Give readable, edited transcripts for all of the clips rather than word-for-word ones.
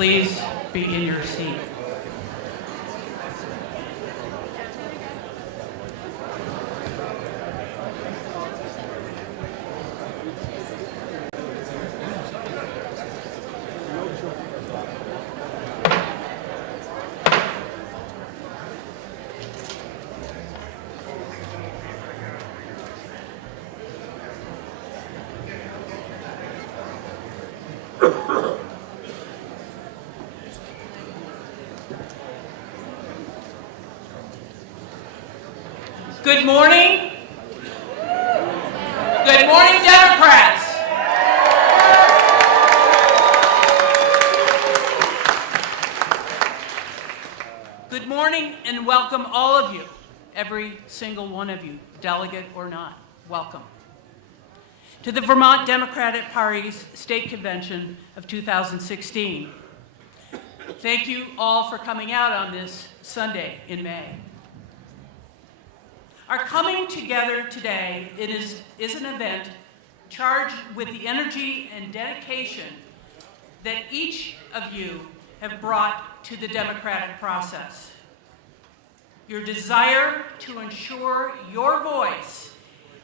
please be in your seat. Good morning. Good morning, Democrats. Good morning and welcome all of you, every single one of you, delegate or not, welcome to the Vermont Democratic Party's State Convention of 2016. Thank you all for coming out on this Sunday in May. Our coming together today is an event charged with the energy and dedication that each of you have brought to the democratic process. Your desire to ensure your voice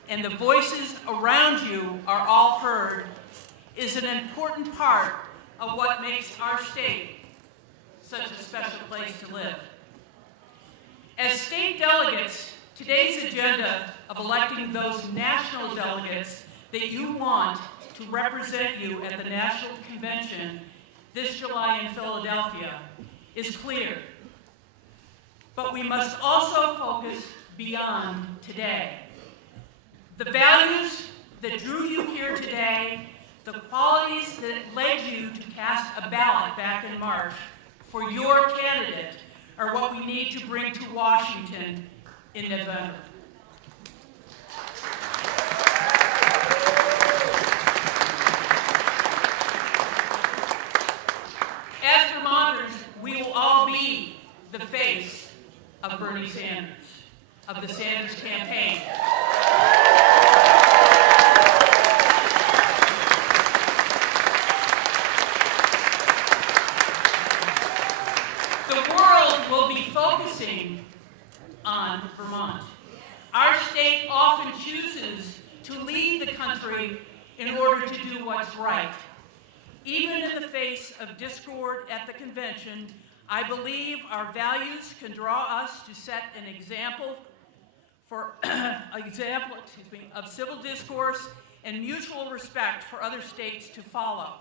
and the voices around you are all heard is an important part of what makes our state such a special place to live. As state delegates, today's agenda of electing those national delegates that you want to represent you at the National Convention this July in Philadelphia is clear. But we must also focus beyond today. The values that drew you here today, the qualities that led you to cast a ballot back in March for your candidate are what we need to bring to Washington in November. As Vermonters, we will all be the face of Bernie Sanders, of the Sanders campaign. The world will be focusing on Vermont. Our state often chooses to lead the country in order to do what's right. Even in the face of discord at the convention, I believe our values can draw us to set an example of civil discourse and mutual respect for other states to follow.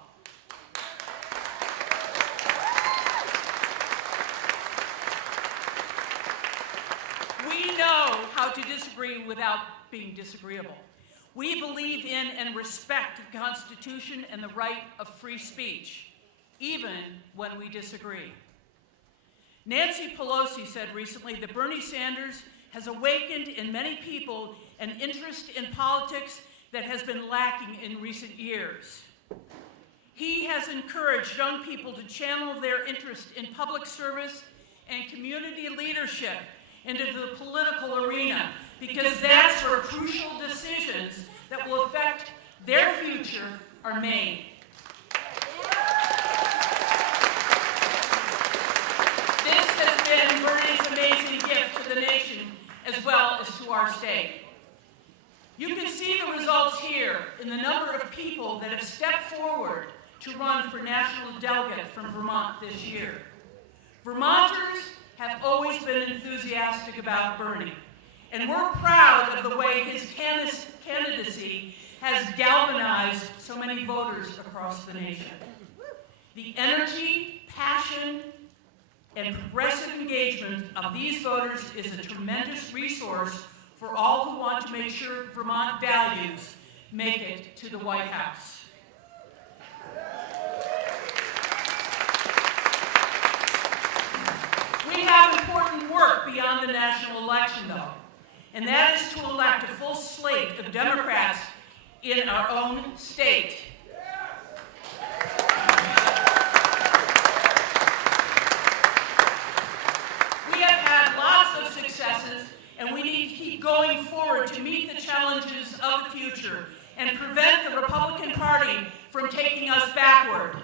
We know how to disagree without being disagreeable. We believe in and respect the Constitution and the right of free speech, even when we disagree. Nancy Pelosi said recently that Bernie Sanders has awakened in many people an interest in politics that has been lacking in recent years. He has encouraged young people to channel their interest in public service and community leadership into the political arena, because that's where crucial decisions that will affect their future are made. This has been Bernie's amazing gift to the nation as well as to our state. You can see the results here in the number of people that have stepped forward to run for national delegate from Vermont this year. Vermonters have always been enthusiastic about Bernie, and we're proud of the way his candidacy has galvanized so many voters across the nation. The energy, passion, and progressive engagement of these voters is a tremendous resource for all who want to make sure Vermont values make it to the White House. We have important work beyond the national election, though, and that is to elect a full slate of Democrats in our own state. We have had lots of successes, and we need to keep going forward to meet the challenges of the future and prevent the Republican Party from taking us backward.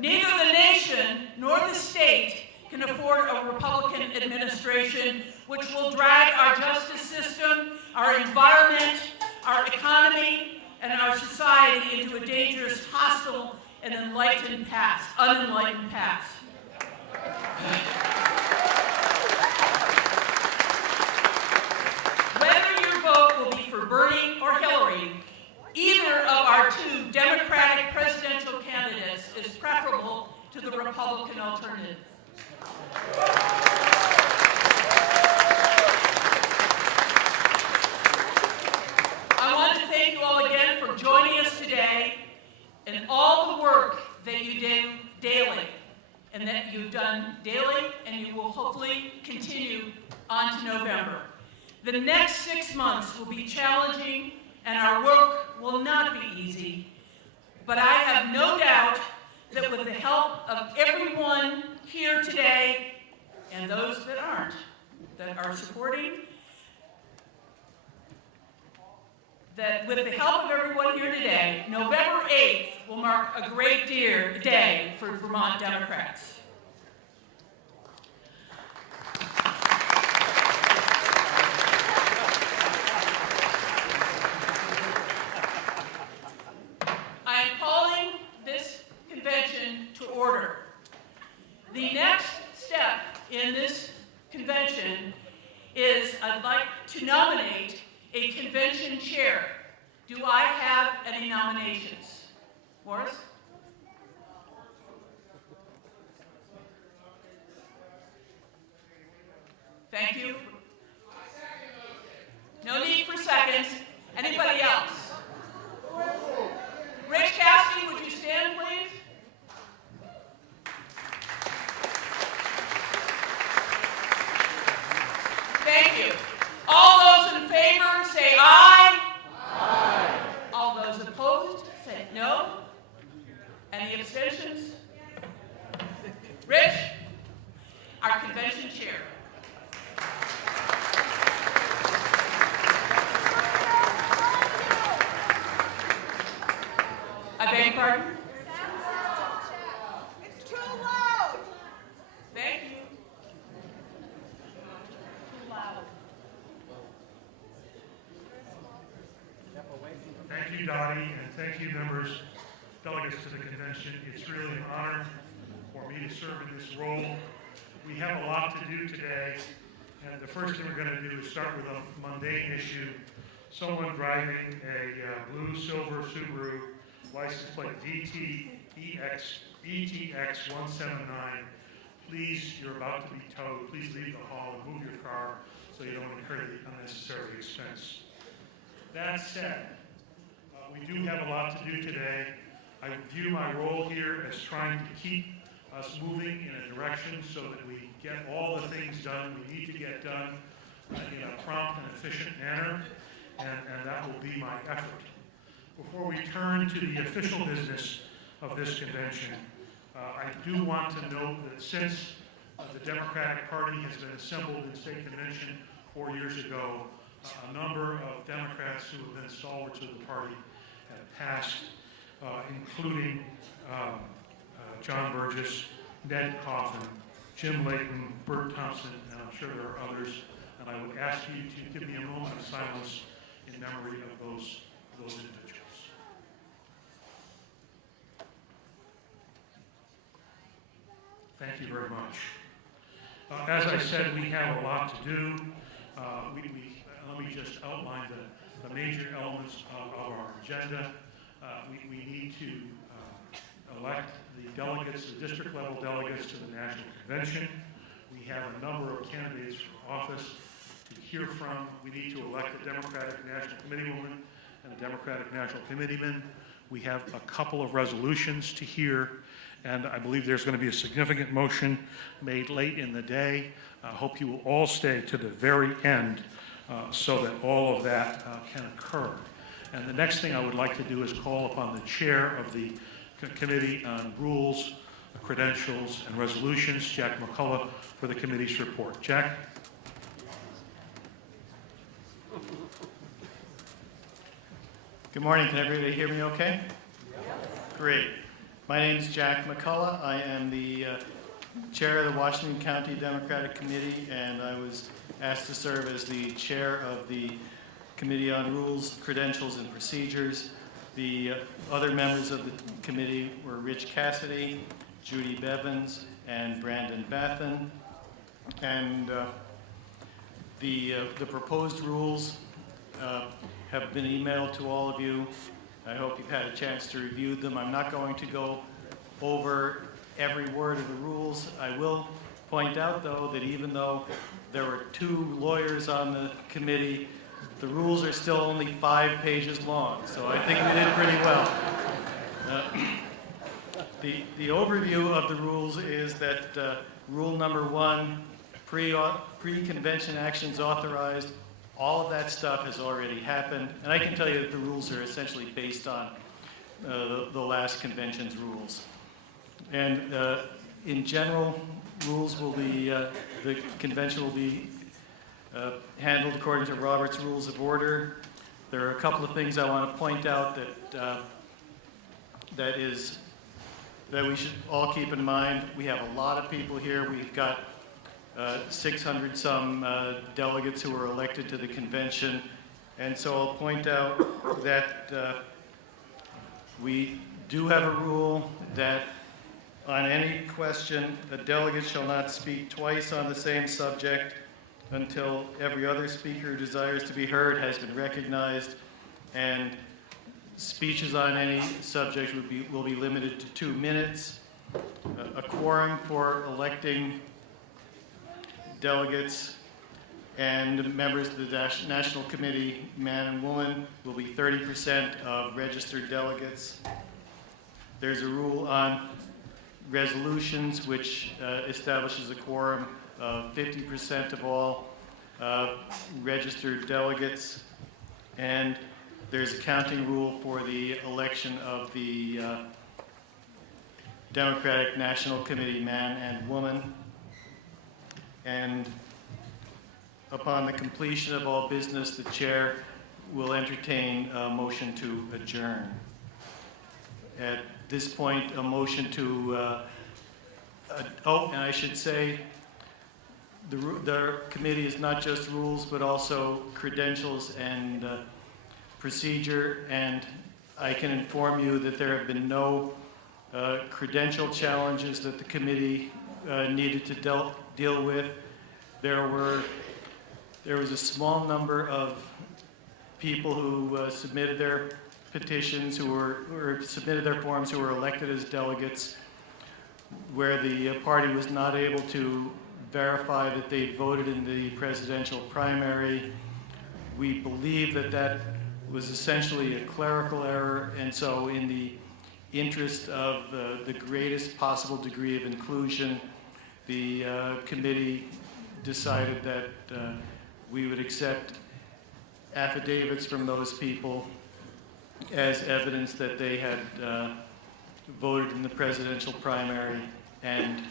Neither the nation nor the state can afford a Republican administration which will drag our justice system, our environment, our economy, and our society into a dangerous, hostile, and unenlightened past. Whether your vote will be for Bernie or Hillary, either of our two Democratic presidential candidates is preferable to the Republican alternative. I want to thank you all again for joining us today and all the work that you do daily, and that you've done daily, and you will hopefully continue on to November. The next 6 months will be challenging, and our work will not be easy, but I have no doubt that with the help of everyone here today, and those that aren't, that are supporting, that with the help of everyone here today, November 8th will mark a great day for Vermont Democrats. I am calling this convention to order. The next step in this convention is I'd like to nominate a convention chair. Do I have any nominations? Morris? Thank you. No need for seconds. Anybody else? Rich Cassidy, would you stand, please? Thank you. All those in favor, say aye. Aye. All those opposed, say no. Any abstentions? Rich, our convention chair. I beg your pardon? It's too loud. Thank you. Too loud. Thank you, Dottie, and thank you, members, delegates to the convention. It's really an honor for me to serve in this role. We have a lot to do today, and the first thing we're going to do is start with a mundane issue. Someone driving a blue-silver Subaru, license plate ETX179. Please, you're about to be towed. Please leave the hall and move your car so you don't incur the unnecessary expense. That said, we do have a lot to do today. I view my role here as trying to keep us moving in a direction so that we get all the things done we need to get done in a prompt and efficient manner, and that will be my effort. Before we turn to the official business of this convention, I do want to note that since the Democratic Party has been assembled in state convention 4 years ago, a number of Democrats who have been stalwarts of the party have passed, including John Burgess, Ned Coffin, Jim Layton, Bert Thompson, and I'm sure there are others. And I would ask you to give me a moment of silence in memory of those individuals. Thank you very much. As I said, we have a lot to do. Let me just outline the major elements of our agenda. We need to elect the delegates, the district-level delegates to the National Convention. We have a number of candidates for office to hear from. We need to elect a Democratic National Committeewoman and a Democratic National Committeeman. We have a couple of resolutions to hear, and I believe there's going to be a significant motion made late in the day. I hope you will all stay to the very end so that all of that can occur. And the next thing I would like to do is call upon the chair of the Committee on Rules, Credentials, and Resolutions, Jack McCullough, for the committee's report. Jack? Good morning. Can everybody hear me okay? Great. My name is Jack McCullough. I am the chair of the Washington County Democratic Committee, and I was asked to serve as the chair of the Committee on Rules, Credentials, and Procedures. The other members of the committee were Rich Cassidy, Judy Bevins, and Brandon Bathen. And the proposed rules have been emailed to all of you. I hope you've had a chance to review them. I'm not going to go over every word of the rules. I will point out, though, that even though there were 2 lawyers on the committee, the rules are still only 5 pages long, so I think we did pretty well. The overview of the rules is that rule number 1, pre-convention actions authorized, all of that stuff has already happened, and I can tell you that the rules are essentially based on the last convention's rules. And in general, rules will be, the convention will be handled according to Robert's Rules of Order. There are a couple of things I want to point out that we should all keep in mind. We have a lot of people here. We've got 600 some delegates who were elected to the convention, and so I'll point out that we do have a rule that on any question, a delegate shall not speak twice on the same subject until every other speaker who desires to be heard has been recognized, and speeches on any subject will be limited to 2 minutes. A quorum for electing delegates and members of the National Committee, man and woman, will be 30% of registered delegates. There's a rule on resolutions which establishes a quorum of 50% of all registered delegates, and there's a counting rule for the election of the Democratic National Committee man and woman. And upon the completion of all business, the chair will entertain a motion to adjourn. At this point, a motion to, and I should say, the committee is not just rules, but also credentials and procedure, and I can inform you that there have been no credential challenges that the committee needed to deal with. There was a small number of people who submitted their petitions, who submitted their forms, who were elected as delegates, where the party was not able to verify that they voted in the presidential primary. We believe that that was essentially a clerical error, and so in the interest of the greatest possible degree of inclusion, the committee decided that we would accept affidavits from those people as evidence that they had voted in the presidential primary and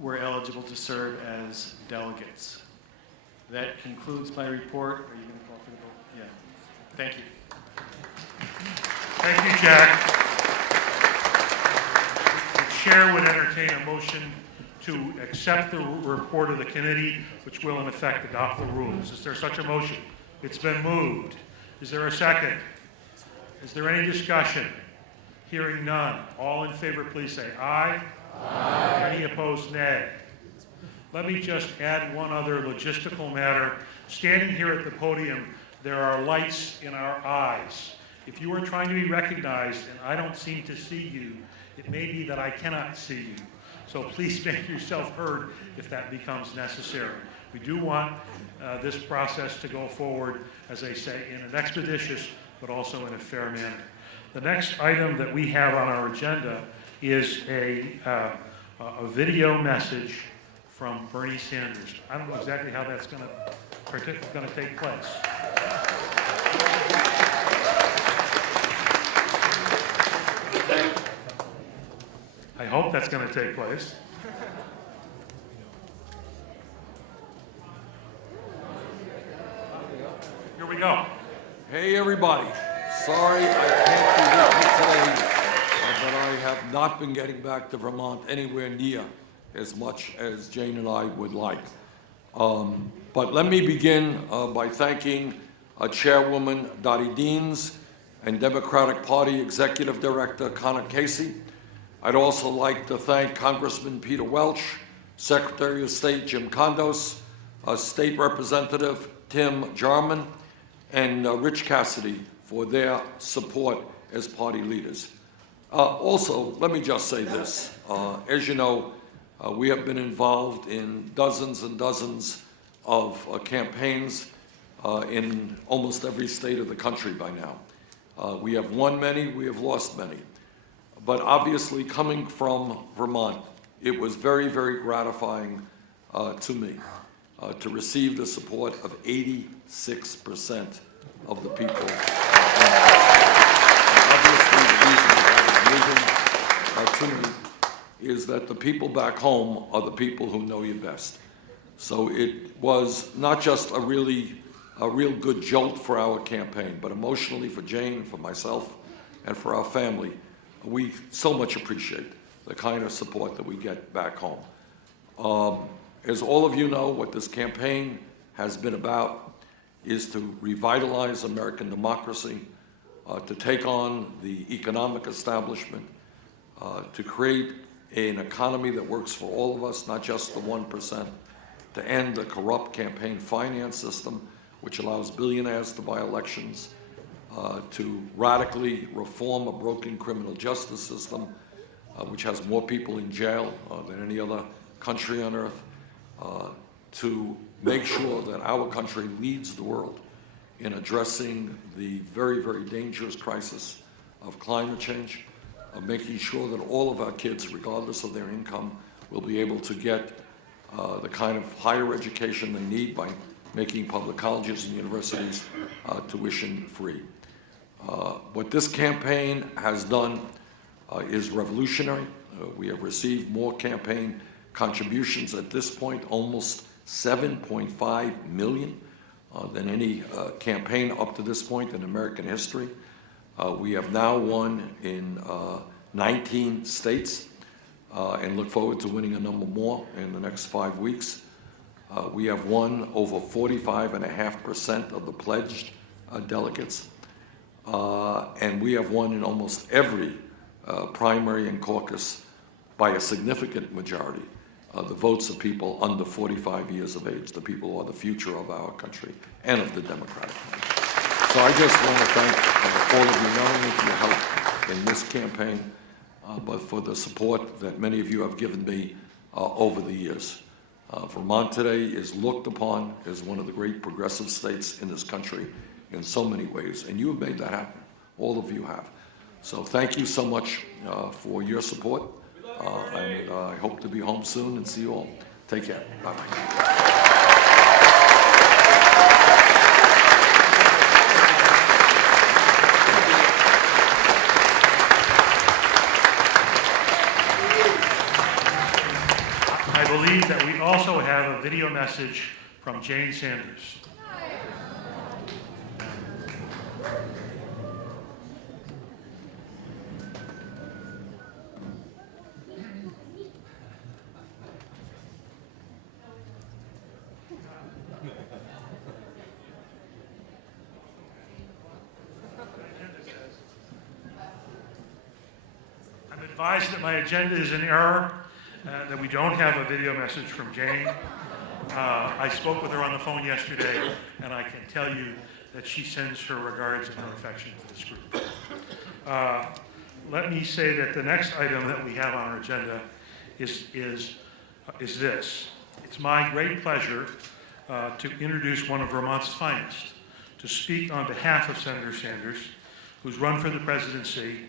were eligible to serve as delegates. That concludes my report. Are you going to call for the vote? Yeah. Thank you. Thank you, Jack. The chair would entertain a motion to accept the report of the committee, which will in effect adopt the rules. Is there such a motion? It's been moved. Is there a second? Is there any discussion? Hearing none. All in favor, please say aye. Aye. Any opposed, nay. Let me just add one other logistical matter. Standing here at the podium, there are lights in our eyes. If you are trying to be recognized and I don't seem to see you, it may be that I cannot see you. So please make yourself heard if that becomes necessary. We do want this process to go forward, as I say, in an expeditious but also in a fair manner. The next item that we have on our agenda is a video message from Bernie Sanders. I don't know exactly how that's going to take place. I hope that's going to take place. Here we go. Hey everybody, sorry I can't be with you today. My but I have not been getting back to Vermont anywhere near as much as Jane and I would like. But let me begin by thanking Chairwoman Dottie Deans and Democratic Party Executive Director Connor Casey. I'd also like to thank Congressman Peter Welch, Secretary of State Jim Condos, State Representative Tim Jerman, and Rich Cassidy for their support as party leaders. Also, let me just say this. As you know, we have been involved in dozens and dozens of campaigns in almost every state of the country by now. We have won many, we have lost many. But obviously, coming from Vermont, it was very, very gratifying to me to receive the support of 86% of the people. Obviously, the reason that is moving to me is that the people back home are the people who know you best. So it was not just a real good jolt for our campaign, but emotionally for Jane, for myself, and for our family. We so much appreciate the kind of support that we get back home. As all of you know, what this campaign has been about is to revitalize American democracy, to take on the economic establishment, to create an economy that works for all of us, not just the 1%, to end the corrupt campaign finance system, which allows billionaires to buy elections, to radically reform a broken criminal justice system, which has more people in jail than any other country on earth, to make sure that our country leads the world in addressing the very, very dangerous crisis of climate change, of making sure that all of our kids, regardless of their income, will be able to get the kind of higher education they need by making public colleges and universities tuition-free. What this campaign has done is revolutionary. We have received more campaign contributions at this point, almost 7.5 million than any campaign up to this point in American history. We have now won in 19 states and look forward to winning a number more in the next 5 weeks. We have won over 45.5% of the pledged delegates. And we have won in almost every primary and caucus by a significant majority the votes of people under 45 years of age, the people who are the future of our country and of the Democratic Party. So I just want to thank all of you, not only for your help in this campaign, but for the support that many of you have given me over the years. Vermont today is looked upon as one of the great progressive states in this country in so many ways, and you have made that happen. All of you have. So thank you so much for your support, and I hope to be home soon and see you all. Take care. Bye-bye. I believe that we also have a video message from Jane Sanders. I'm advised that my agenda is in error, that we don't have a video message from Jane. I spoke with her on the phone yesterday, and I can tell you that she sends her regards and her affection to this group. Let me say that the next item that we have on our agenda is this. It's my great pleasure to introduce one of Vermont's finest to speak on behalf of Senator Sanders, who's run for the presidency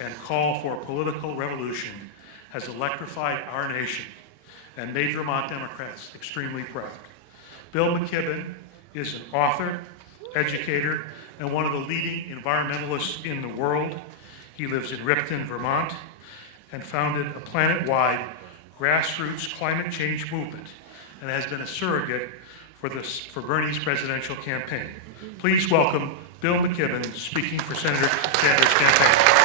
and call for political revolution has electrified our nation and made Vermont Democrats extremely proud. Bill McKibben is an author, educator, and one of the leading environmentalists in the world. He lives in Ripton, Vermont, and founded a planet-wide grassroots climate change movement and has been a surrogate for Bernie's presidential campaign. Please welcome Bill McKibben speaking for Senator Sanders' campaign.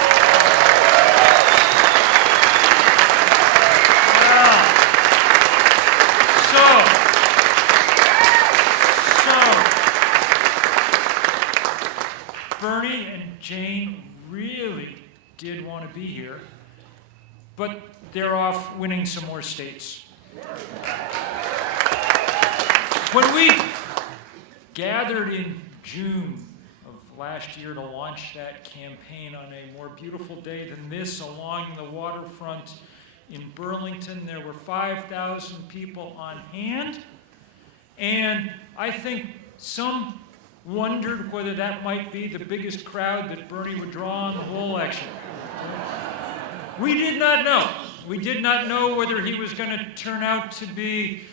Jane really did want to be here, but they're off winning some more states. When we gathered in June of last year to launch that campaign on a more beautiful day than this along the waterfront in Burlington, there were 5,000 people on hand, and I think some wondered whether that might be the biggest crowd that Bernie would draw in the whole election. We did not know. We did not know whether he was going to turn out to be,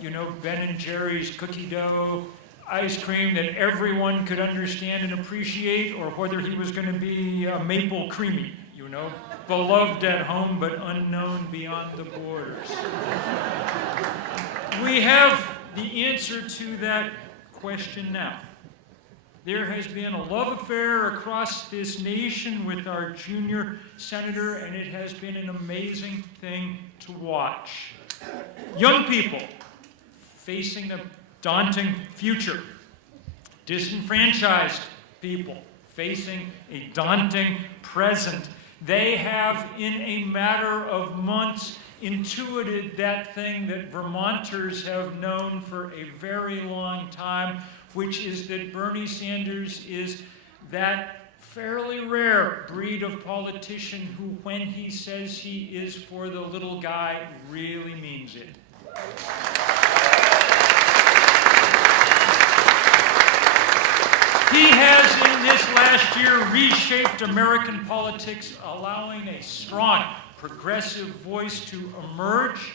Ben and Jerry's cookie dough ice cream that everyone could understand and appreciate, or whether he was going to be maple creamy, beloved at home but unknown beyond the borders. We have the answer to that question now. There has been a love affair across this nation with our junior senator, and it has been an amazing thing to watch. Young people facing a daunting future. Disenfranchised people facing a daunting present. They have, in a matter of months, intuited that thing that Vermonters have known for a very long time, which is that Bernie Sanders is that fairly rare breed of politician who, when he says he is for the little guy, really means it. He has, in this last year, reshaped American politics, allowing a strong, progressive voice to emerge.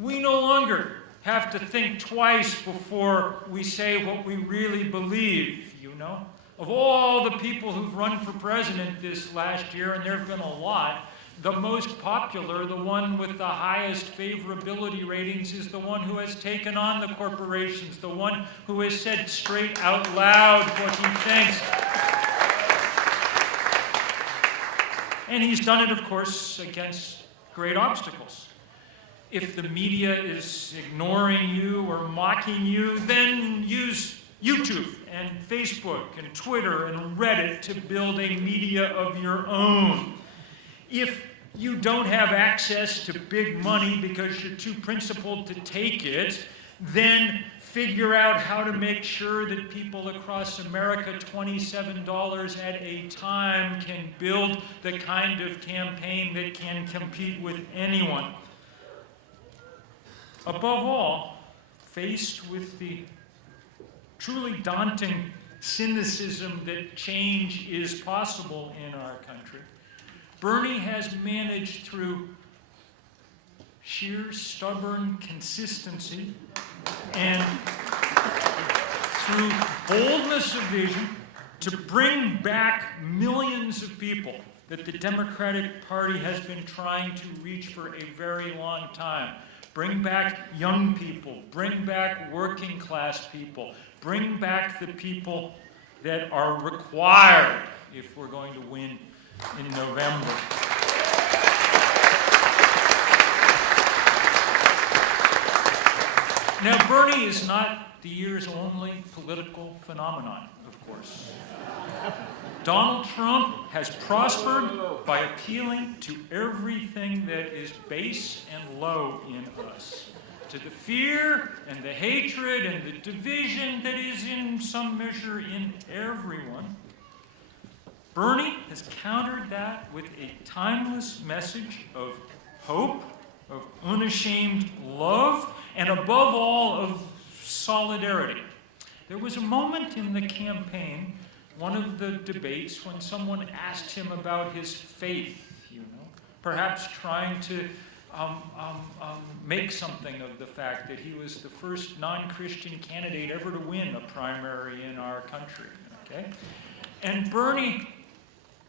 We no longer have to think twice before we say what we really believe, Of all the people who've run for president this last year, and there have been a lot, the most popular, the one with the highest favorability ratings, is the one who has taken on the corporations, the one who has said straight out loud what he thinks. And he's done it, of course, against great obstacles. If the media is ignoring you or mocking you, then use YouTube and Facebook and Twitter and Reddit to build a media of your own. If you don't have access to big money because you're too principled to take it, then figure out how to make sure that people across America, $27 at a time, can build the kind of campaign that can compete with anyone. Above all, faced with the truly daunting cynicism that change is possible in our country, Bernie has managed through sheer stubborn consistency and through boldness of vision to bring back millions of people that the Democratic Party has been trying to reach for a very long time. Bring back young people, bring back working class people, bring back the people that are required if we're going to win in November. Now, Bernie is not the year's only political phenomenon, of course. Donald Trump has prospered by appealing to everything that is base and low in us, to the fear and the hatred and the division that is in some measure in everyone. Bernie has countered that with a timeless message of hope, of unashamed love, and above all, of solidarity. There was a moment in the campaign, one of the debates, when someone asked him about his faith, perhaps trying to make something of the fact that he was the first non-Christian candidate ever to win a primary in our country. Okay? And Bernie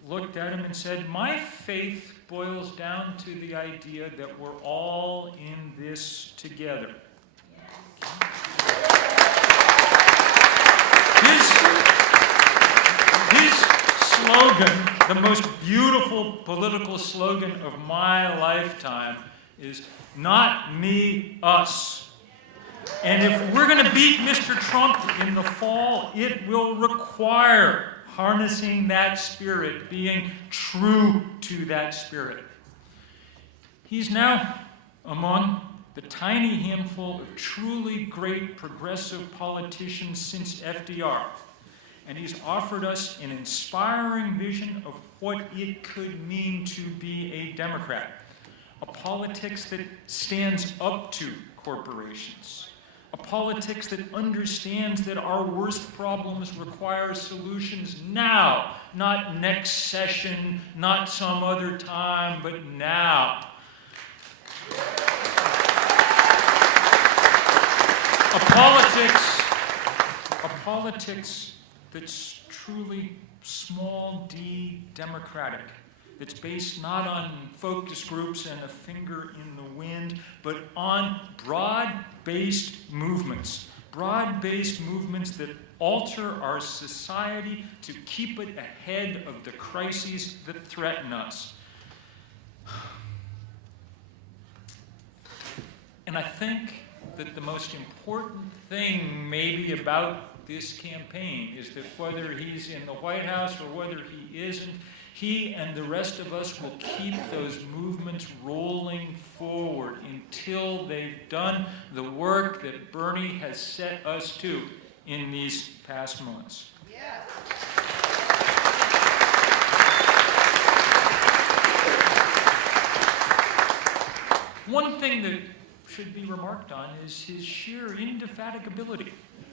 looked at him and said, "My faith boils down to the idea that we're all in this together." His slogan, the most beautiful political slogan of my lifetime, is "Not me, us." And if we're going to beat Mr. Trump in the fall, it will require harnessing that spirit, being true to that spirit. He's now among the tiny handful of truly great progressive politicians since FDR. And he's offered us an inspiring vision of what it could mean to be a Democrat. A politics that stands up to corporations. A politics that understands that our worst problems require solutions now, not next session, not some other time, but now. A politics that's truly small d democratic, that's based not on focus groups and a finger in the wind, but on broad-based movements that alter our society to keep it ahead of the crises that threaten us. And I think that the most important thing maybe about this campaign is that whether he's in the White House or whether he isn't, he and the rest of us will keep those movements rolling forward until they've done the work that Bernie has set us to in these past months. Yes. One thing that should be remarked on is his sheer indefatigability.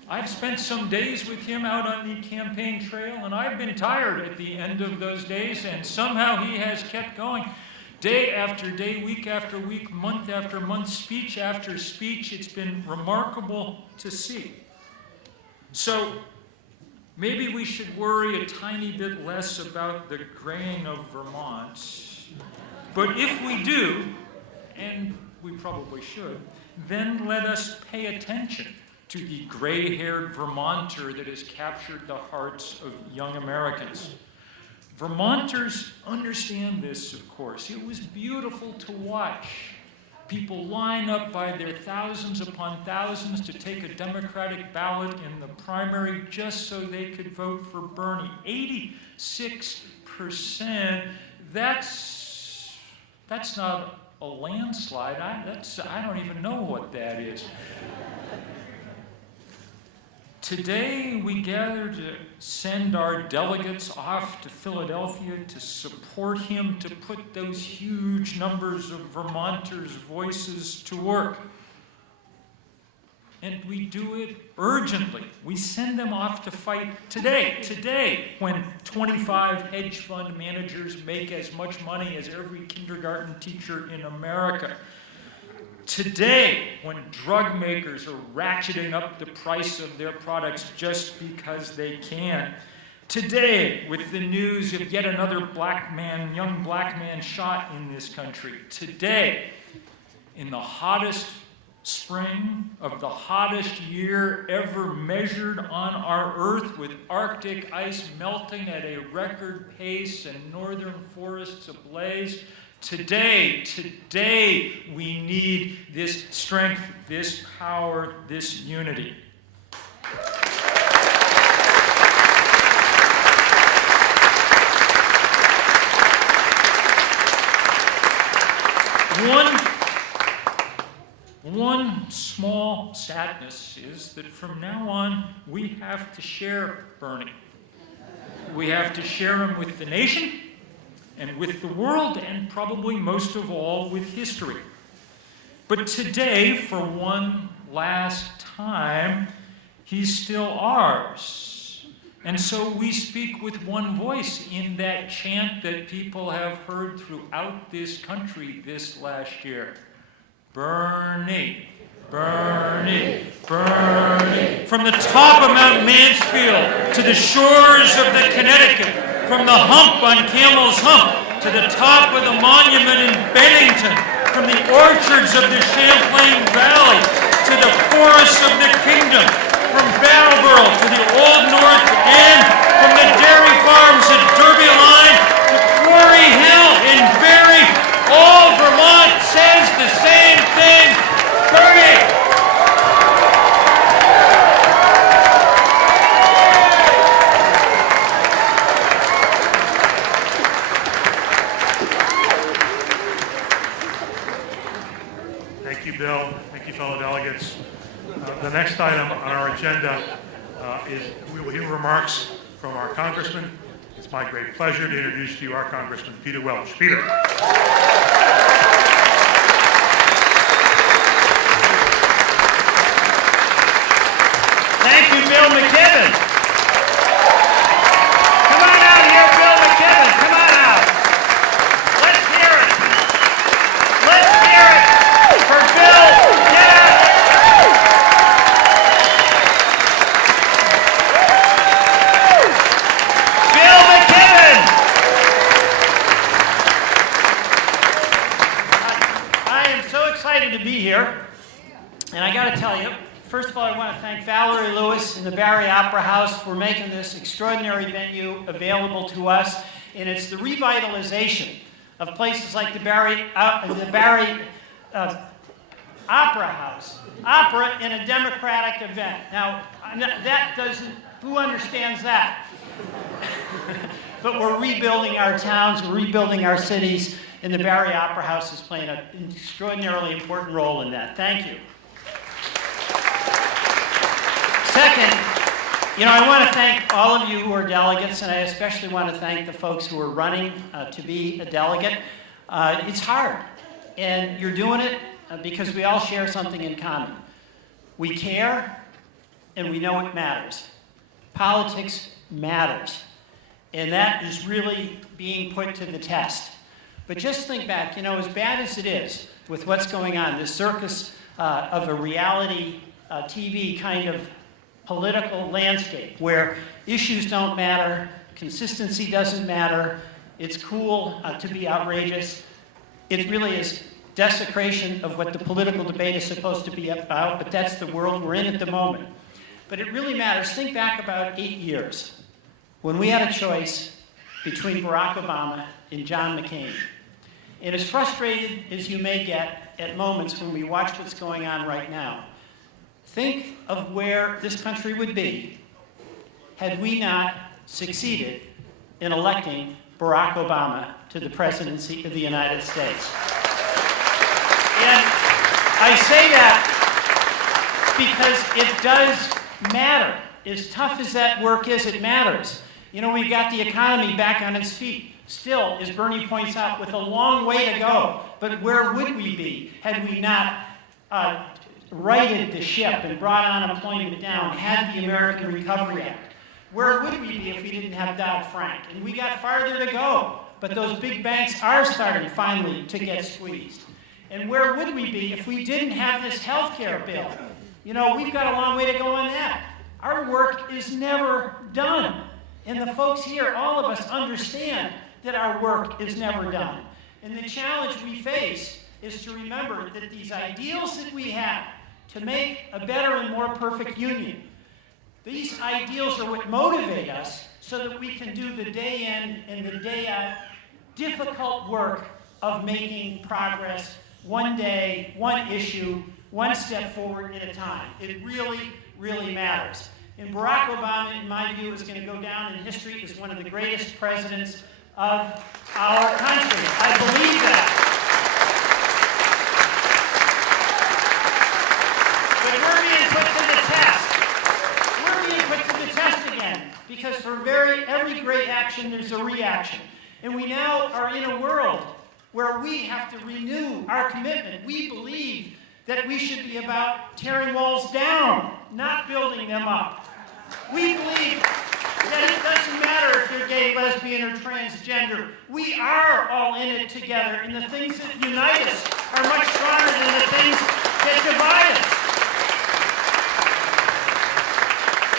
I've spent some days with him out on the campaign trail, and I've been tired at the end of those days, and somehow he has kept going. Day after day, week after week, month after month, speech after speech. It's been remarkable to see. So maybe we should worry a tiny bit less about the graying of Vermont. But if we do, and we probably should, then let us pay attention to the gray-haired Vermonter that has captured the hearts of young Americans. Vermonters understand this, of course. It was beautiful to watch people line up by their thousands upon thousands to take a Democratic ballot in the primary just so they could vote for Bernie. 86%, that's not a landslide. I don't even know what that is. Today, we gather to send our delegates off to Philadelphia to support him, to put those huge numbers of Vermonters' voices to work. And we do it urgently. We send them off to fight today, when 25 hedge fund managers make as much money as every kindergarten teacher in America. Today, when drug makers are ratcheting up the price of their products just because they can. Today, with the news of yet another young black man shot in this country. Today, in the hottest spring of the hottest year ever measured on our Earth, with Arctic ice melting at a record pace and northern forests ablaze. Today, we need this strength, this power, this unity. One small sadness is that from now on, we have to share Bernie. We have to share him with the nation, and with the world, and probably most of all with history. But today, for one last time, he's still ours. And so we speak with one voice in that chant that people have heard throughout this country this last year. Bernie, Bernie, Bernie. From the top of Mount Mansfield to the shores of the Connecticut, from the hump on Camel's Hump to the top of the monument in Bennington, from the orchards of the Champlain Valley to the forests of the kingdom, from Brattleboro to the Old North End, from the dairy farms at Derby Line to Quarry Hill in Barrie, all Vermont says the same thing, Bernie! our agenda we will hear remarks from our Congressman. It's my great pleasure to introduce to you our Congressman, Peter Welch. Peter. Thank you, Bill McKibben. Come on out here, Bill McKibben. Come on out. Let's hear it. Let's hear it for Bill. Yeah. Bill McKibben. I am so excited to be here, and I got to tell you, first of all, I want to thank Valerie Lewis and the Barry Opera House for making this extraordinary venue available to us. And it's the revitalization of places like the Barry Opera House. Opera in a democratic event. Now, that doesn't, who understands that? But we're rebuilding our towns, we're rebuilding our cities, and the Barry Opera House is playing an extraordinarily important role in that. Thank you. Second, I want to thank all of you who are delegates, and I especially want to thank the folks who are running to be a delegate. It's hard, and you're doing it because we all share something in common. We care, and we know it matters. Politics matters, and that is really being put to the test. But just think back, as bad as it is with what's going on, this circus of a reality TV kind of political landscape where issues don't matter, consistency doesn't matter, it's cool to be outrageous. It really is desecration of what the political debate is supposed to be about, but that's the world we're in at the moment. But it really matters. Think back about 8 years when we had a choice between Barack Obama and John McCain. And as frustrated as you may get at moments when we watch what's going on right now, think of where this country would be had we not succeeded in electing Barack Obama to the presidency of the United States. And I say that because it does matter. As tough as that work is, it matters. We've got the economy back on its feet. Still, as Bernie points out, with a long way to go. But where would we be had we not righted the ship and brought unemployment down, had the American Recovery Act? Where would we be if we didn't have Dodd-Frank? And we got farther to go, but those big banks are starting finally to get squeezed. And where would we be if we didn't have this health care bill? We've got a long way to go on that. Our work is never done. And the folks here, all of us, understand that our work is never done. And the challenge we face is to remember that these ideals that we have to make a better and more perfect union, these ideals are what motivate us so that we can do the day in and the day out difficult work of making progress one day, one issue, one step forward at a time. It really, really matters. And Barack Obama, in my view, is going to go down in history as one of the greatest presidents of our country. I believe that. But we're being put to the test. We're being put to the test again. Because for every great action, there's a reaction. And we now are in a world where we have to renew our commitment. We believe that we should be about tearing walls down, not building them up. We believe that it doesn't matter if you're gay, lesbian, or transgender. We are all in it together, and the things that unite us are much stronger than the things that divide us.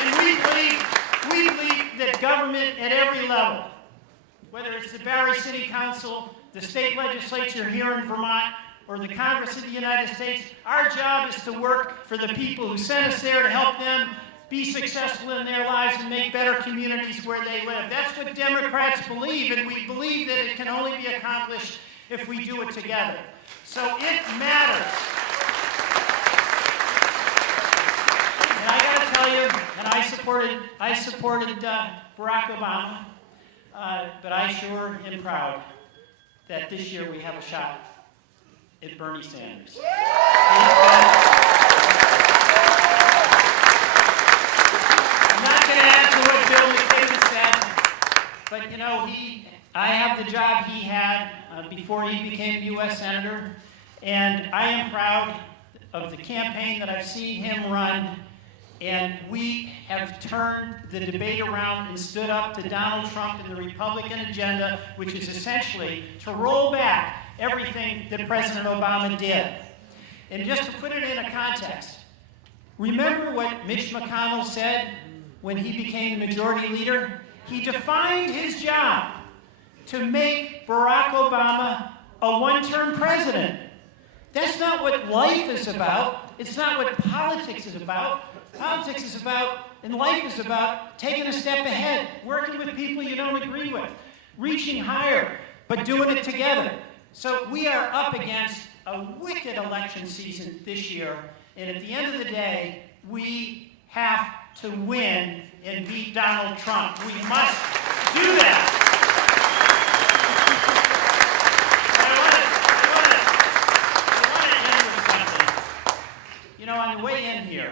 And we believe that government at every level, whether it's the Barry City Council, the state legislature here in Vermont, or the Congress of the United States, our job is to work for the people who sent us there to help them be successful in their lives and make better communities where they live. That's what Democrats believe, and we believe that it can only be accomplished if we do it together. So it matters. And I got to tell you, and I supported Barack Obama, but I sure am proud that this year we have a shot at Bernie Sanders. I have the job he had before he became U.S. Senator, and I am proud of the campaign that I've seen him run, and we have turned the debate around and stood up to Donald Trump and the Republican agenda, which is essentially to roll back everything that President Obama did. And just to put it in a context, remember what Mitch McConnell said when he became the majority leader? He defined his job to make Barack Obama a one-term president. That's not what life is about. It's not what politics is about. Politics is about, and life is about, taking a step ahead, working with people you don't agree with, reaching higher, but doing it together. So we are up against a wicked election season this year, and at the end of the day, we have to win and beat Donald Trump. We must do that. You know, on the way in here,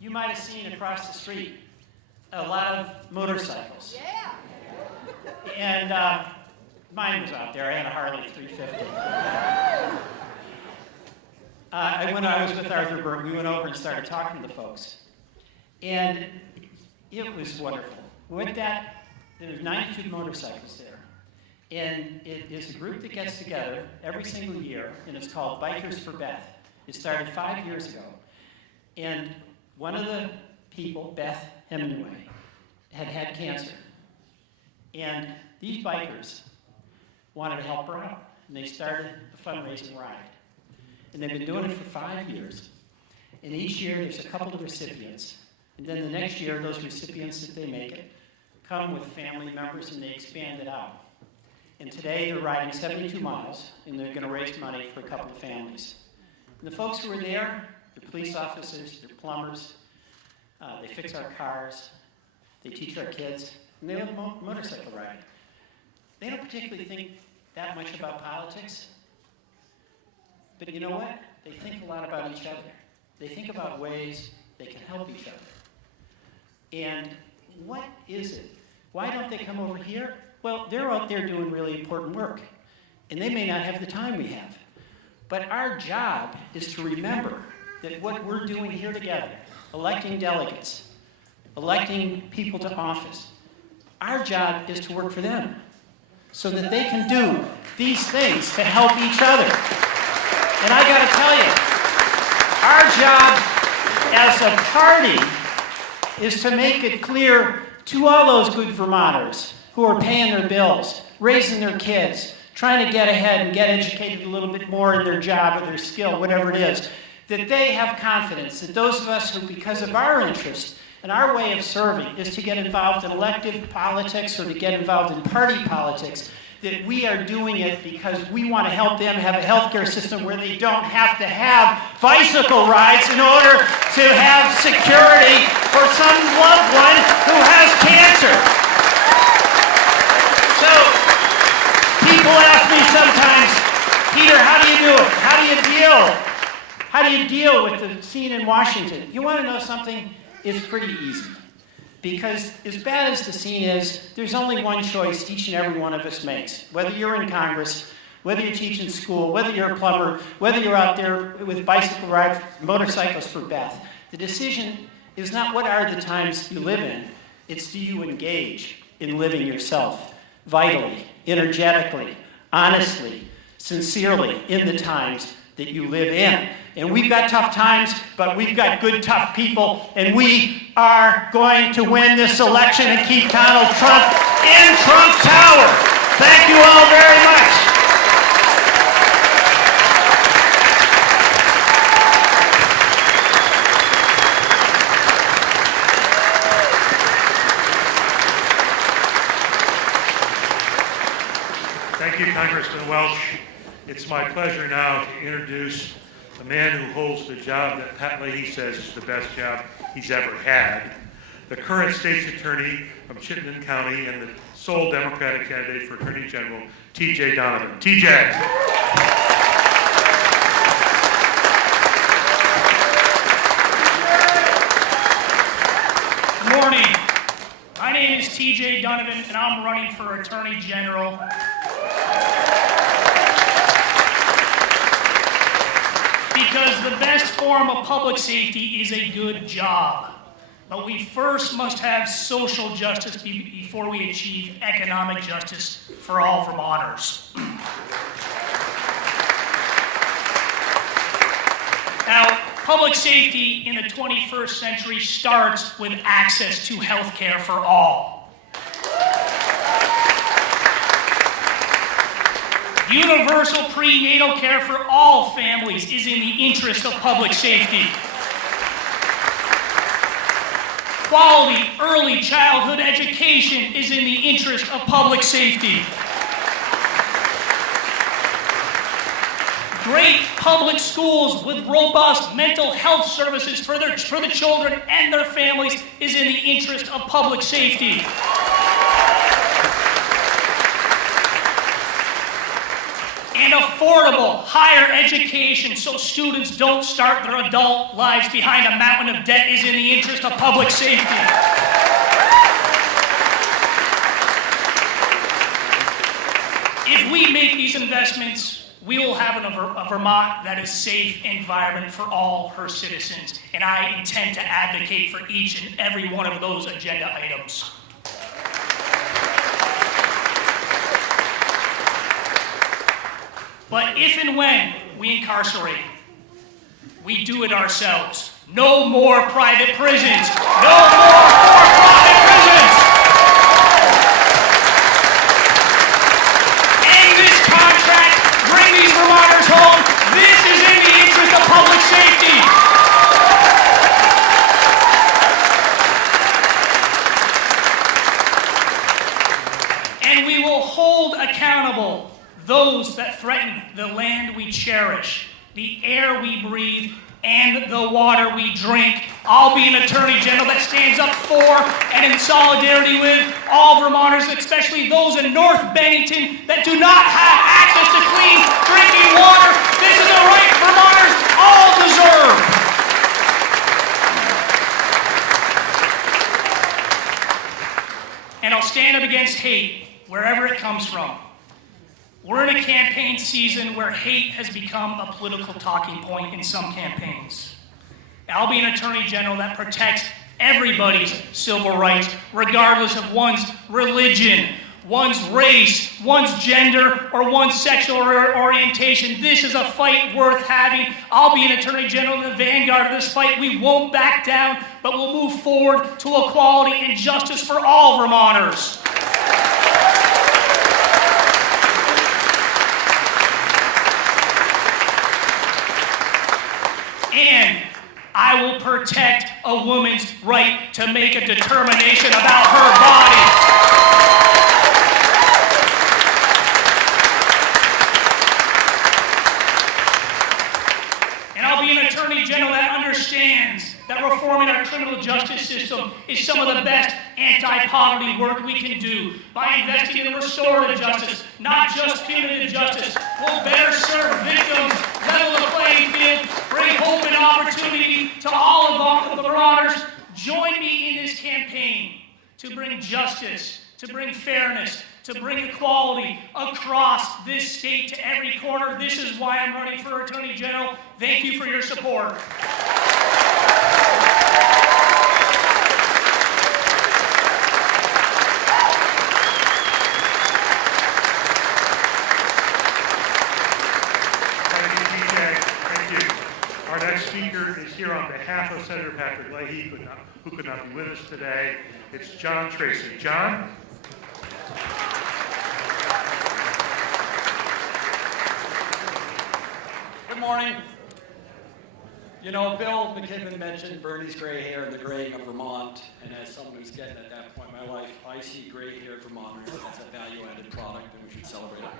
you might have seen across the street a lot of motorcycles. Yeah. And mine was out there. I had a Harley 350. When I was with Arthur Burke, we went over and started talking to the folks. And it was wonderful. With that, there's 92 motorcycles there. And it is a group that gets together every single year, and it's called Bikers for Beth. It started 5 years ago. And one of the people, Beth Hemingway, had cancer. And these bikers wanted to help her out. And they started a fundraising ride. And they've been doing it for 5 years. And each year there's a couple of recipients. And then the next year, those recipients, if they make it, come with family members and they expand it out. And today they're riding 72 miles, and they're going to raise money for a couple of families. And the folks who are there, they're police officers, they're plumbers, they fix our cars, they teach our kids, and they love motorcycle riding. They don't particularly think that much about politics, but you know what? They think a lot about each other. They think about ways they can help each other. And what is it? Why don't they come over here? Well, they're out there doing really important work, and they may not have the time we have. But our job is to remember that what we're doing here together, electing delegates, electing people to office, our job is to work for them so that they can do these things to help each other. And I got to tell you, our job as a party is to make it clear to all those good Vermonters who are paying their bills, raising their kids, trying to get ahead and get educated a little bit more in their job or their skill, whatever it is, that they have confidence that those of us who, because of our interest and our way of serving, is to get involved in elective politics or to get involved in party politics, that we are doing it because we want to help them have a healthcare system where they don't have to have bicycle rides in order to have security for some loved one who has cancer. So, people ask me sometimes, Peter, how do you do it? How do you deal with the scene in Washington? You want to know something? It's pretty easy. Because as bad as the scene is, there's only one choice each and every one of us makes. Whether you're in Congress, whether you're teaching school, whether you're a plumber, whether you're out there with bicycle rides, motorcycles for Beth. The decision is not what are the times you live in, it's do you engage in living yourself vitally, energetically, honestly, sincerely in the times that you live in. And we've got tough times, but we've got good, tough people, and we are going to win this election and keep Donald Trump in Trump Tower. Thank you all very much. Thank you, Congressman Welch. It's my pleasure now to introduce the man who holds the job that Pat Leahy says is the best job he's ever had, the current state's attorney from Chittenden County and the sole Democratic candidate for Attorney General, T.J. Donovan. T.J. Good morning. My name is TJ Donovan, and I'm running for Attorney General. Because the best form of public safety is a good job. But we first must have social justice before we achieve economic justice for all Vermonters. Now, public safety in the 21st century starts with access to health care for all. Universal prenatal care for all families is in the interest of public safety. Quality early childhood education is in the interest of public safety. Great public schools with robust mental health services for the children and their families is in the interest of public safety. And affordable higher education so students don't start their adult lives behind a mountain of debt is in the interest of public safety. If we make these investments, we will have a Vermont that is safe environment for all her citizens. And I intend to advocate for each and every one of those agenda items. But if and when we incarcerate, we do it ourselves. No more private prisons. No more for-profit prisons. End this contract. Bring these Vermonters home. This is in the interest of public safety. And we will hold accountable those that threaten the land we cherish, the air we breathe, and the water we drink. I'll be an Attorney General that stands up for and in solidarity with all Vermonters, especially those in North Bennington that do not have access to clean drinking water. This is a right Vermonters all deserve. And I'll stand up against hate wherever it comes from. We're in a campaign season where hate has become a political talking point in some campaigns. I'll be an Attorney General that protects everybody's civil rights, regardless of one's religion, one's race, one's gender, or one's sexual orientation. This is a fight worth having. I'll be an Attorney General in the vanguard of this fight. We won't back down, but we'll move forward to equality and justice for all Vermonters. And I will protect a woman's right to make a determination about her body. And I'll be an Attorney General that understands that reforming our criminal justice system is some of the best anti-poverty work we can do. By investing in restorative justice, not just punitive justice, we'll better serve victims, level the playing field, bring hope and opportunity to all of the Vermonters. Join me in this campaign to bring justice, to bring fairness, to bring equality across this state to every corner. This is why I'm running for Attorney General. Thank you for your support. Speaker is here on behalf of Senator Patrick Leahy, who could not be with us today. It's John Tracy. John? Good morning. You know, Bill McKibben mentioned Bernie's gray hair and the graying of Vermont, and as someone who's getting at that point in my life, I see gray-haired Vermonters as a value-added product, and we should celebrate it.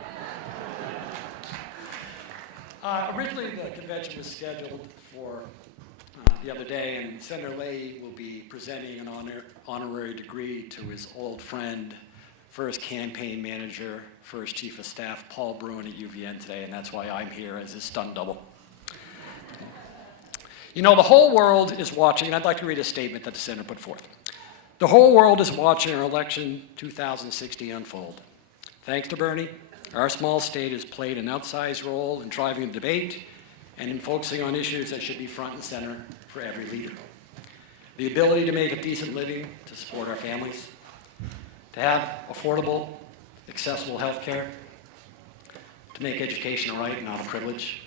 Originally, the convention was scheduled for the other day, and Senator Leahy will be presenting an honorary degree to his old friend, first campaign manager, first chief of staff, Paul Bruin at UVN today, and that's why I'm here as his stunt double. You know, the whole world is watching, and I'd like to read a statement that the Senator put forth. The whole world is watching our election 2016 unfold. Thanks to Bernie, our small state has played an outsized role in driving the debate and in focusing on issues that should be front and center for every leader. The ability to make a decent living, to support our families, to have affordable, accessible health care, to make education a right, not a privilege,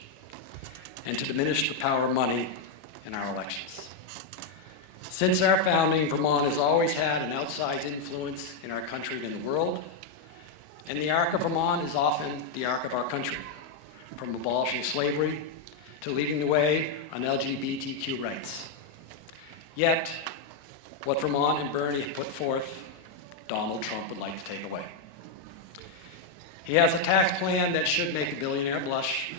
and to diminish the power of money in our elections. Since our founding, Vermont has always had an outsized influence in our country and in the world, and the arc of Vermont is often the arc of our country, from abolishing slavery to leading the way on LGBTQ rights. Yet, what Vermont and Bernie have put forth, Donald Trump would like to take away. He has a tax plan that should make a billionaire blush.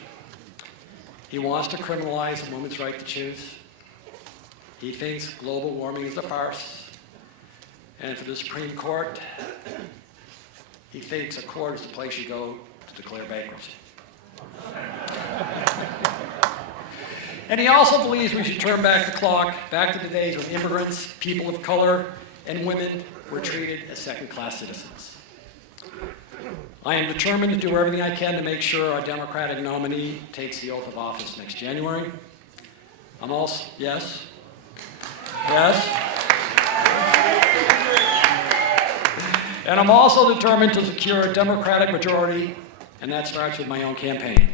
He wants to criminalize a woman's right to choose. He thinks global warming is a farce. And for the Supreme Court, he thinks a court is the place you go to declare bankruptcy. And he also believes we should turn back the clock, back to the days when immigrants, people of color, and women were treated as second-class citizens. I am determined to do everything I can to make sure our Democratic nominee takes the oath of office next January. I'm also, yes? And I'm also determined to secure a Democratic majority, and that starts with my own campaign.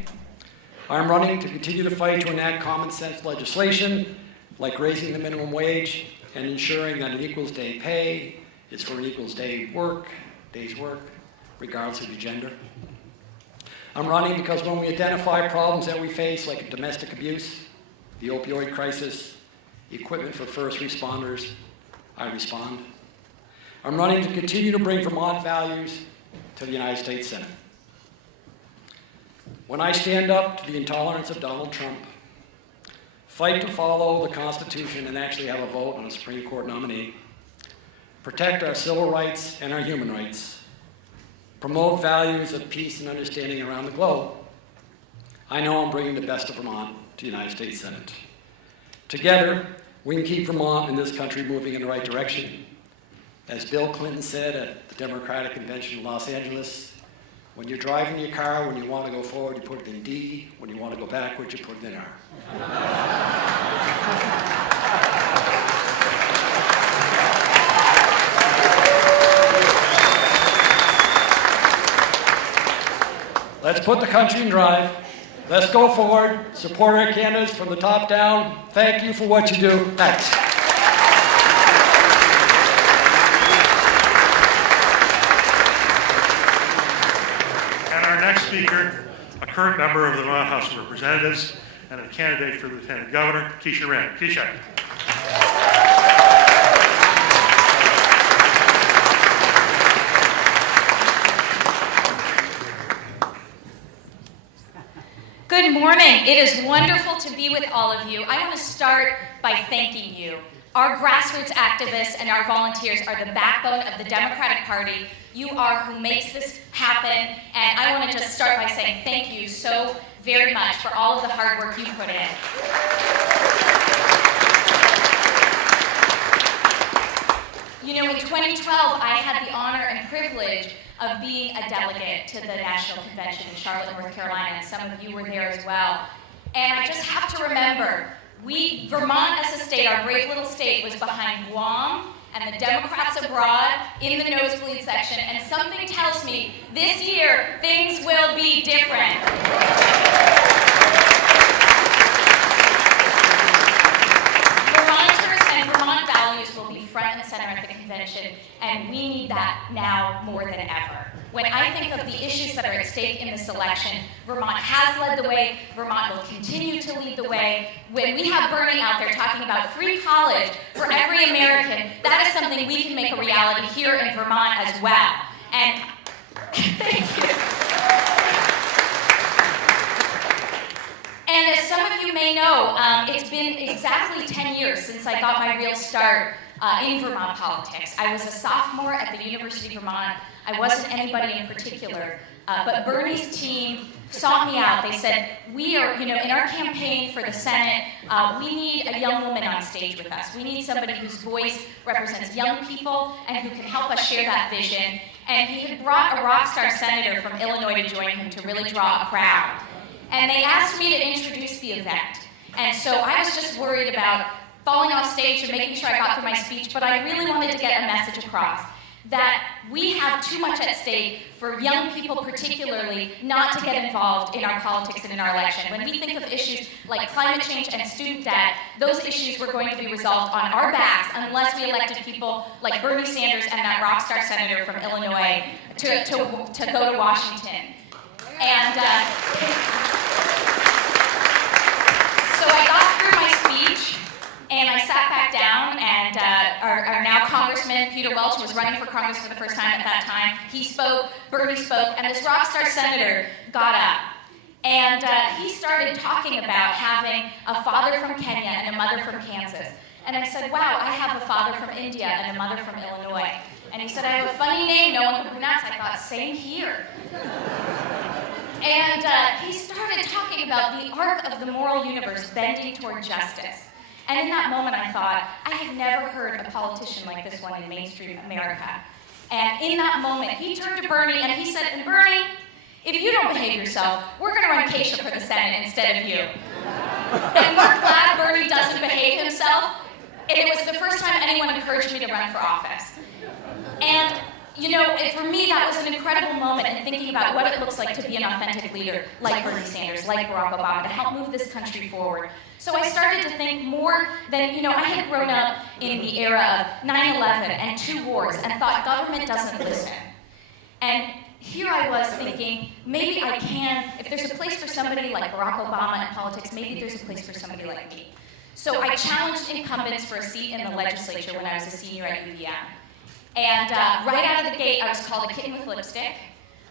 I'm running to continue to fight to enact common sense legislation, like raising the minimum wage and ensuring that an equals day pay is for an equals day's work, regardless of your gender. I'm running because when we identify problems that we face, like domestic abuse, the opioid crisis, equipment for first responders, I respond. I'm running to continue to bring Vermont values to the United States Senate. When I stand up to the intolerance of Donald Trump, fight to follow the Constitution and actually have a vote on a Supreme Court nominee, protect our civil rights and our human rights, promote values of peace and understanding around the globe, I know I'm bringing the best of Vermont to the United States Senate. Together, we can keep Vermont and this country moving in the right direction. As Bill Clinton said at the Democratic Convention in Los Angeles, when you're driving your car, when you want to go forward, you put it in D. When you want to go backwards, you put it in R. Let's put the country in drive. Let's go forward. Support our candidates from the top down. Thank you for what you do. Thanks. Next speaker, a current member of the Vermont House of Representatives and a candidate for Lieutenant Governor, Kesha Ram. Kesha. Good morning. It is wonderful to be with all of you. I want to start by thanking you. Our grassroots activists and our volunteers are the backbone of the Democratic Party. You are who makes this happen, and I want to just start by saying thank you so very much for all of the hard work you put in. You know, in 2012, I had the honor and privilege of being a delegate to the National Convention in Charlotte, North Carolina, and some of you were there as well. And I just have to remember, Vermont as a state, our brave little state, was behind Guam and the Democrats abroad in the nosebleed section, and something tells me this year things will be different. Vermonters and Vermont values will be front and center at the convention, and we need that now more than ever. When I think of the issues that are at stake in this election, Vermont has led the way. Vermont will continue to lead the way. When we have Bernie out there talking about free college for every American, that is something we can make a reality here in Vermont as well. And thank you. And as some of you may know, it's been exactly 10 years since I got my real start in Vermont politics. I was a sophomore at the University of Vermont. I wasn't anybody in particular. But Bernie's team sought me out. They said, we are, in our campaign for the Senate, we need a young woman on stage with us. We need somebody whose voice represents young people and who can help us share that vision. And he had brought a rock star senator from Illinois to join him to really draw a crowd. And they asked me to introduce the event. And so I was just worried about falling off stage and making sure I got through my speech, but I really wanted to get a message across that we have too much at stake for young people particularly not to get involved in our politics and in our election. When we think of issues like climate change and student debt, those issues were going to be resolved on our backs unless we elected people like Bernie Sanders and that rock star senator from Illinois to go to Washington. And so I got through my speech, and I sat back down, and our now Congressman, Peter Welch, who was running for Congress for the first time at that time, he spoke, Bernie spoke, and this rock star senator got up. And he started talking about having a father from Kenya and a mother from Kansas. And I said, wow, I have a father from India and a mother from Illinois. And he said, I have a funny name no one can pronounce. I thought, same here. And he started talking about the arc of the moral universe bending toward justice. And in that moment, I thought, I have never heard a politician like this one in mainstream America. And in that moment, he turned to Bernie and he said, and Bernie, if you don't behave yourself, we're going to run Kesha for the Senate instead of you. And we're glad Bernie doesn't behave himself. And it was the first time anyone encouraged me to run for office. And for me, that was an incredible moment in thinking about what it looks like to be an authentic leader like Bernie Sanders, like Barack Obama, to help move this country forward. So I started to think more than, I had grown up in the era of 9/11 and 2 wars and thought government doesn't listen. And here I was thinking, maybe I can, if there's a place for somebody like Barack Obama in politics, maybe there's a place for somebody like me. So I challenged incumbents for a seat in the legislature when I was a senior at UVM. And right out of the gate, I was called a kitten with lipstick.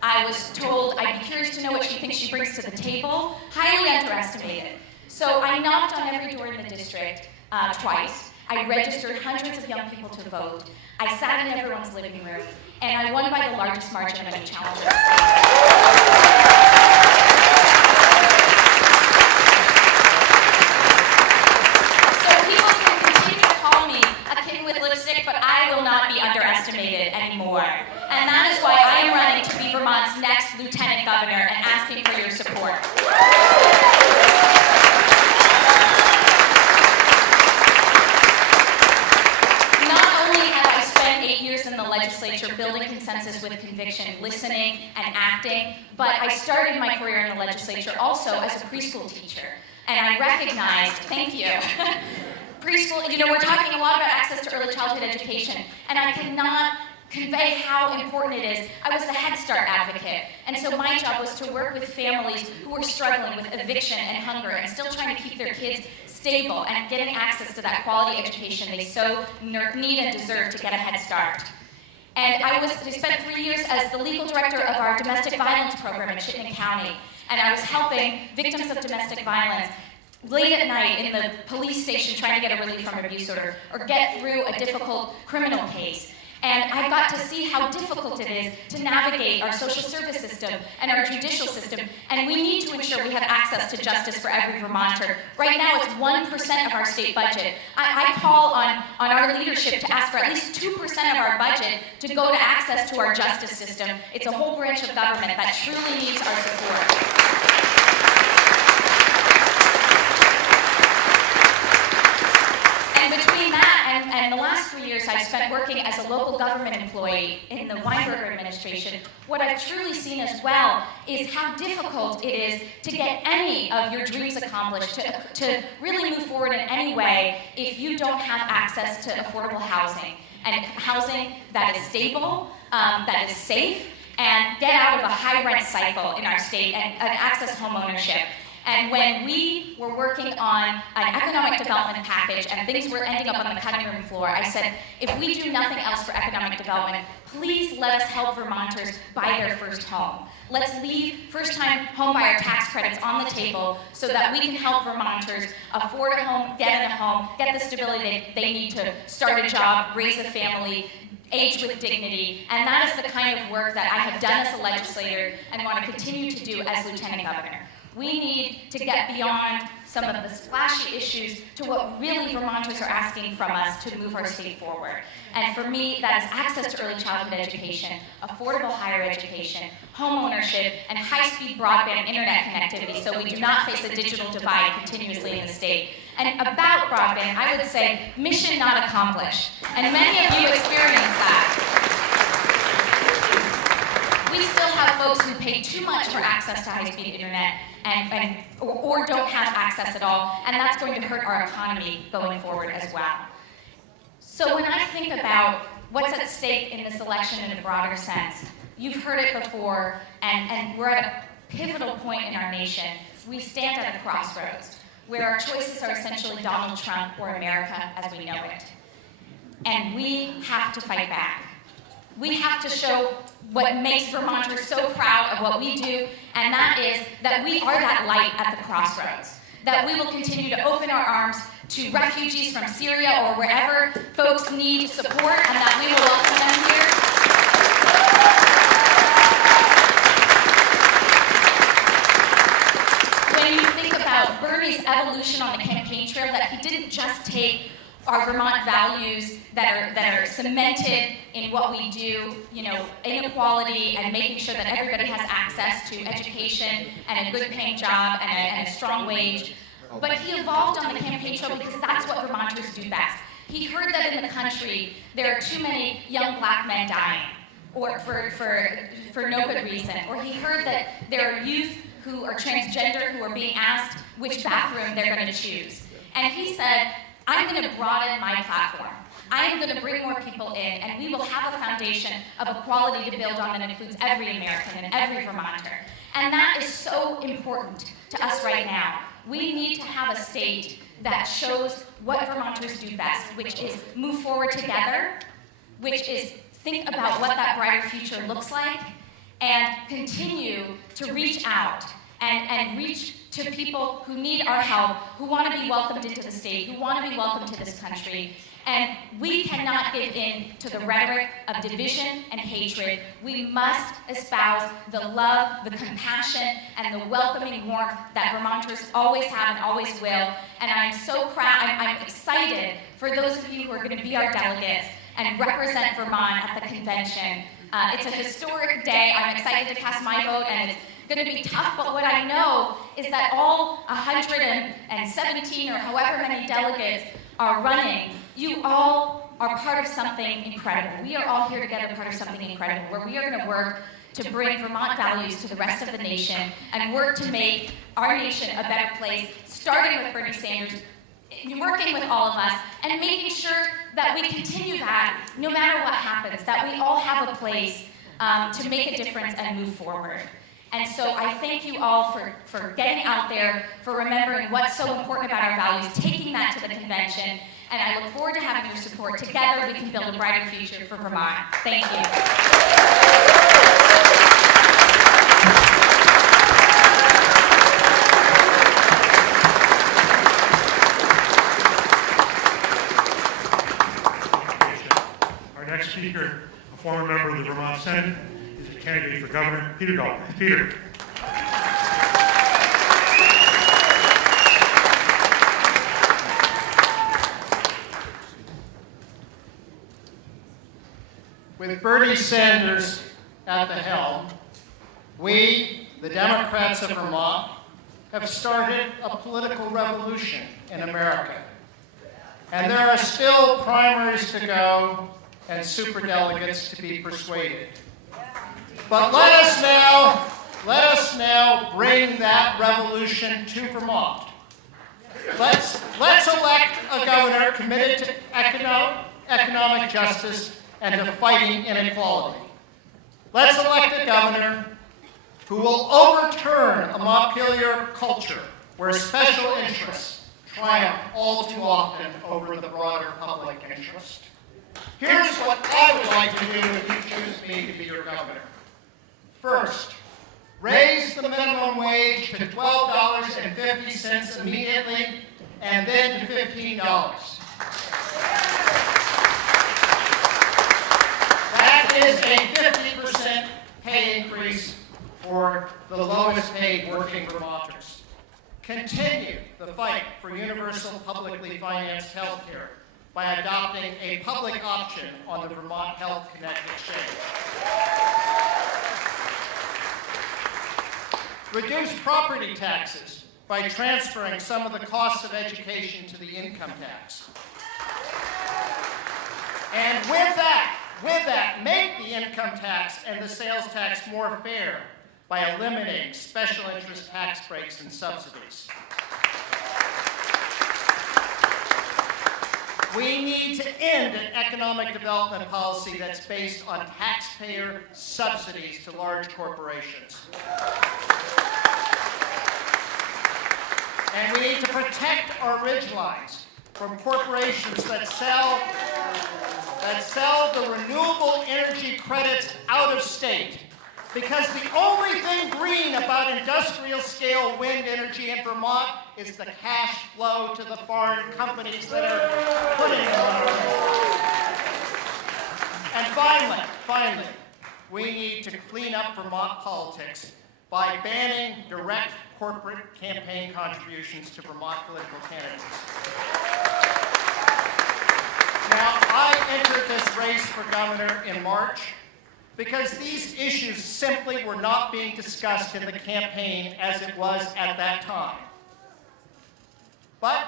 I was told I'd be curious to know what she thinks she brings to the table. Highly underestimated. So I knocked on every door in the district twice. I registered hundreds of young people to vote. I sat in everyone's living room, and I won by the largest margin of any challengers. But I will not be underestimated anymore. And that is why I am running to be Vermont's next lieutenant governor and asking for your support. Not only have I spent 8 years in the legislature building consensus with conviction, listening and acting, but I started my career in the legislature also as a preschool teacher. And I recognized, thank you, preschool, we're talking a lot about access to early childhood education, and I cannot convey how important it is. I was the Head Start advocate, and so my job was to work with families who were struggling with eviction and hunger and still trying to keep their kids stable and getting access to that quality education they so need and deserve to get a head start. And I spent 3 years as the legal director of our domestic violence program in Chittenden County, and I was helping victims of domestic violence late at night in the police station trying to get a relief from abuse order or get through a difficult criminal case. And I got to see how difficult it is to navigate our social service system and our judicial system. And we need to ensure we have access to justice for every Vermonter. Right now, it's 1% of our state budget. I call on our leadership to ask for at least 2% of our budget to go to access to our justice system. It's a whole branch of government that truly needs our support. And between that and the last 3 years I've spent working as a local government employee in the Weinberger administration, what I've truly seen as well is how difficult it is to get any of your dreams accomplished, to really move forward in any way if you don't have access to affordable housing, and housing that is stable, that is safe, and get out of a high rent cycle in our state and access home ownership. And when we were working on an economic development package and things were ending up on the cutting room floor, I said, if we do nothing else for economic development, please let us help Vermonters buy their first home. Let's leave first-time homebuyer tax credits on the table so that we can help Vermonters afford a home, get in a home, get the stability they need to start a job, raise a family, age with dignity, and that is the kind of work that I have done as a legislator and want to continue to do as Lieutenant Governor. We need to get beyond some of the splashy issues to what really Vermonters are asking from us to move our state forward. And for me, that is access to early childhood education, affordable higher education, home ownership, and high-speed broadband internet connectivity so we do not face a digital divide continuously in the state. And about broadband, I would say mission not accomplished. And many of you experience that. We still have folks who pay too much for access to high-speed internet or don't have access at all, and that's going to hurt our economy going forward as well. So when I think about what's at stake in this election in a broader sense, you've heard it before, and we're at a pivotal point in our nation. We stand at a crossroads where our choices are essentially Donald Trump or America as we know it. And we have to fight back. We have to show what makes Vermonters so proud of what we do, and that is that we are that light at the crossroads, that we will continue to open our arms to refugees from Syria or wherever folks need support, and that we will welcome them here. When you think about Bernie's evolution on the campaign trail, that he didn't just take our Vermont values that are cemented in what we do, inequality and making sure that everybody has access to education and a good paying job and a strong wage. But he evolved on the campaign trail because that's what Vermonters do best. He heard that in the country there are too many young black men dying, or for no good reason. Or he heard that there are youth who are transgender who are being asked which bathroom they're going to choose. And he said, I'm going to broaden my platform. I am going to bring more people in, and we will have a foundation of equality to build on that includes every American and every Vermonter. And that is so important to us right now. We need to have a state that shows what Vermonters do best, which is move forward together, which is think about what that brighter future looks like, and continue to reach out and reach to people who need our help, who want to be welcomed into the state, who want to be welcomed to this country. And we cannot give in to the rhetoric of division and hatred. We must espouse the love, the compassion, and the welcoming warmth that Vermonters always have and always will. And I'm so proud, I'm excited for those of you who are going to be our delegates and represent Vermont at the convention. It's a historic day. I'm excited to cast my vote, and it's going to be tough, but what I know is that all 117 or however many delegates are running, you all are part of something incredible. We are all here together part of something incredible, where we are going to work to bring Vermont values to the rest of the nation and work to make our nation a better place, starting with Bernie Sanders, working with all of us, and making sure that we continue that no matter what happens, that we all have a place to make a difference and move forward. And so I thank you all for getting out there, for remembering what's so important about our values, taking that to the convention, and I look forward to having your support. Together we can build a brighter future for Vermont. Thank you. Our next speaker, a former member of the Vermont Senate, is a candidate for governor, Peter Galbraith. Peter. With Bernie Sanders at the helm, we, the Democrats of Vermont, have started a political revolution in America. And there are still primaries to go and superdelegates to be persuaded. But let us now bring that revolution to Vermont. Let's elect a governor committed to economic justice and to fighting inequality. Let's elect a governor who will overturn a Montpelier culture where special interests triumph all too often over the broader public interest. Here's what I would like to do if you choose me to be your governor. First, raise the minimum wage to $12.50 immediately, and then to $15. is a 50% pay increase for the lowest paid working Vermonters. Continue the fight for universal publicly financed health care by adopting a public option on the Vermont Health Connect Exchange. Reduce property taxes by transferring some of the costs of education to the income tax. And with that, make the income tax and the sales tax more fair by eliminating special interest tax breaks and subsidies. We need to end an economic development policy that's based on taxpayer subsidies to large corporations. And we need to protect our ridgelines from corporations that sell the renewable energy credits out of state. Because the only thing green about industrial scale wind energy in Vermont is the cash flow to the foreign companies that are putting it on. And finally, we need to clean up Vermont politics by banning direct corporate campaign contributions to Vermont political candidates. Now, I entered this race for governor in March because these issues simply were not being discussed in the campaign as it was at that time. But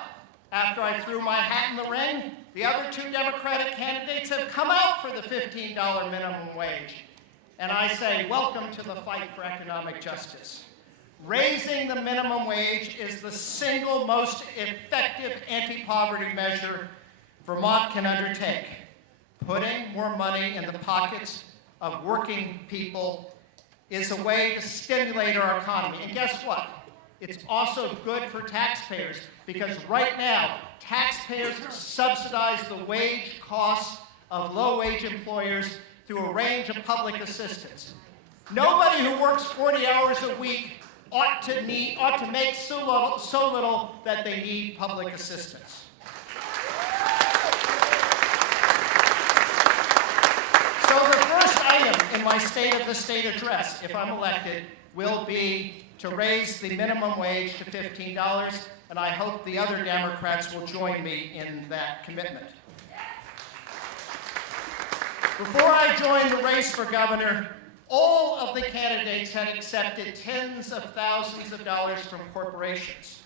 after I threw my hat in the ring, the other two Democratic candidates have come out for the $15 minimum wage. And I say, welcome to the fight for economic justice. Raising the minimum wage is the single most effective anti-poverty measure Vermont can undertake. Putting more money in the pockets of working people is a way to stimulate our economy. And guess what? It's also good for taxpayers because right now, taxpayers subsidize the wage costs of low-wage employers through a range of public assistance. Nobody who works 40 hours a week ought to make so little that they need public assistance. So the first item in my State of the State address, if I'm elected, will be to raise the minimum wage to $15, and I hope the other Democrats will join me in that commitment. Before I joined the race for governor, all of the candidates had accepted tens of thousands of dollars from corporations.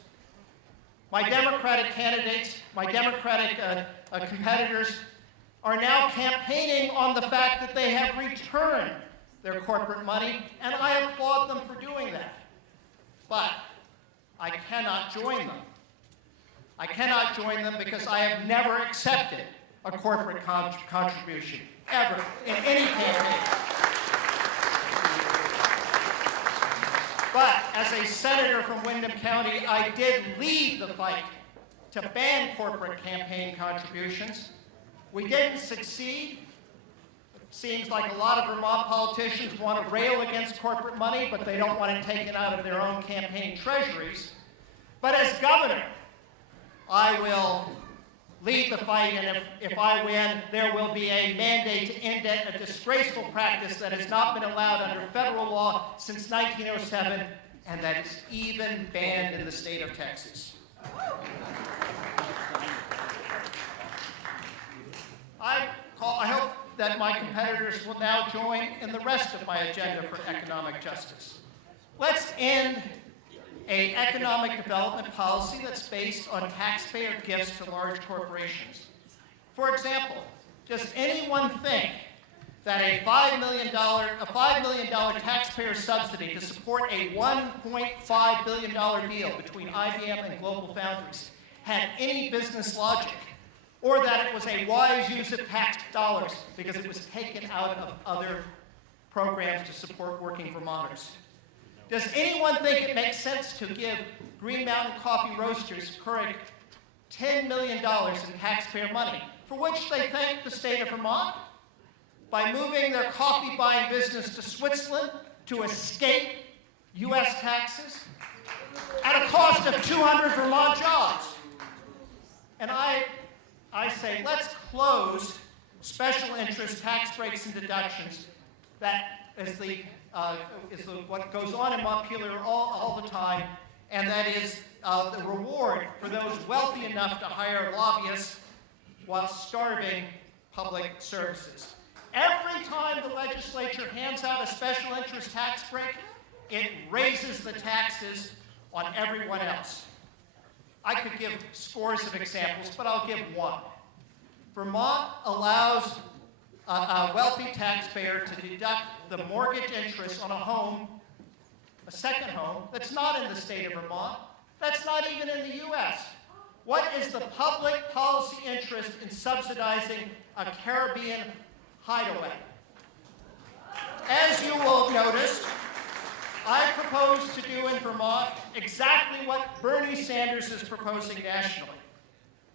My Democratic candidates, my Democratic competitors, are now campaigning on the fact that they have returned their corporate money, and I applaud them for doing that. But I cannot join them. I cannot join them because I have never accepted a corporate contribution, ever, in any campaign. But as a senator from Windham County, I did lead the fight to ban corporate campaign contributions. We didn't succeed. It seems like a lot of Vermont politicians want to rail against corporate money, but they don't want it taken out of their own campaign treasuries. But as governor, I will lead the fight, and if I win, there will be a mandate to end a disgraceful practice that has not been allowed under federal law since 1907, and that is even banned in the state of Texas. I hope that my competitors will now join in the rest of my agenda for economic justice. Let's end an economic development policy that's based on taxpayer gifts to large corporations. For example, does anyone think that a $5 million taxpayer subsidy to support a $1.5 billion deal between IBM and GlobalFoundries had any business logic, or that it was a wise use of tax dollars because it was taken out of other programs to support working Vermonters? Does anyone think it makes sense to give Green Mountain Coffee Roasters Keurig $10 million in taxpayer money, for which they thank the state of Vermont by moving their coffee buying business to Switzerland to escape U.S. taxes at a cost of 200 Vermont jobs? And I say, let's close special interest tax breaks and deductions that is what goes on in Montpelier all the time, and that is the reward for those wealthy enough to hire lobbyists while starving public services. Every time the legislature hands out a special interest tax break, it raises the taxes on everyone else. I could give scores of examples, but I'll give one. Vermont allows a wealthy taxpayer to deduct the mortgage interest on a home, a second home, that's not in the state of Vermont, that's not even in the US. What is the public policy interest in subsidizing a Caribbean hideaway? As you will have noticed, I propose to do in Vermont exactly what Bernie Sanders is proposing nationally.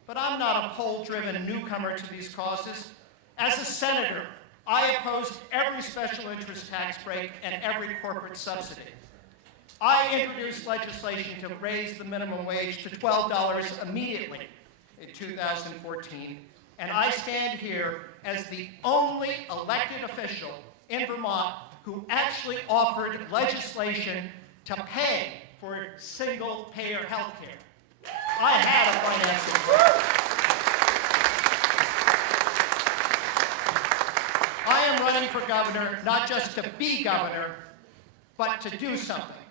But I'm not a poll-driven newcomer to these causes. As a senator, I opposed every special interest tax break and every corporate subsidy. I introduced legislation to raise the minimum wage to $12 immediately in 2014, and I stand here as the only elected official in Vermont who actually offered legislation to pay for single-payer health care. I had a financial. I am running for governor not just to be governor, but to do something,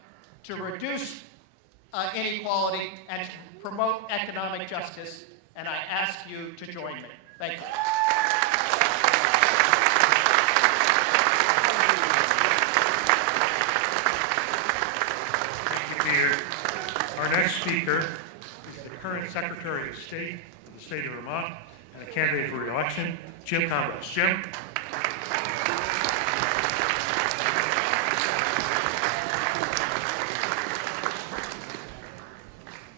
to reduce inequality and to promote economic justice, and I ask you to join me. Thank you. Peter. Our next speaker is the current Secretary of State of the state of Vermont and a candidate for re-election, Jim Condos. Jim?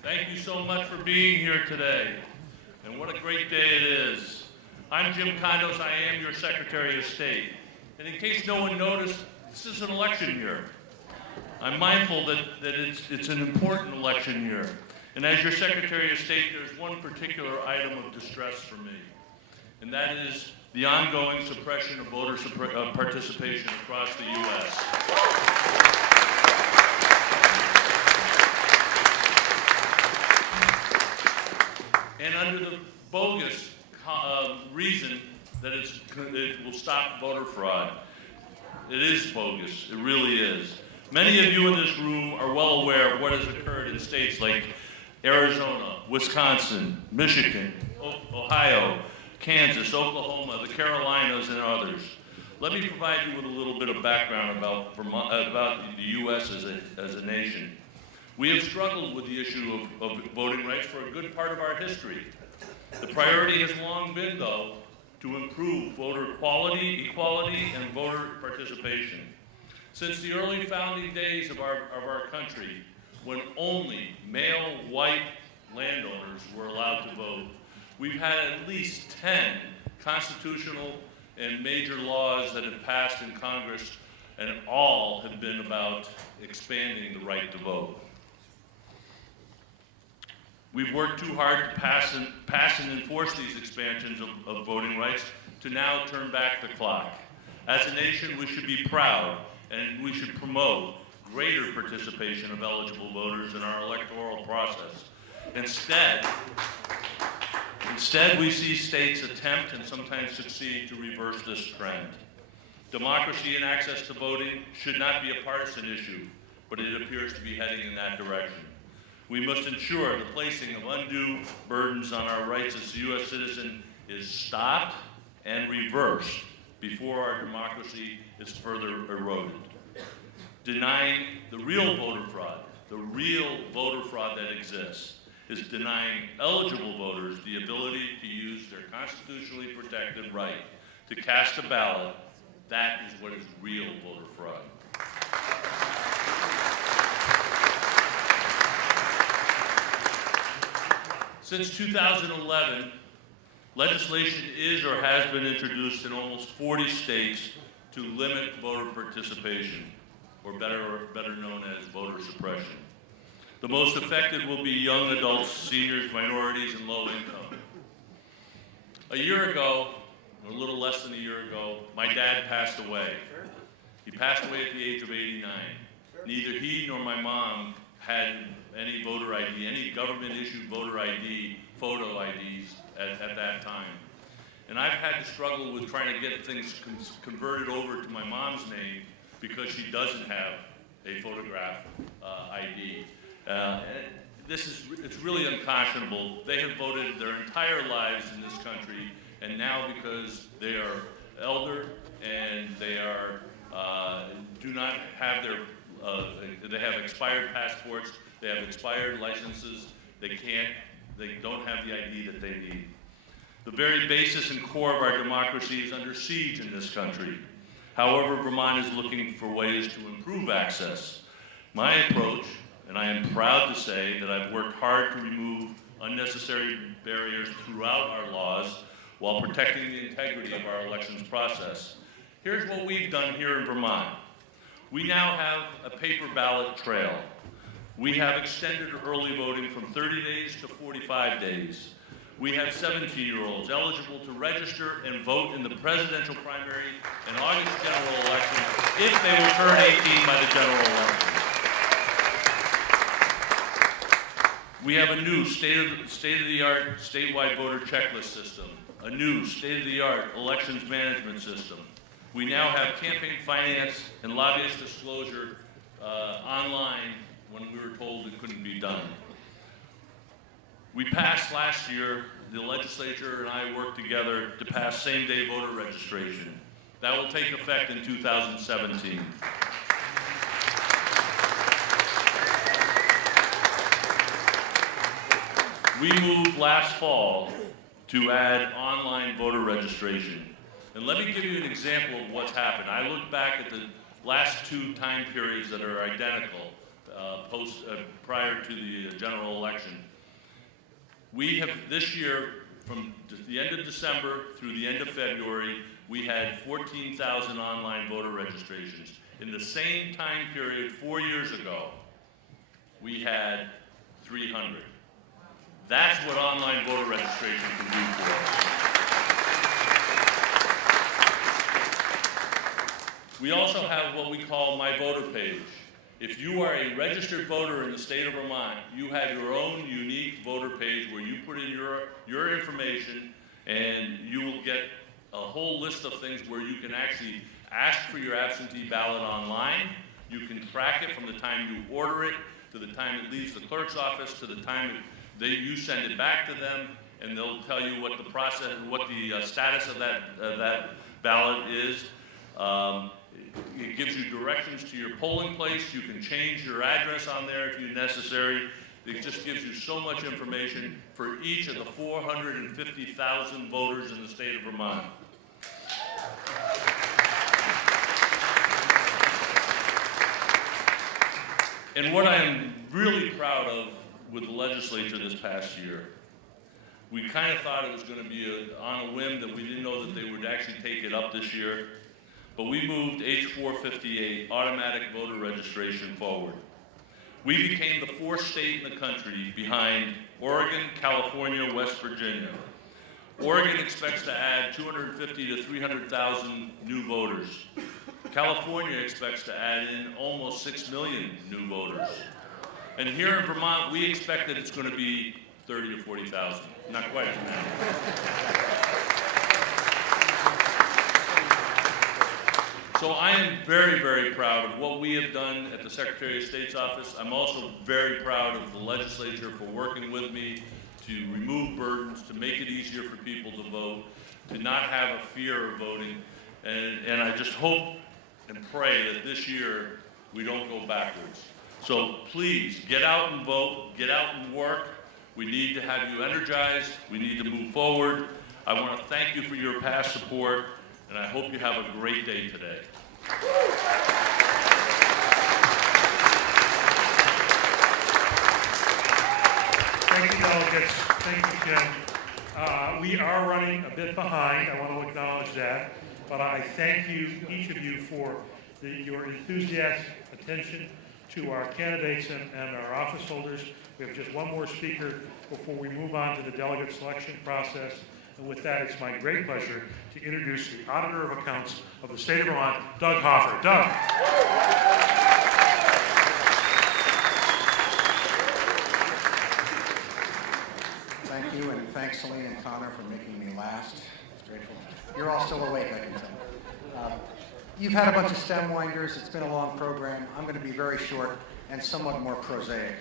Thank you so much for being here today, and what a great day it is. I'm Jim Condos. I am your Secretary of State. And in case no one noticed, this is an election year. I'm mindful that it's an important election year. And as your Secretary of State, there's one particular item of distress for me, and that is the ongoing suppression of voter participation across the U.S. And under the bogus reason that it will stop voter fraud. It is bogus. It really is. Many of you in this room are well aware of what has occurred in states like Arizona, Wisconsin, Michigan, Ohio, Kansas, Oklahoma, the Carolinas, and others. Let me provide you with a little bit of background about Vermont, about the U.S. as a nation. We have struggled with the issue of voting rights for a good part of our history. The priority has long been, though, to improve voter equality, and voter participation. Since the early founding days of our country, when only male white landowners were allowed to vote, we've had at least 10 constitutional and major laws that have passed in Congress, and all have been about expanding the right to vote. We've worked too hard to pass and enforce these expansions of voting rights to now turn back the clock. As a nation, we should be proud and we should promote greater participation of eligible voters in our electoral process. Instead, we see states attempt and sometimes succeed to reverse this trend. Democracy and access to voting should not be a partisan issue, but it appears to be heading in that direction. We must ensure the placing of undue burdens on our rights as a U.S. citizen is stopped and reversed before our democracy is further eroded. Denying the real voter fraud that exists, is denying eligible voters the ability to use their constitutionally protected right to cast a ballot. That is what is real voter fraud. Since 2011, legislation is or has been introduced in almost 40 states to limit voter participation, or better known as voter suppression. The most affected will be young adults, seniors, minorities, and low income. A year ago, a little less than a year ago, my dad passed away. He passed away at the age of 89. Neither he nor my mom had any voter ID, any government-issued voter ID, photo IDs at that time. And I've had to struggle with trying to get things converted over to my mom's name because she doesn't have a photograph ID. It's really unconscionable. They have voted their entire lives in this country, and now because they are elder and they are do not have their they have expired passports, they have expired licenses, they don't have the ID that they need. The very basis and core of our democracy is under siege in this country. However, Vermont is looking for ways to improve access. My approach, and I am proud to say that I've worked hard to remove unnecessary barriers throughout our laws while protecting the integrity of our elections process. Here's what we've done here in Vermont. We now have a paper ballot trail. We have extended early voting from 30 days to 45 days. We have 17-year-olds eligible to register and vote in the presidential primary and August general election if they will turn 18 by the general election. We have a new state-of-the-art statewide voter checklist system, a new state-of-the-art elections management system. We now have campaign finance and lobbyist disclosure online when we were told it couldn't be done. We passed last year, the legislature and I worked together to pass same-day voter registration. That will take effect in 2017. We moved last fall to add online voter registration. And let me give you an example of what's happened. I look back at the last two time periods that are identical, prior to the general election. We have, this year, from the end of December through the end of February, we had 14,000 online voter registrations. In the same time period 4 years ago, we had 300. That's what online voter registration can do for us. We also have what we call My Voter Page. If you are a registered voter in the state of Vermont, you have your own unique voter page where you put in your information, and you will get a whole list of things where you can actually ask for your absentee ballot online. You can track it from the time you order it to the time it leaves the clerk's office to the time you send it back to them, and they'll tell you what the process, what the status of that ballot is. It gives you directions to your polling place. You can change your address on there if necessary. It just gives you so much information for each of the 450,000 voters in the state of Vermont. And what I am really proud of with the legislature this past year, we kind of thought it was going to be on a whim, that we didn't know that they would actually take it up this year. But we moved H458, automatic voter registration, forward. We became the fourth state in the country behind Oregon, California, West Virginia. Oregon expects to add 250 to 300,000 new voters. California expects to add in almost 6 million new voters. And here in Vermont, we expect that it's going to be 30 to 40,000. Not quite as many. So I am very, very proud of what we have done at the Secretary of State's office. I'm also very proud of the legislature for working with me to remove burdens, to make it easier for people to vote, to not have a fear of voting. And I just hope and pray that this year we don't go backwards. So please, get out and vote, get out and work. We need to have you energized. We need to move forward. I want to thank you for your past support, and I hope you have a great day today. Thank you, delegates. Thank you, Jim. We are running a bit behind. I want to acknowledge that. But I thank you, each of you, for your enthusiastic attention to our candidates and our office holders. We have just one more speaker before we move on to the delegate selection process. And with that, it's my great pleasure to introduce the Auditor of Accounts of the State of Vermont, Doug Hoffer. Doug. Thank you, and thanks, Celine and Connor, for making me last. It's grateful. You're all still awake, I can tell. You've had a bunch of stem winders. It's been a long program. I'm going to be very short and somewhat more prosaic.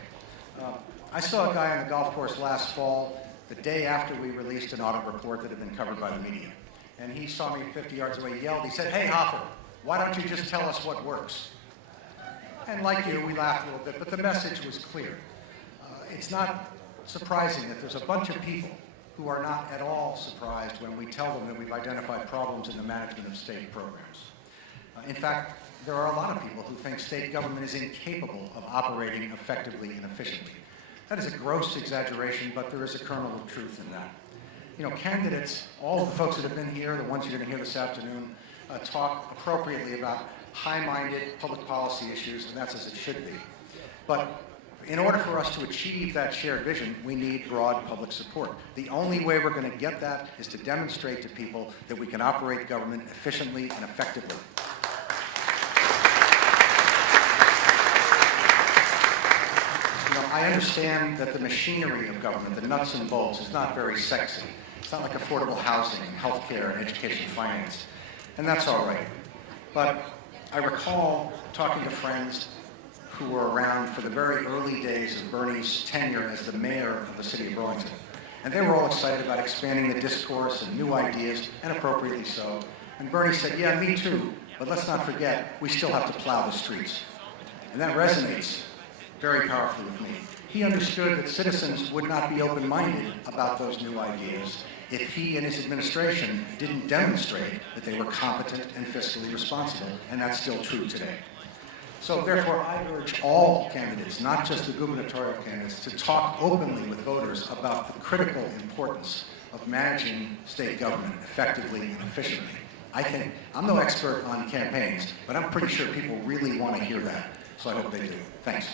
I saw a guy on the golf course last fall, the day after we released an audit report that had been covered by the media. And he saw me 50 yards away, yelled, he said, "Hey, Hoffer, why don't you just tell us what works?" And like you, we laughed a little bit, but the message was clear. It's not surprising that there's a bunch of people who are not at all surprised when we tell them that we've identified problems in the management of state programs. In fact, there are a lot of people who think state government is incapable of operating effectively and efficiently. That is a gross exaggeration, but there is a kernel of truth in that. You know, candidates, all the folks that have been here, the ones you're going to hear this afternoon, talk appropriately about high-minded public policy issues, and that's as it should be. But in order for us to achieve that shared vision, we need broad public support. The only way we're going to get that is to demonstrate to people that we can operate government efficiently and effectively. You know, I understand that the machinery of government, the nuts and bolts, is not very sexy. It's not like affordable housing, healthcare, and education finance. And that's all right. But I recall talking to friends who were around for the very early days of Bernie's tenure as the mayor of the city of Burlington. And they were all excited about expanding the discourse and new ideas, and appropriately so. And Bernie said, "Yeah, me too, but let's not forget, we still have to plow the streets." And that resonates very powerfully with me. He understood that citizens would not be open-minded about those new ideas if he and his administration didn't demonstrate that they were competent and fiscally responsible, and that's still true today. So therefore, I urge all candidates, not just the gubernatorial candidates, to talk openly with voters about the critical importance of managing state government effectively and efficiently. I think, I'm no expert on campaigns, but I'm pretty sure people really want to hear that. So I hope they do. Thanks.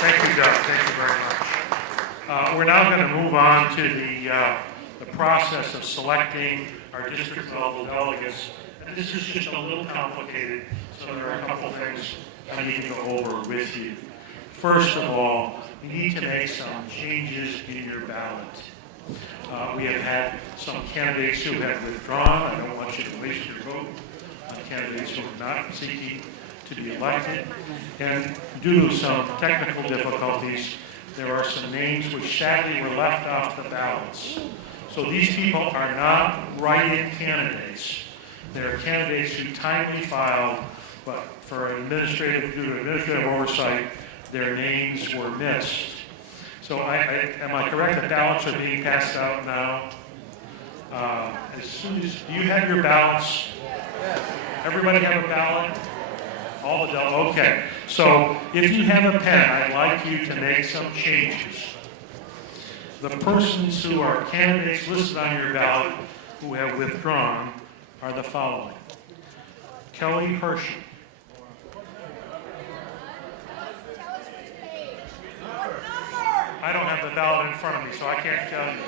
Thank you, Doug. Thank you very much. We're now going to move on to the process of selecting our district-level delegates. And this is just a little complicated, so there are a couple things I need to go over with you. First of all, you need to make some changes in your ballot. We have had some candidates who have withdrawn. I don't want you to waste your vote on candidates who are not seeking to be elected. And due to some technical difficulties, there are some names which sadly were left off the ballots. So these people are not write-in candidates. They're candidates who timely filed, but for due to administrative oversight, their names were missed. So am I correct that ballots are being passed out now? As soon as, do you have your ballots? Everybody have a ballot? All the delegates, okay. So if you have a pen, I'd like you to make some changes. The persons who are candidates listed on your ballot who have withdrawn are the following. Kelly Hershey. I don't have the ballot in front of me, so I can't tell you.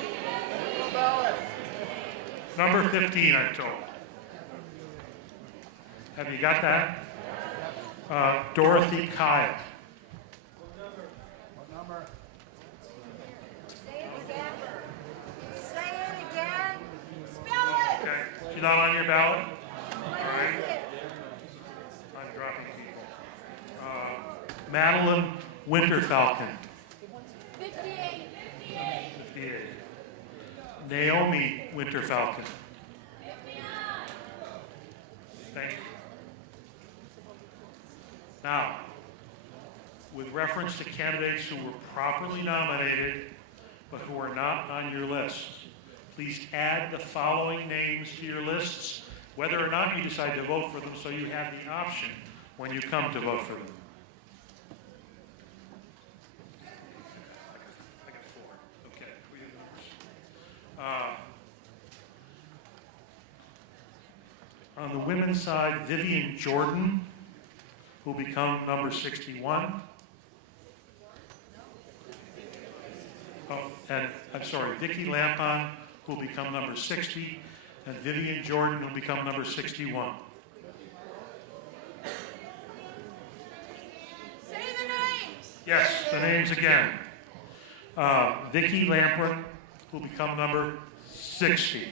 Number 15, I'm told. Have you got that? Dorothy Kyle. What number? Say it again. Say it again. Spell it. Okay. She's not on your ballot? All right. I'm dropping people. Madeline Winterfalcon. 58. 58. Naomi Winterfalcon. 59. Thank you. Now, with reference to candidates who were properly nominated but who are not on your list, please add the following names to your lists, whether or not you decide to vote for them, so you have the option when you come to vote for them. I got 4. Okay. On the women's side, Vivian Jordan, who will become number 61. Vicki Lampon, who will become number 60, and Vivian Jordan, who will become number 61. Say the names. Yes, the names again. Vicki Lampon, who will become number 60.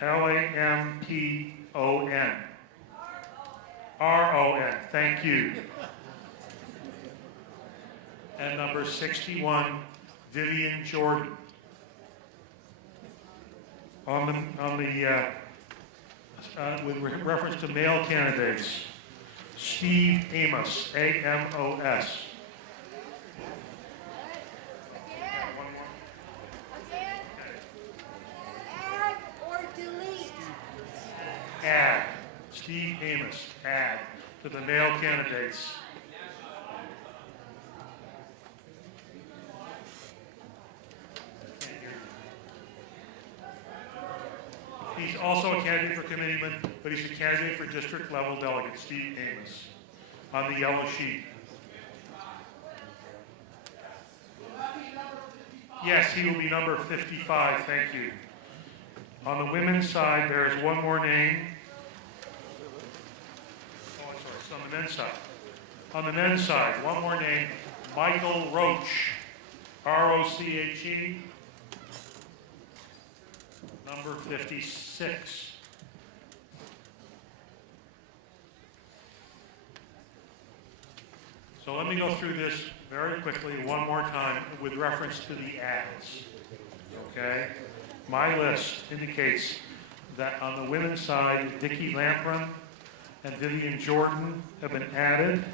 Lampon. RON, thank you. And number 61, Vivian Jordan. With reference to male candidates, Steve Amos, Amos. Again. Add or delete. Add, Steve Amos, add to the male candidates. He's also a candidate for committeeman, but he's a candidate for district-level delegate, Steve Amos, on the yellow sheet. Yes, he will be number 55, thank you. On the women's side, there's one more name. Oh, I'm sorry, it's on the men's side. On the men's side, one more name, Michael Roche, R-O-C-H-E. Number 56. So let me go through this very quickly one more time with reference to the ads. Okay? My list indicates that on the women's side, Vicki Lampron and Vivian Jordan have been added.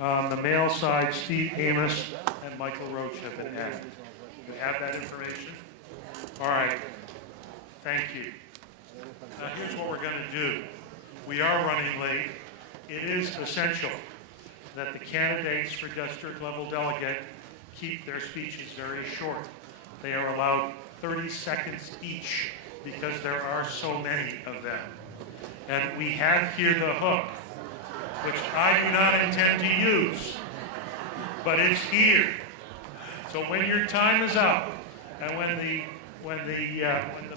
On the male side, Steve Amos and Michael Roche have been added. We have that information? All right, thank you. Now here's what we're going to do. We are running late. It is essential that the candidates for district-level delegate keep their speeches very short. They are allowed 30 seconds each because there are so many of them. And we have here the hook, which I do not intend to use, but it's here. So when your time is up and when the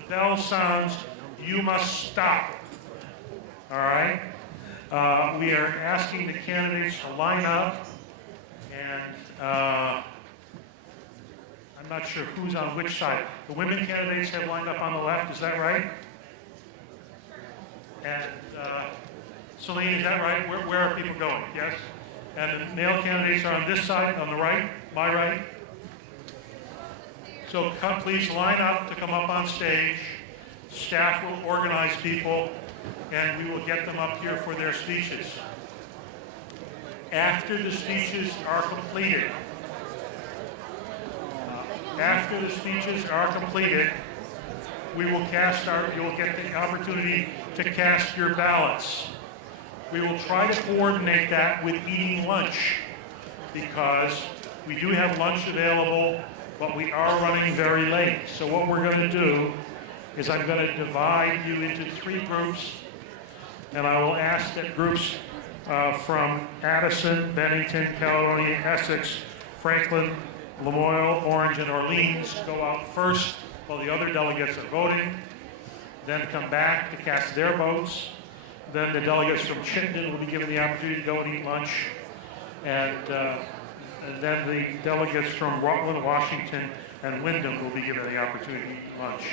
bell sounds, you must stop. All right? We are asking the candidates to line up, and I'm not sure who's on which side. The women candidates have lined up on the left, is that right? And Celine, is that right? Where are people going? Yes? And the male candidates are on this side, on the right, my right. So please line up to come up on stage. Staff will organize people, and we will get them up here for their speeches. After the speeches are completed, we will you'll get the opportunity to cast your ballots. We will try to coordinate that with eating lunch, because we do have lunch available, but we are running very late. So what we're going to do is I'm going to divide you into 3 groups, and I will ask that groups from Addison, Bennington, Caledonia, Essex, Franklin, Lamoille, Orange, and Orleans go out first while the other delegates are voting, then come back to cast their votes. Then the delegates from Chittenden will be given the opportunity to go and eat lunch, and then the delegates from Rutland, Washington, and Wyndham will be given the opportunity to eat lunch.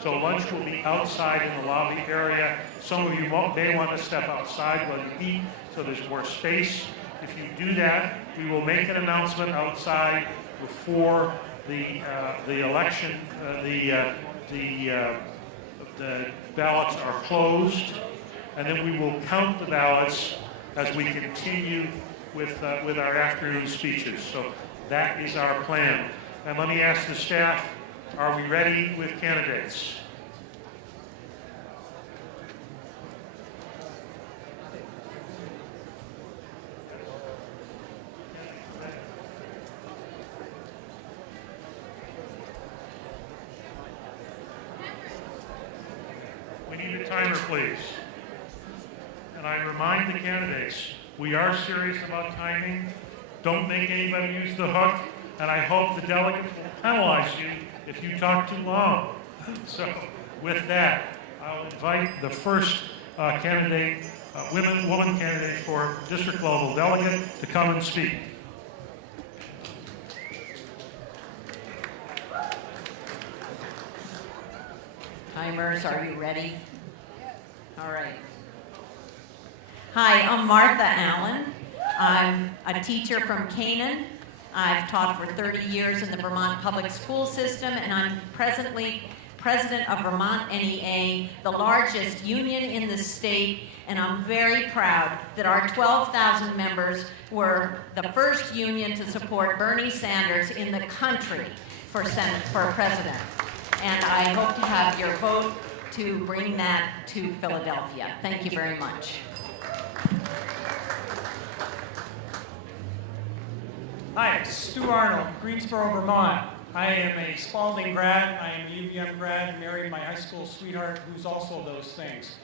So lunch will be outside in the lobby area. Some of you may want to step outside while you eat, so there's more space. If you do that, we will make an announcement outside before the election, the ballots are closed, and then we will count the ballots as we continue with our afternoon speeches. So that is our plan. And let me ask the staff, are we ready with candidates? We need a timer, please. And I remind the candidates, we are serious about timing. Don't make anybody use the hook. and I hope the delegates will penalize you if you talk too long. So with that, I'll invite the first candidate, woman candidate for District-Level Delegate to come and speak. Timers, are you ready? All right. Hi, I'm Martha Allen. I'm a teacher from Canaan. I've taught for 30 years in the Vermont public school system, and I'm presently president of Vermont NEA, the largest union in the state, and I'm very proud that our 12,000 members were the first union to support Bernie Sanders in the country for president. And I hope to have your vote to bring that to Philadelphia. Thank you very much. Hi, Stu Arnold, Greensboro, Vermont. I am a Spalding grad, I am a UVM grad, married my high school sweetheart who's also those things.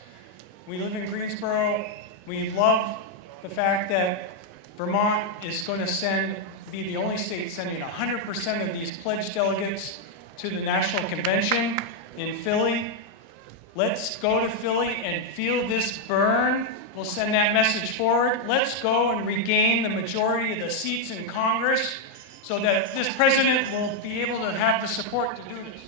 We live in Greensboro. We love the fact that Vermont is going to be the only state sending 100% of these pledged delegates to the National Convention in Philly. Let's go to Philly and feel this burn. We'll send that message forward. Let's go and regain the majority of the seats in Congress so that this president will be able to have the support to do this.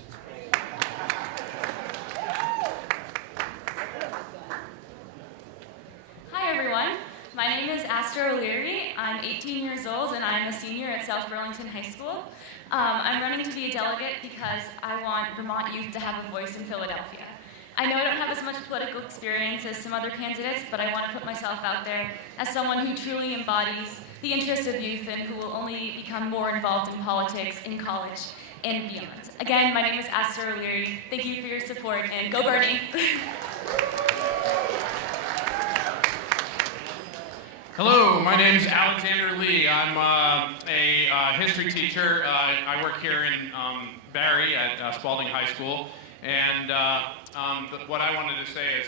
Hi everyone, my name is Astor O'Leary. I'm 18 years old and I'm a senior at South Burlington High School. I'm running to be a delegate because I want Vermont youth to have a voice in Philadelphia. I know I don't have as much political experience as some other candidates, but I want to put myself out there as someone who truly embodies the interests of youth and who will only become more involved in politics in college and beyond. Again, my name is Astor O'Leary. Thank you for your support, and go Bernie! Hello, my name is Alexander Lee. I'm a history teacher. I work here in Barrie at Spalding High School. And what I wanted to say is,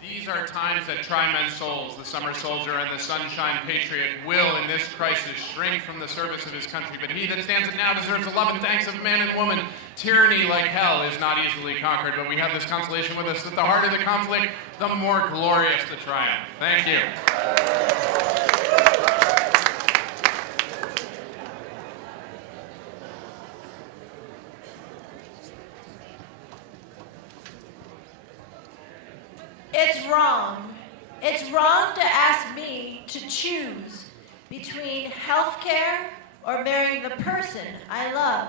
these are times that try men's souls. The summer soldier and the sunshine patriot will, in this crisis, shrink from the service of his country. But he that stands it now deserves the love and thanks of man and woman. Tyranny, like hell, is not easily conquered, but we have this consolation with us that the harder the conflict, the more glorious the triumph. Thank you. It's wrong. It's wrong to ask me to choose between health care or marrying the person I love.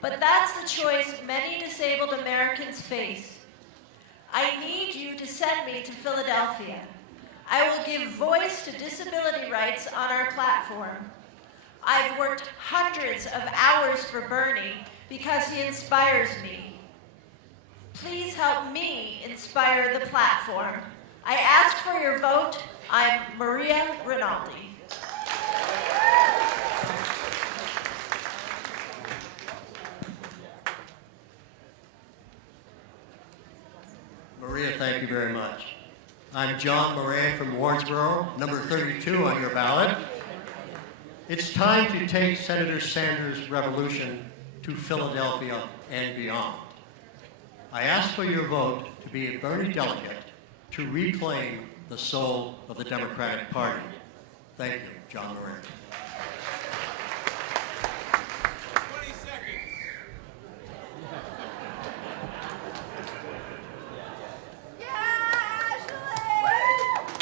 But that's the choice many disabled Americans face. I need you to send me to Philadelphia. I will give voice to disability rights on our platform. I've worked hundreds of hours for Bernie because he inspires me. Please help me inspire the platform. I ask for your vote. I'm Maria Rinaldi. Maria, thank you very much. I'm John Moran from Wardsboro, number 32 on your ballot. It's time to take Senator Sanders' revolution to Philadelphia and beyond. I ask for your vote to be a Bernie delegate to reclaim the soul of the Democratic Party. Thank you, John Moran. 20 seconds.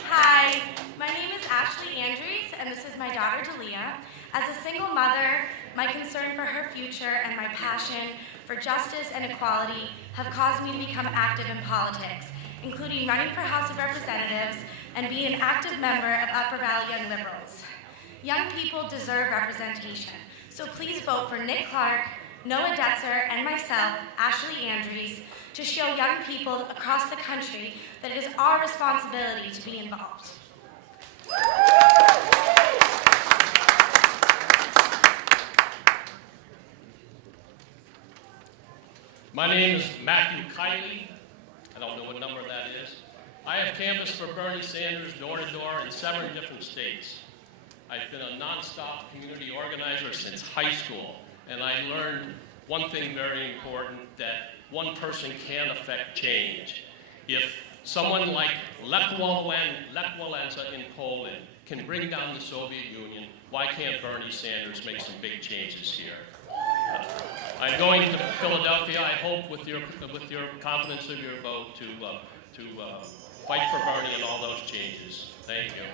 Hi, my name is Ashley Andrews, and this is my daughter, Dalia. As a single mother, my concern for her future and my passion for justice and equality have caused me to become active in politics, including running for House of Representatives and being an active member of Upper Valley Young Liberals. Young people deserve representation, so please vote for Nick Clark, Noah Detzer, and myself, Ashley Andrews, to show young people across the country that it is our responsibility to be involved. My name is Matthew Kiley. I don't know what number that is. I have canvassed for Bernie Sanders door to door in 7 different states. I've been a nonstop community organizer since high school, and I learned one thing very important, that one person can affect change. If someone like Lech Walesa in Poland can bring down the Soviet Union, why can't Bernie Sanders make some big changes here? I'm going to Philadelphia, I hope, with your confidence of your vote, to fight for Bernie and all those changes. Thank you.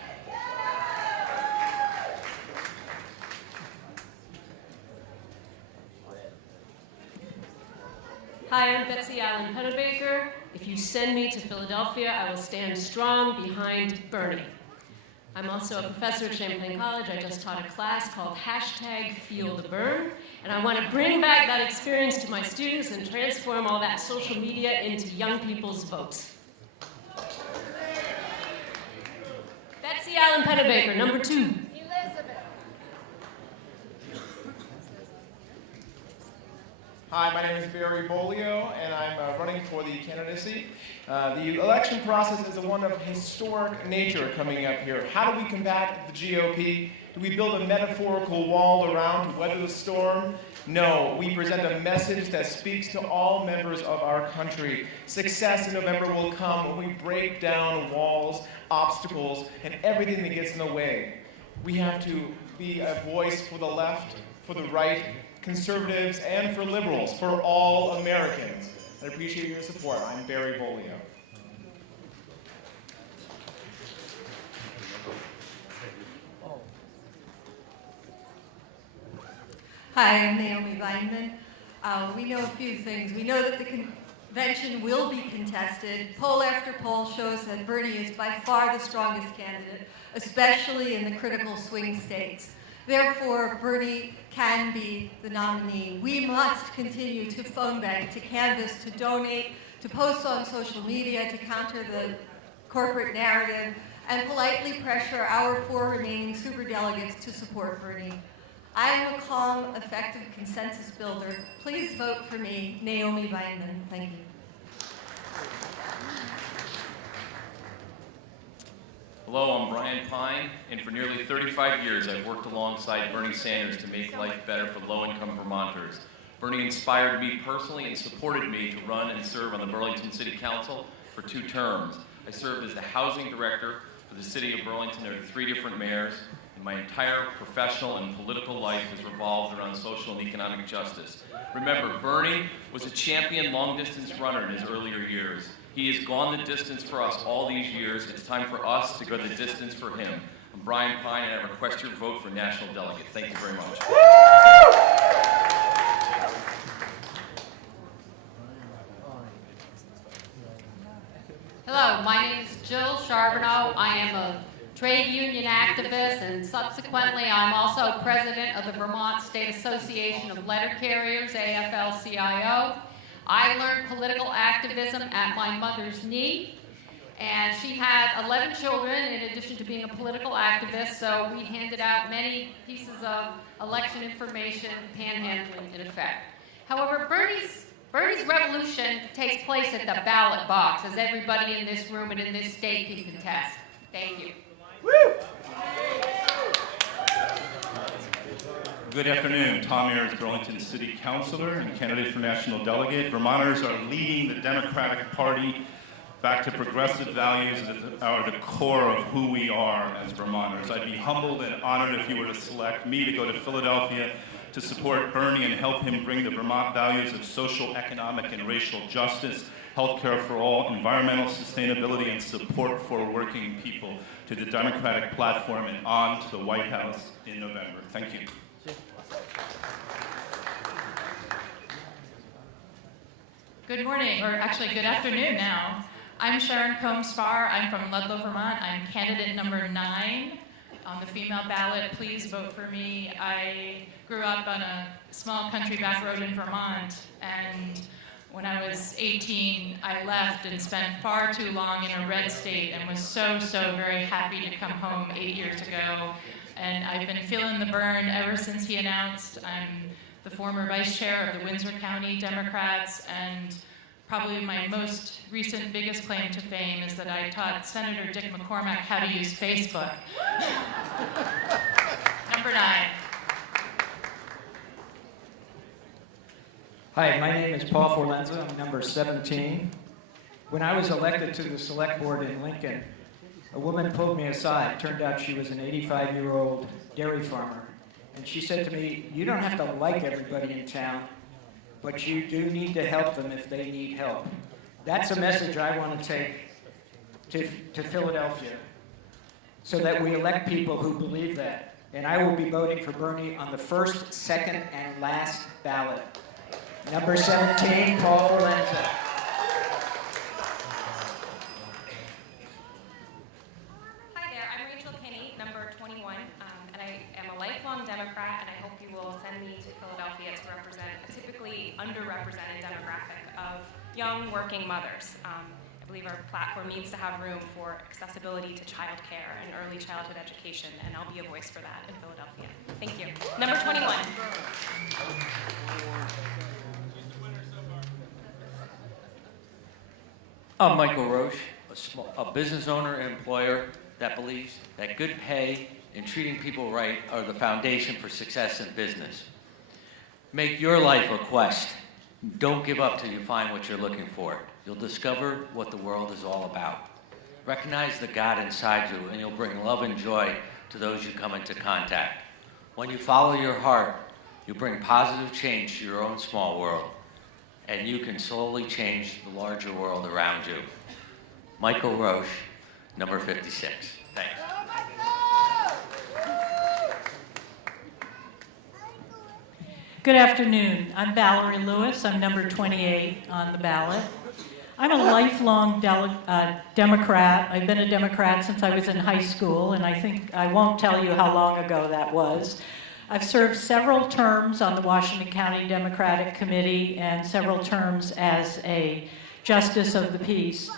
Hi, I'm Betsy Allen Pennebaker. If you send me to Philadelphia, I will stand strong behind Bernie. I'm also a professor at Champlain College. I just taught a class called #FeelTheBurn, and I want to bring back that experience to my students and transform all that social media into young people's votes. Betsy Allen Pennebaker, number 2. Hi, my name is Barry Bolio, and I'm running for the candidacy. The election process is one of historic nature coming up here. How do we combat the GOP? Do we build a metaphorical wall around to weather the storm? No, we present a message that speaks to all members of our country. Success in November will come when we break down walls, obstacles, and everything that gets in the way. We have to be a voice for the left, for the right, conservatives, and for liberals, for all Americans. I appreciate your support. I'm Barry Bolio. Hi, I'm Naomi Weinman. We know a few things. We know that the convention will be contested. Poll after poll shows that Bernie is by far the strongest candidate, especially in the critical swing states. Therefore, Bernie can be the nominee. We must continue to phone bank, to canvass, to donate, to post on social media, to counter the corporate narrative, and politely pressure our 4 remaining superdelegates to support Bernie. I am a calm, effective consensus builder. Please vote for me, Naomi Weinman. Thank you. Hello, I'm Brian Pine, and for nearly 35 years I've worked alongside Bernie Sanders to make life better for low-income Vermonters. Bernie inspired me personally and supported me to run and serve on the Burlington City Council for 2 terms. I served as the housing director for the city of Burlington under 3 different mayors, and my entire professional and political life has revolved around social and economic justice. Remember, Bernie was a champion long-distance runner in his earlier years. He has gone the distance for us all these years. It's time for us to go the distance for him. I'm Brian Pine, and I request your vote for National Delegate. Thank you very much. Hello, my name is Jill Charbonneau. I am a trade union activist, and subsequently I'm also president of the Vermont State Association of Letter Carriers, AFL-CIO. I learned political activism at my mother's knee, and she had 11 children in addition to being a political activist, so we handed out many pieces of election information, panhandling in effect. However, Bernie's revolution takes place at the ballot box, as everybody in this room and in this state can contest. Thank you. Woo! Good afternoon. Tom Ayers, Burlington City Councilor and candidate for National Delegate. Vermonters are leading the Democratic Party back to progressive values that are the core of who we are as Vermonters. I'd be humbled and honored if you were to select me to go to Philadelphia to support Bernie and help him bring the Vermont values of social, economic, and racial justice, healthcare for all, environmental sustainability, and support for working people to the Democratic platform and on to the White House in November. Thank you. Good morning, or actually good afternoon now. I'm Sharon Combs-Farr. I'm from Ludlow, Vermont. I'm candidate number 9 on the female ballot. Please vote for me. I grew up on a small country back road in Vermont, and when I was 18, I left and spent far too long in a red state and was so very happy to come home 8 years ago. And I've been feeling the burn ever since he announced. I'm the former vice chair of the Windsor County Democrats, and probably my most recent biggest claim to fame is that I taught Senator Dick McCormack how to use Facebook. number 9. Hi, my name is Paul Forlenza. I'm number 17. When I was elected to the select board in Lincoln, a woman pulled me aside. Turned out she was an 85-year-old dairy farmer. And she said to me, "You don't have to like everybody in town, but you do need to help them if they need help." That's a message I want to take to Philadelphia, so that we elect people who believe that. And I will be voting for Bernie on the first, second, and last ballot. Number 17, Paul Forlenza. Hi there, I'm Rachel Kinney, number 21, and I am a lifelong Democrat, and I hope you will send me to Philadelphia to represent a typically underrepresented demographic of young working mothers. I believe our platform needs to have room for accessibility to childcare and early childhood education, and I'll be a voice for that in Philadelphia. Thank you. Number 21. I'm Michael Roche, a business owner and employer that believes that good pay and treating people right are the foundation for success in business. Make your life a quest. Don't give up till you find what you're looking for. You'll discover what the world is all about. Recognize the God inside you, and you'll bring love and joy to those you come into contact. When you follow your heart, you bring positive change to your own small world, and you can slowly change the larger world around you. Michael Roche, number 56. Thanks. Good afternoon. I'm Valerie Lewis. I'm number 28 on the ballot. I'm a lifelong Democrat. I've been a Democrat since I was in high school, and I think I won't tell you how long ago that was. I've served several terms on the Washington County Democratic Committee and several terms as a Justice of the Peace.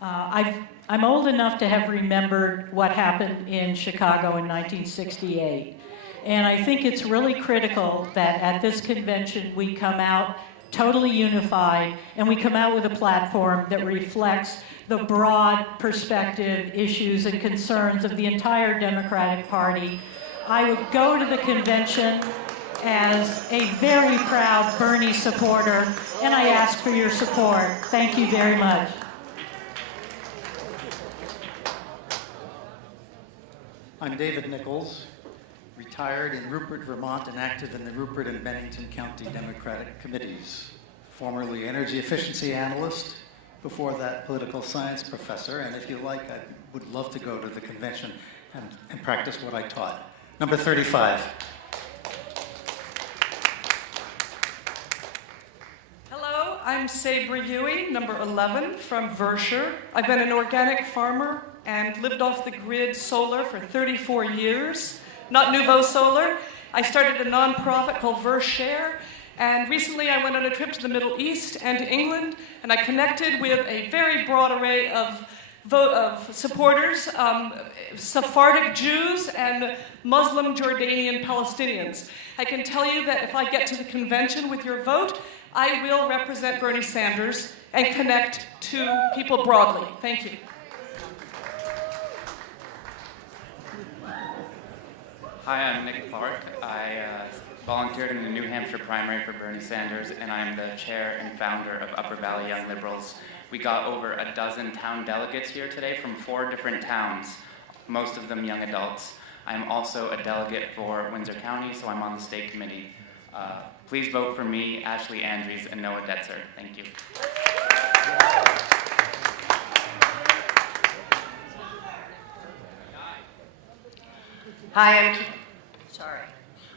I'm old enough to have remembered what happened in Chicago in 1968. And I think it's really critical that at this convention we come out totally unified and we come out with a platform that reflects the broad perspective, issues, and concerns of the entire Democratic Party. I would go to the convention as a very proud Bernie supporter, and I ask for your support. Thank you very much. I'm David Nichols, retired in Rupert, Vermont, and active in the Rupert and Bennington County Democratic Committees. Formerly energy efficiency analyst, before that political science professor, and if you like, I would love to go to the convention and practice what I taught. Number 35. Hello, I'm Sabra Huey, number 11 from Vershire. I've been an organic farmer and lived off the grid solar for 34 years. Not Nouveau Solar. I started a nonprofit called Vershare, and recently I went on a trip to the Middle East and to England, and I connected with a very broad array of supporters, Sephardic Jews and Muslim Jordanian Palestinians. I can tell you that if I get to the convention with your vote, I will represent Bernie Sanders and connect to people broadly. Thank you. Hi, I'm Nick Park. I volunteered in the New Hampshire primary for Bernie Sanders, and I'm the chair and founder of Upper Valley Young Liberals. We got over a dozen town delegates here today from 4 different towns, most of them young adults. I'm also a delegate for Windsor County, so I'm on the state committee. Please vote for me, Ashley Andrews, and Noah Detzer. Thank you. Hi,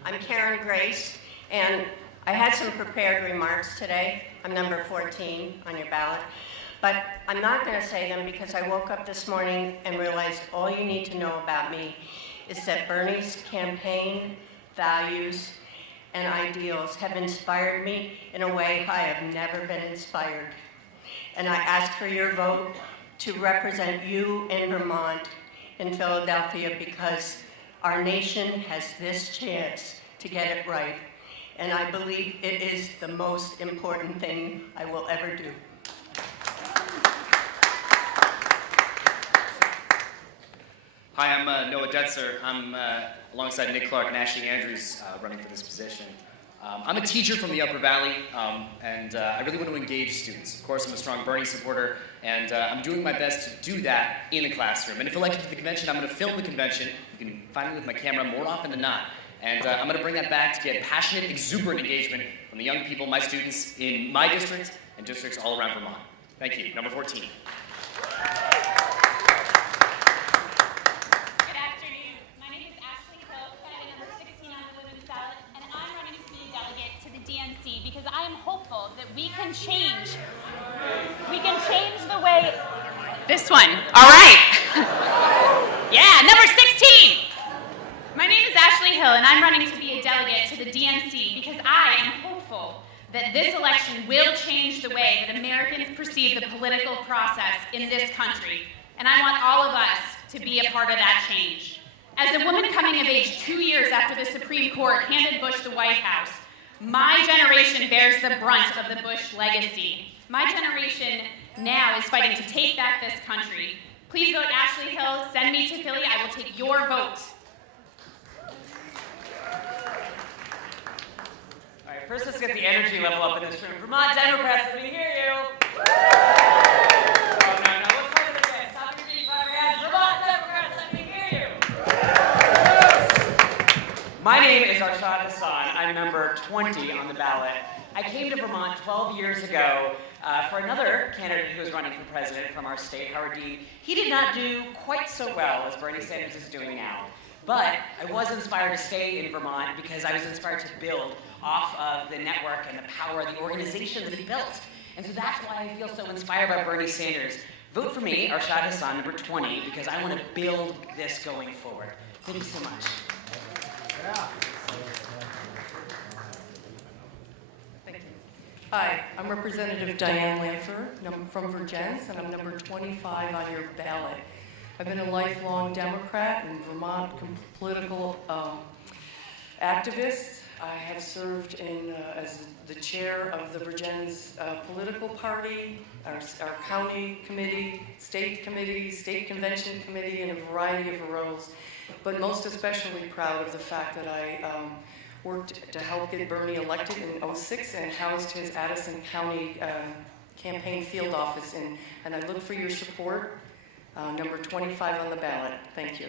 I'm Karen Grace, and I had some prepared remarks today. I'm number 14 on your ballot, but I'm not going to say them because I woke up this morning and realized all you need to know about me is that Bernie's campaign, values, and ideals have inspired me in a way I have never been inspired. And I ask for your vote to represent you in Vermont, in Philadelphia, because our nation has this chance to get it right, and I believe it is the most important thing I will ever do. Hi, I'm Noah Detzer. I'm alongside Nick Clark and Ashley Andrews running for this position. I'm a teacher from the Upper Valley, and I really want to engage students. Of course, I'm a strong Bernie supporter, and I'm doing my best to do that in the classroom. And if elected to the convention, I'm going to film the convention. You can find me with my camera more often than not. And I'm going to bring that back to get passionate, exuberant engagement from the young people, my students in my district and districts all around Vermont. Thank you. Number 14. Because I am hopeful that we can change the way. This one. All right. Yeah, number 16. My name is Ashley Hill, and I'm running to be a delegate to the DNC because I am hopeful that this election will change the way that Americans perceive the political process in this country. And I want all of us to be a part of that change. As a woman coming of age 2 years after the Supreme Court handed Bush the White House, my generation bears the brunt of the Bush legacy. My generation now is fighting to take back this country. Please vote Ashley Hill. Send me to Philly. I will take your vote. All right, first let's get the energy level up in this room. Vermont Democrats, let me hear you. Oh, no, let's play it again. Stop your feet, clap your hands. Vermont Democrats, let me hear you. My name is Arshad Hassan. I'm number 20 on the ballot. I came to Vermont 12 years ago for another candidate who was running for president from our state, Howard Dean. He did not do quite so well as Bernie Sanders is doing now. But I was inspired to stay in Vermont because I was inspired to build off of the network and the power of the organization that he built. And so that's why I feel so inspired by Bernie Sanders. Vote for me, Arshad Hassan, number 20, because I want to build this going forward. Thank you so much. Thank you. Hi, I'm Representative Diane Lanfer from Virgins, and I'm number 25 on your ballot. I've been a lifelong Democrat and Vermont political activist. I have served as the chair of the Virgins political party, our county committee, state convention committee, and a variety of roles. But most especially proud of the fact that I worked to help get Bernie elected in '06 and housed his Addison County campaign field office. And I look for your support. Number 25 on the ballot. Thank you.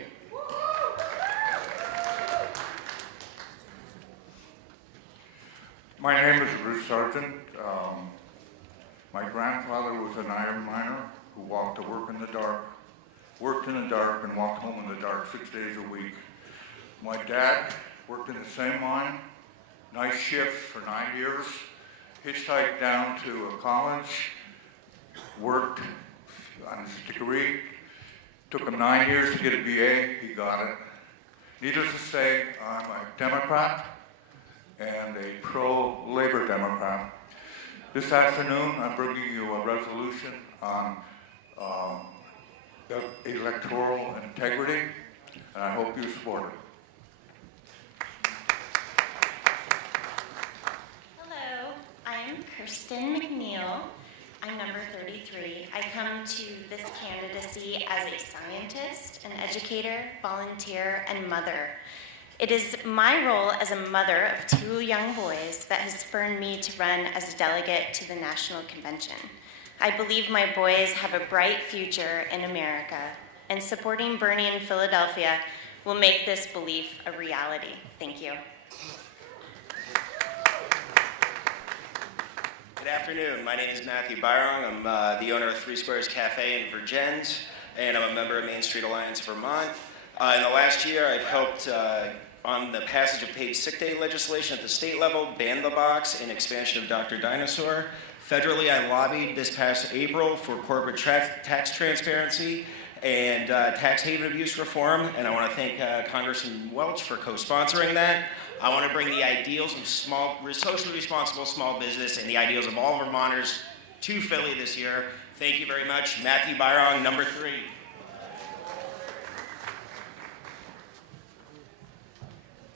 My name is Bruce Sargent. My grandfather was an iron miner who walked to work in the dark, worked in the dark, and walked home in the dark 6 days a week. My dad worked in the same mine, night shifts for 9 years, hitchhiked down to a college, worked on his degree. Took him 9 years to get a BA, he got it. Needless to say, I'm a Democrat and a pro-labor Democrat. This afternoon, I'm bringing you a resolution on electoral integrity, and I hope you support it. Hello, I'm Kirsten McNeil. I'm number 33. I come to this candidacy as a scientist, an educator, volunteer, and mother. It is my role as a mother of 2 young boys that has spurred me to run as a delegate to the National Convention. I believe my boys have a bright future in America, and supporting Bernie in Philadelphia will make this belief a reality. Thank you. Good afternoon. My name is Matthew Byrong. I'm the owner of 3 Squares Cafe in Virgins, and I'm a member of Main Street Alliance Vermont. In the last year, I've helped on the passage of paid sick day legislation at the state level, ban the box, and expansion of Dr. Dinosaur. Federally, I lobbied this past April for corporate tax transparency and tax haven abuse reform, and I want to thank Congressman Welch for co-sponsoring that. I want to bring the ideals of socially responsible small business and the ideals of all Vermonters to Philly this year. Thank you very much. Matthew Byrong, number 3.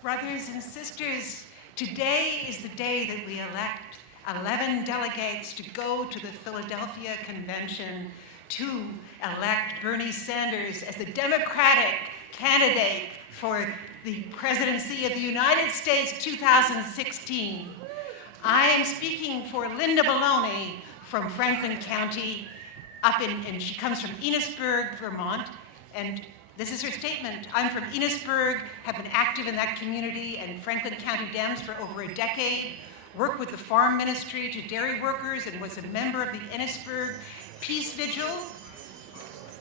Brothers and sisters, today is the day that we elect 11 delegates to go to the Philadelphia Convention to elect Bernie Sanders as the Democratic candidate for the presidency of the United States 2016. I am speaking for Linda Maloney from Franklin County, and she comes from Enosburg, Vermont, and this is her statement. I'm from Enosburg, have been active in that community and Franklin County Dems for over a decade, worked with the farm ministry to dairy workers, and was a member of the Enosburg Peace Vigil.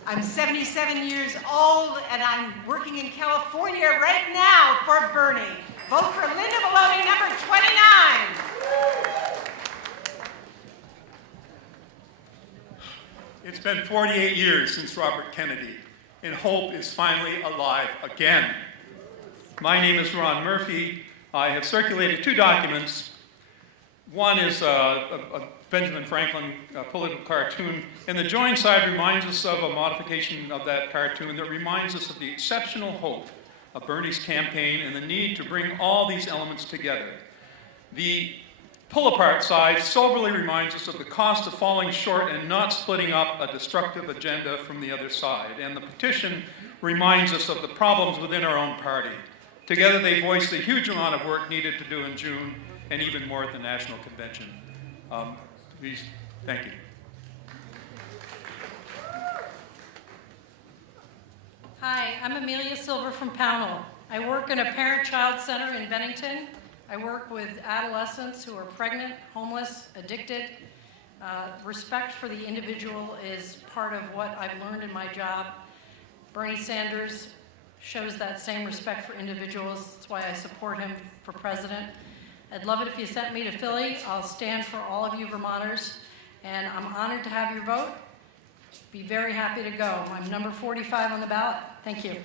I'm 77 years old, and I'm working in California right now for Bernie. Vote for Linda Maloney, number 29. It's been 48 years since Robert Kennedy, and hope is finally alive again. My name is Ron Murphy. I have circulated 2 documents. One is a Benjamin Franklin political cartoon, and the joined side reminds us of a modification of that cartoon that reminds us of the exceptional hope of Bernie's campaign and the need to bring all these elements together. The pull-apart side soberly reminds us of the cost of falling short and not splitting up a destructive agenda from the other side. And the petition reminds us of the problems within our own party. Together they voice the huge amount of work needed to do in June and even more at the National Convention. Please, thank you. Hi, I'm Amelia Silver from Pownell. I work in a parent-child center in Bennington. I work with adolescents who are pregnant, homeless, addicted. Respect for the individual is part of what I've learned in my job. Bernie Sanders shows that same respect for individuals. That's why I support him for president. I'd love it if you sent me to Philly. I'll stand for all of you Vermonters, and I'm honored to have your vote. Be very happy to go. I'm number 45 on the ballot. Thank you.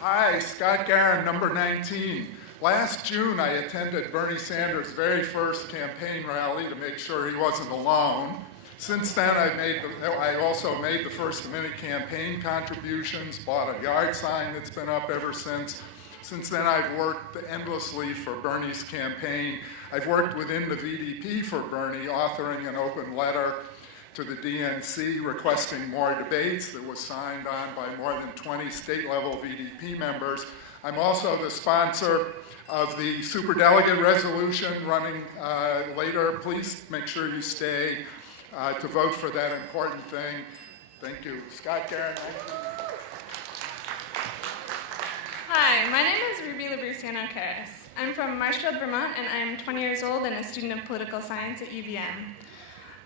Hi, Scott Garin, number 19. Last June, I attended Bernie Sanders' very first campaign rally to make sure he wasn't alone. Since then, I also made the First Amendment campaign contributions, bought a yard sign that's been up ever since. Since then, I've worked endlessly for Bernie's campaign. I've worked within the VDP for Bernie, authoring an open letter to the DNC requesting more debates that was signed on by more than 20 state-level VDP members. I'm also the sponsor of the superdelegate resolution running later. Please make sure you stay to vote for that important thing. Thank you. Scott Garin. Hi, my name is Ruby Labriciano-Karras. I'm from Marshfield, Vermont, and I'm 20 years old and a student of political science at UVM.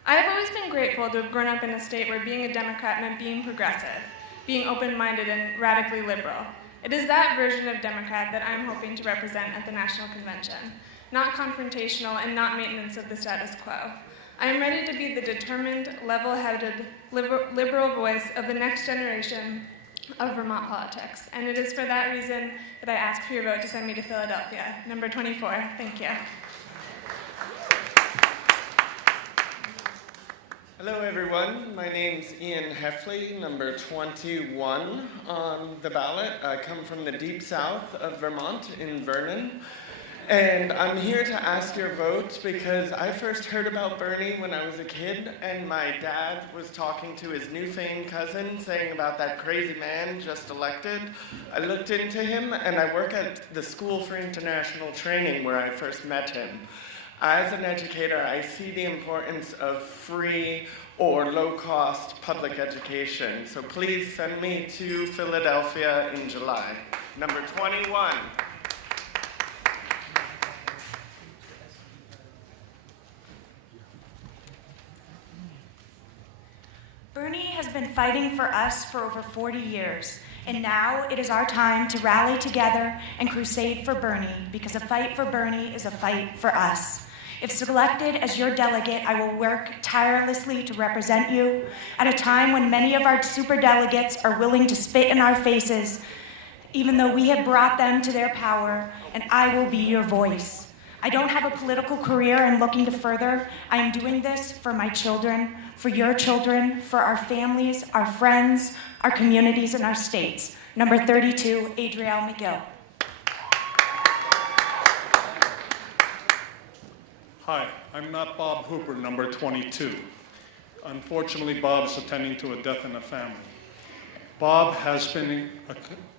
I have always been grateful to have grown up in a state where being a Democrat meant being progressive, being open-minded and radically liberal. It is that version of Democrat that I'm hoping to represent at the National Convention, not confrontational and not maintenance of the status quo. I am ready to be the determined, level-headed, liberal voice of the next generation of Vermont politics, and it is for that reason that I ask for your vote to send me to Philadelphia, number 24. Thank you. Hello everyone, my name's Ian Heffley, number 21 on the ballot. I come from the deep south of Vermont in Vernon. And I'm here to ask your vote because I first heard about Bernie when I was a kid, and my dad was talking to his newfangled cousin saying about that crazy man just elected. I looked into him, and I work at the School for International Training where I first met him. As an educator, I see the importance of free or low-cost public education. So please send me to Philadelphia in July. Number 21. Bernie has been fighting for us for over 40 years, and now it is our time to rally together and crusade for Bernie, because a fight for Bernie is a fight for us. If selected as your delegate, I will work tirelessly to represent you at a time when many of our superdelegates are willing to spit in our faces, even though we have brought them to their power, and I will be your voice. I don't have a political career and looking to further. I am doing this for my children, for your children, for our families, our friends, our communities, and our states. Number 32, Adrielle McGill. Hi, I'm not Bob Hooper, number 22. Unfortunately, Bob's attending to a death in the family. Bob has been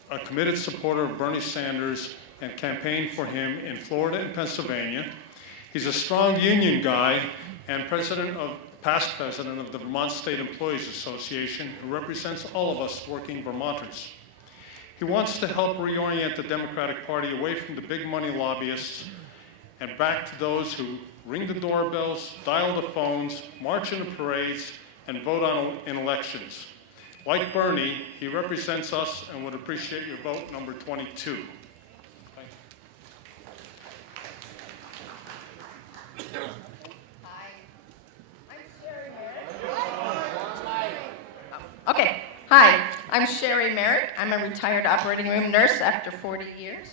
a committed supporter of Bernie Sanders and campaigned for him in Florida and Pennsylvania. He's a strong union guy and past president of the Vermont State Employees Association, who represents all of us working Vermonters. He wants to help reorient the Democratic Party away from the big money lobbyists and back to those who ring the doorbells, dial the phones, march in the parades, and vote in elections. Like Bernie, he represents us and would appreciate your vote, number 22. Thank you. Okay, hi, I'm Sherry Merrick. I'm a retired operating room nurse after 40 years.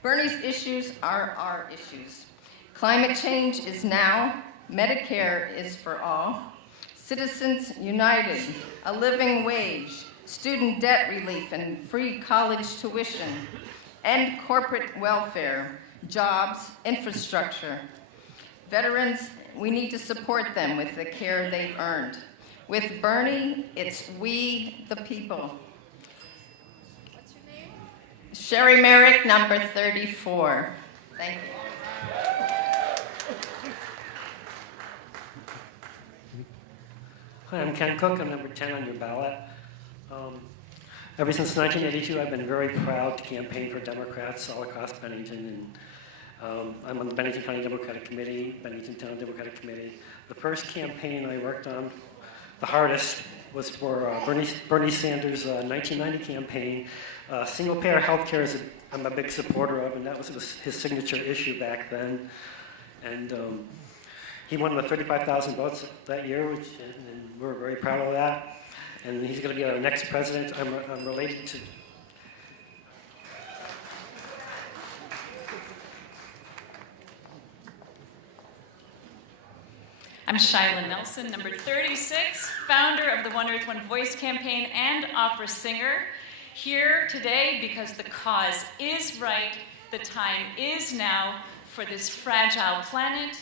Bernie's issues are our issues. Climate change is now, Medicare is for all, Citizens United, a living wage, student debt relief and free college tuition, and corporate welfare, jobs, infrastructure. Veterans, we need to support them with the care they've earned. With Bernie, it's we the people. What's your name? Sherry Merrick, number 34. Thank you. Hi, I'm Ken Cook. I'm number 10 on your ballot. Ever since 1982, I've been very proud to campaign for Democrats all across Bennington. And I'm on the Bennington County Democratic Committee, Bennington Town Democratic Committee. The first campaign I worked on, the hardest, was for Bernie Sanders' 1990 campaign. Single-payer health care I'm a big supporter of, and that was his signature issue back then. And he won with 35,000 votes that year, and we're very proud of that. And he's going to be our next president. I'm related to. I'm Shyla Nelson, number 36, founder of the One Earth, One Voice campaign and opera singer. Here today because the cause is right, the time is now for this fragile planet,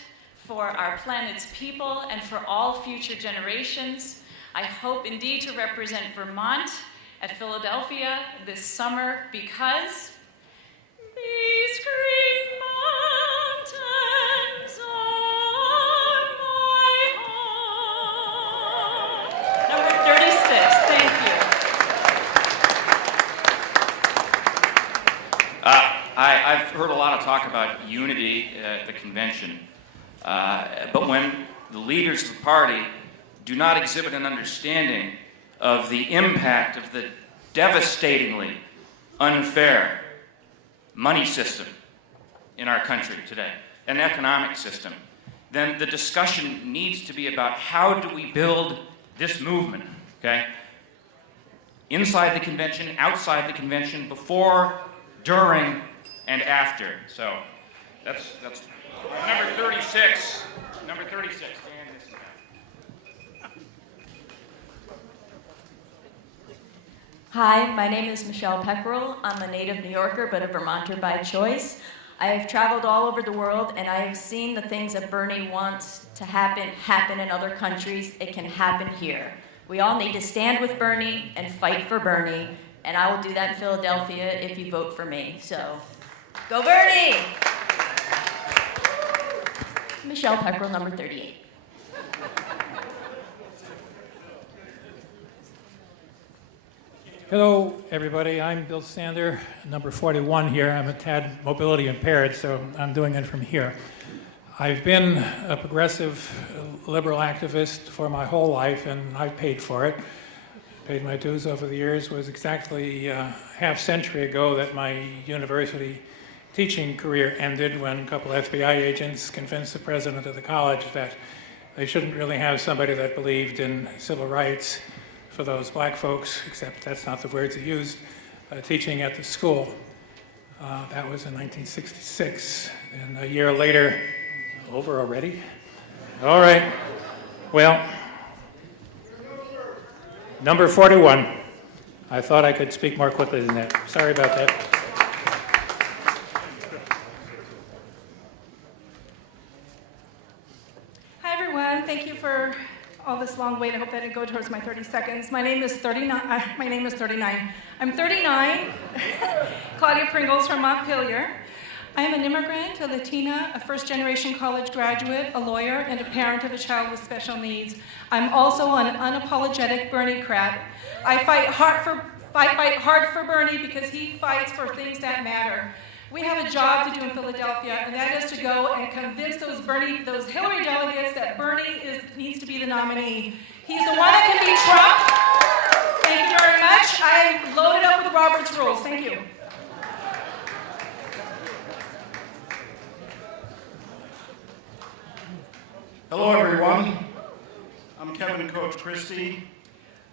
for our planet's people, and for all future generations. I hope indeed to represent Vermont at Philadelphia this summer because these green mountains are my home. Number 36, thank you. I've heard a lot of talk about unity at the convention, but when the leaders of the party do not exhibit an understanding of the impact of the devastatingly unfair money system in our country today, an economic system, then the discussion needs to be about how do we build this movement, okay? Inside the convention, outside the convention, before, during, and after. So that's number 36. Number 36. Hi, my name is Michelle Peckrell. I'm a native New Yorker, but a Vermonter by choice. I have traveled all over the world, and I have seen the things that Bernie wants to happen in other countries. It can happen here. We all need to stand with Bernie and fight for Bernie, and I will do that in Philadelphia if you vote for me. So, go Bernie! Michelle Peckrell, number 38. Hello, everybody. I'm Bill Sander, number 41 here. I'm a tad mobility impaired, so I'm doing it from here. I've been a progressive liberal activist for my whole life, and I've paid for it. Paid my dues over the years. It was exactly a half-century ago that my university teaching career ended when a couple of FBI agents convinced the president of the college that they shouldn't really have somebody that believed in civil rights for those black folks, except that's not the words he used, teaching at the school. That was in 1966. And a year later, over already? All right. Well, number 41. I thought I could speak more quickly than that. Sorry about that. Hi, everyone. Thank you for all this long wait. I hope that didn't go towards my 30 seconds. My name is 39. I'm 39. Claudia Pringles from Montpelier. I am an immigrant, a Latina, a first-generation college graduate, a lawyer, and a parent of a child with special needs. I'm also an unapologetic Bernie-crat. I fight hard for Bernie because he fights for things that matter. We have a job to do in Philadelphia, and that is to go and convince those Hillary delegates that Bernie needs to be the nominee. He's the one that can beat Trump. Thank you very much. I'm loaded up with Robert's rules. Thank you. Hello, everyone. I'm Kevin Coach Christie.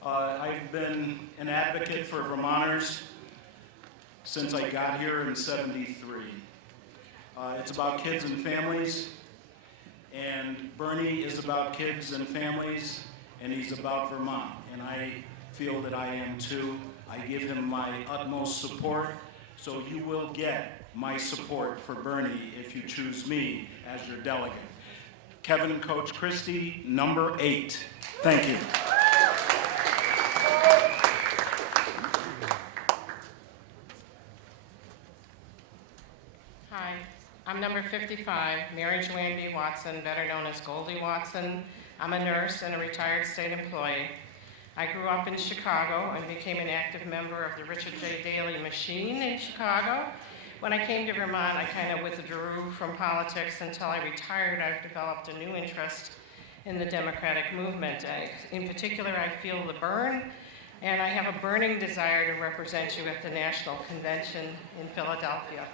I've been an advocate for Vermonters since I got here in '73. It's about kids and families, and Bernie is about kids and families, and he's about Vermont, and I feel that I am too. I give him my utmost support, so you will get my support for Bernie if you choose me as your delegate. Kevin Coach Christie, number 8. Thank you. Hi, I'm number 55, Mary Joanne B. Watson, better known as Goldie Watson. I'm a nurse and a retired state employee. I grew up in Chicago and became an active member of the Richard J. Daley machine in Chicago. When I came to Vermont, I kind of withdrew from politics until I retired. I've developed a new interest in the Democratic movement. In particular, I feel the burn, and I have a burning desire to represent you at the National Convention in Philadelphia.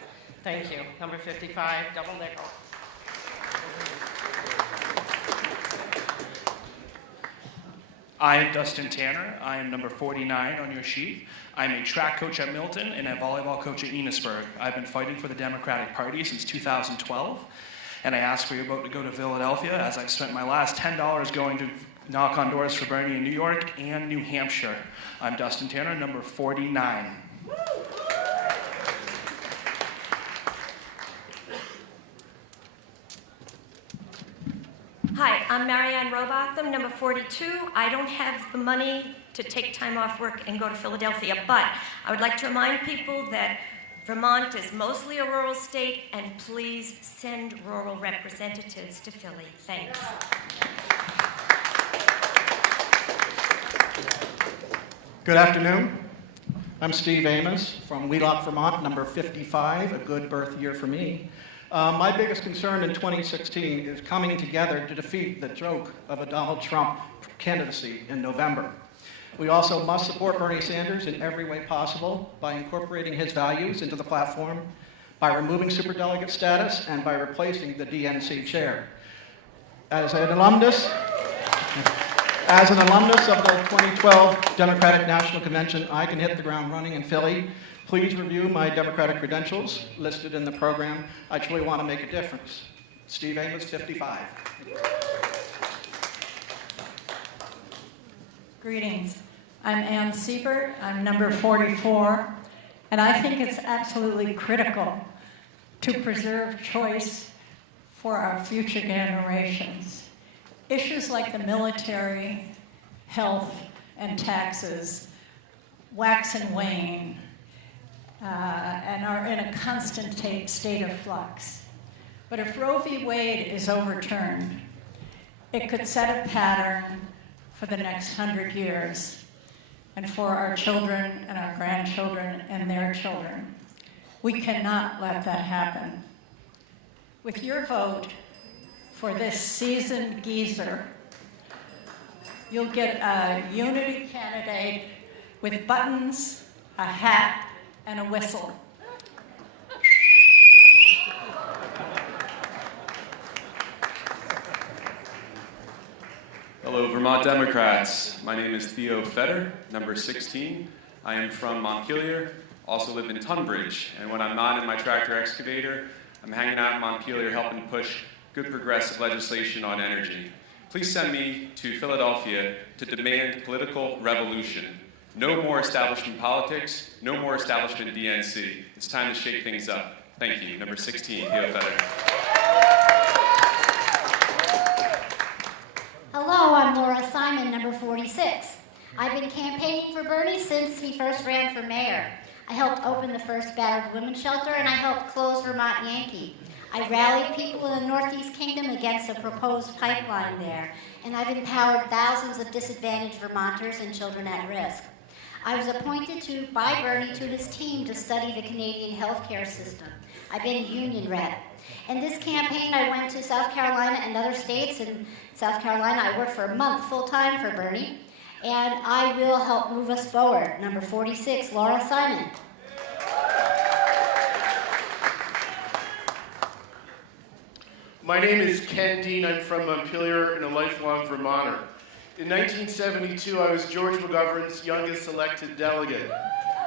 Thank you. Number 55, double nickel. I am Dustin Tanner. I am number 49 on your sheet. I'm a track coach at Milton and a volleyball coach at Enosburg. I've been fighting for the Democratic Party since 2012, and I asked for your vote to go to Philadelphia as I've spent my last $10 going to knock on doors for Bernie in New York and New Hampshire. I'm Dustin Tanner, number 49. Hi, I'm Marianne Robotham, number 42. I don't have the money to take time off work and go to Philadelphia, but I would like to remind people that Vermont is mostly a rural state, and please send rural representatives to Philly. Thanks. Good afternoon. I'm Steve Amos from Wheelock, Vermont, number 55, a good birth year for me. My biggest concern in 2016 is coming together to defeat the joke of a Donald Trump candidacy in November. We also must support Bernie Sanders in every way possible by incorporating his values into the platform, by removing superdelegate status, and by replacing the DNC chair. As an alumnus of the 2012 Democratic National Convention, I can hit the ground running in Philly. Please review my Democratic credentials listed in the program. I truly want to make a difference. Steve Amos, 55. Greetings. I'm Ann Siebert. I'm number 44. And I think it's absolutely critical to preserve choice for our future generations. Issues like the military, health, and taxes wax and wane. And are in a constant state of flux. But if Roe v. Wade is overturned, it could set a pattern for the next 100 years, and for our children and our grandchildren and their children. We cannot let that happen. With your vote for this seasoned geezer, you'll get a unity candidate with buttons, a hat, and a whistle. Hello, Vermont Democrats. My name is Theo Fetter, number 16. I am from Montpelier, also live in Tunbridge, and when I'm not in my tractor excavator, I'm hanging out in Montpelier helping push good progressive legislation on energy. Please send me to Philadelphia to demand political revolution. No more establishment politics, no more establishment DNC. It's time to shake things up. Thank you. Number 16, Theo Fetter. Hello, I'm Laura Simon, number 46. I've been campaigning for Bernie since he first ran for mayor. I helped open the first battered women's shelter, and I helped close Vermont Yankee. I rallied people in the Northeast Kingdom against a proposed pipeline there, and I've empowered thousands of disadvantaged Vermonters and children at risk. I was appointed by Bernie to his team to study the Canadian healthcare system. I've been a union rep. In this campaign, I went to South Carolina and other states. In South Carolina, I worked for a month full-time for Bernie, and I will help move us forward. Number 46, Laura Simon. My name is Ken Dean. I'm from Montpelier and a lifelong Vermonter. In 1972, I was George McGovern's youngest elected delegate.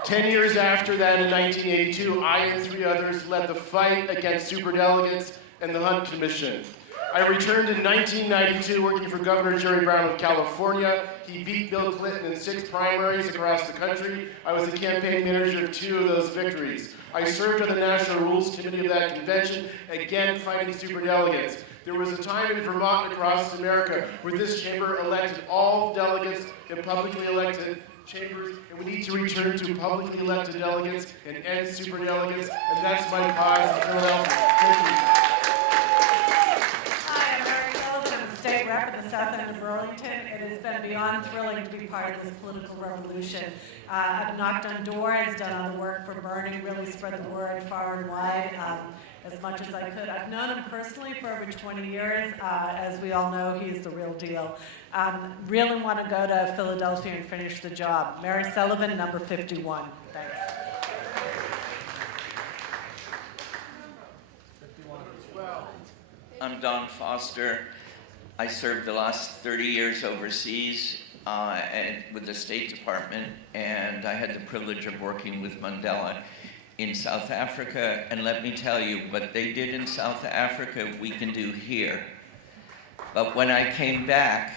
10 years after that, in 1982, I and 3 others led the fight against superdelegates and the Hunt Commission. I returned in 1992 working for Governor Jerry Brown of California. He beat Bill Clinton in 6 primaries across the country. I was the campaign manager of 2 of those victories. I served on the National Rules Committee of that convention, again fighting superdelegates. There was a time in Vermont and across America where this chamber elected all delegates in publicly elected chambers, and we need to return to publicly elected delegates and end superdelegates, and that's my cause in Philadelphia. Thank you. Hi, I'm Mary Phillips. I'm the state rep at the south end of Burlington. It has been beyond thrilling to be part of this political revolution. I've knocked on doors, done all the work for Bernie, really spread the word far and wide. As much as I could. I've known him personally for over 20 years. As we all know, he's the real deal. Really want to go to Philadelphia and finish the job. Mary Sullivan, number 51. Thanks. I'm Don Foster. I served the last 30 years overseas and with the State Department, and I had the privilege of working with Mandela in South Africa, and let me tell you, what they did in South Africa, we can do here. But when I came back,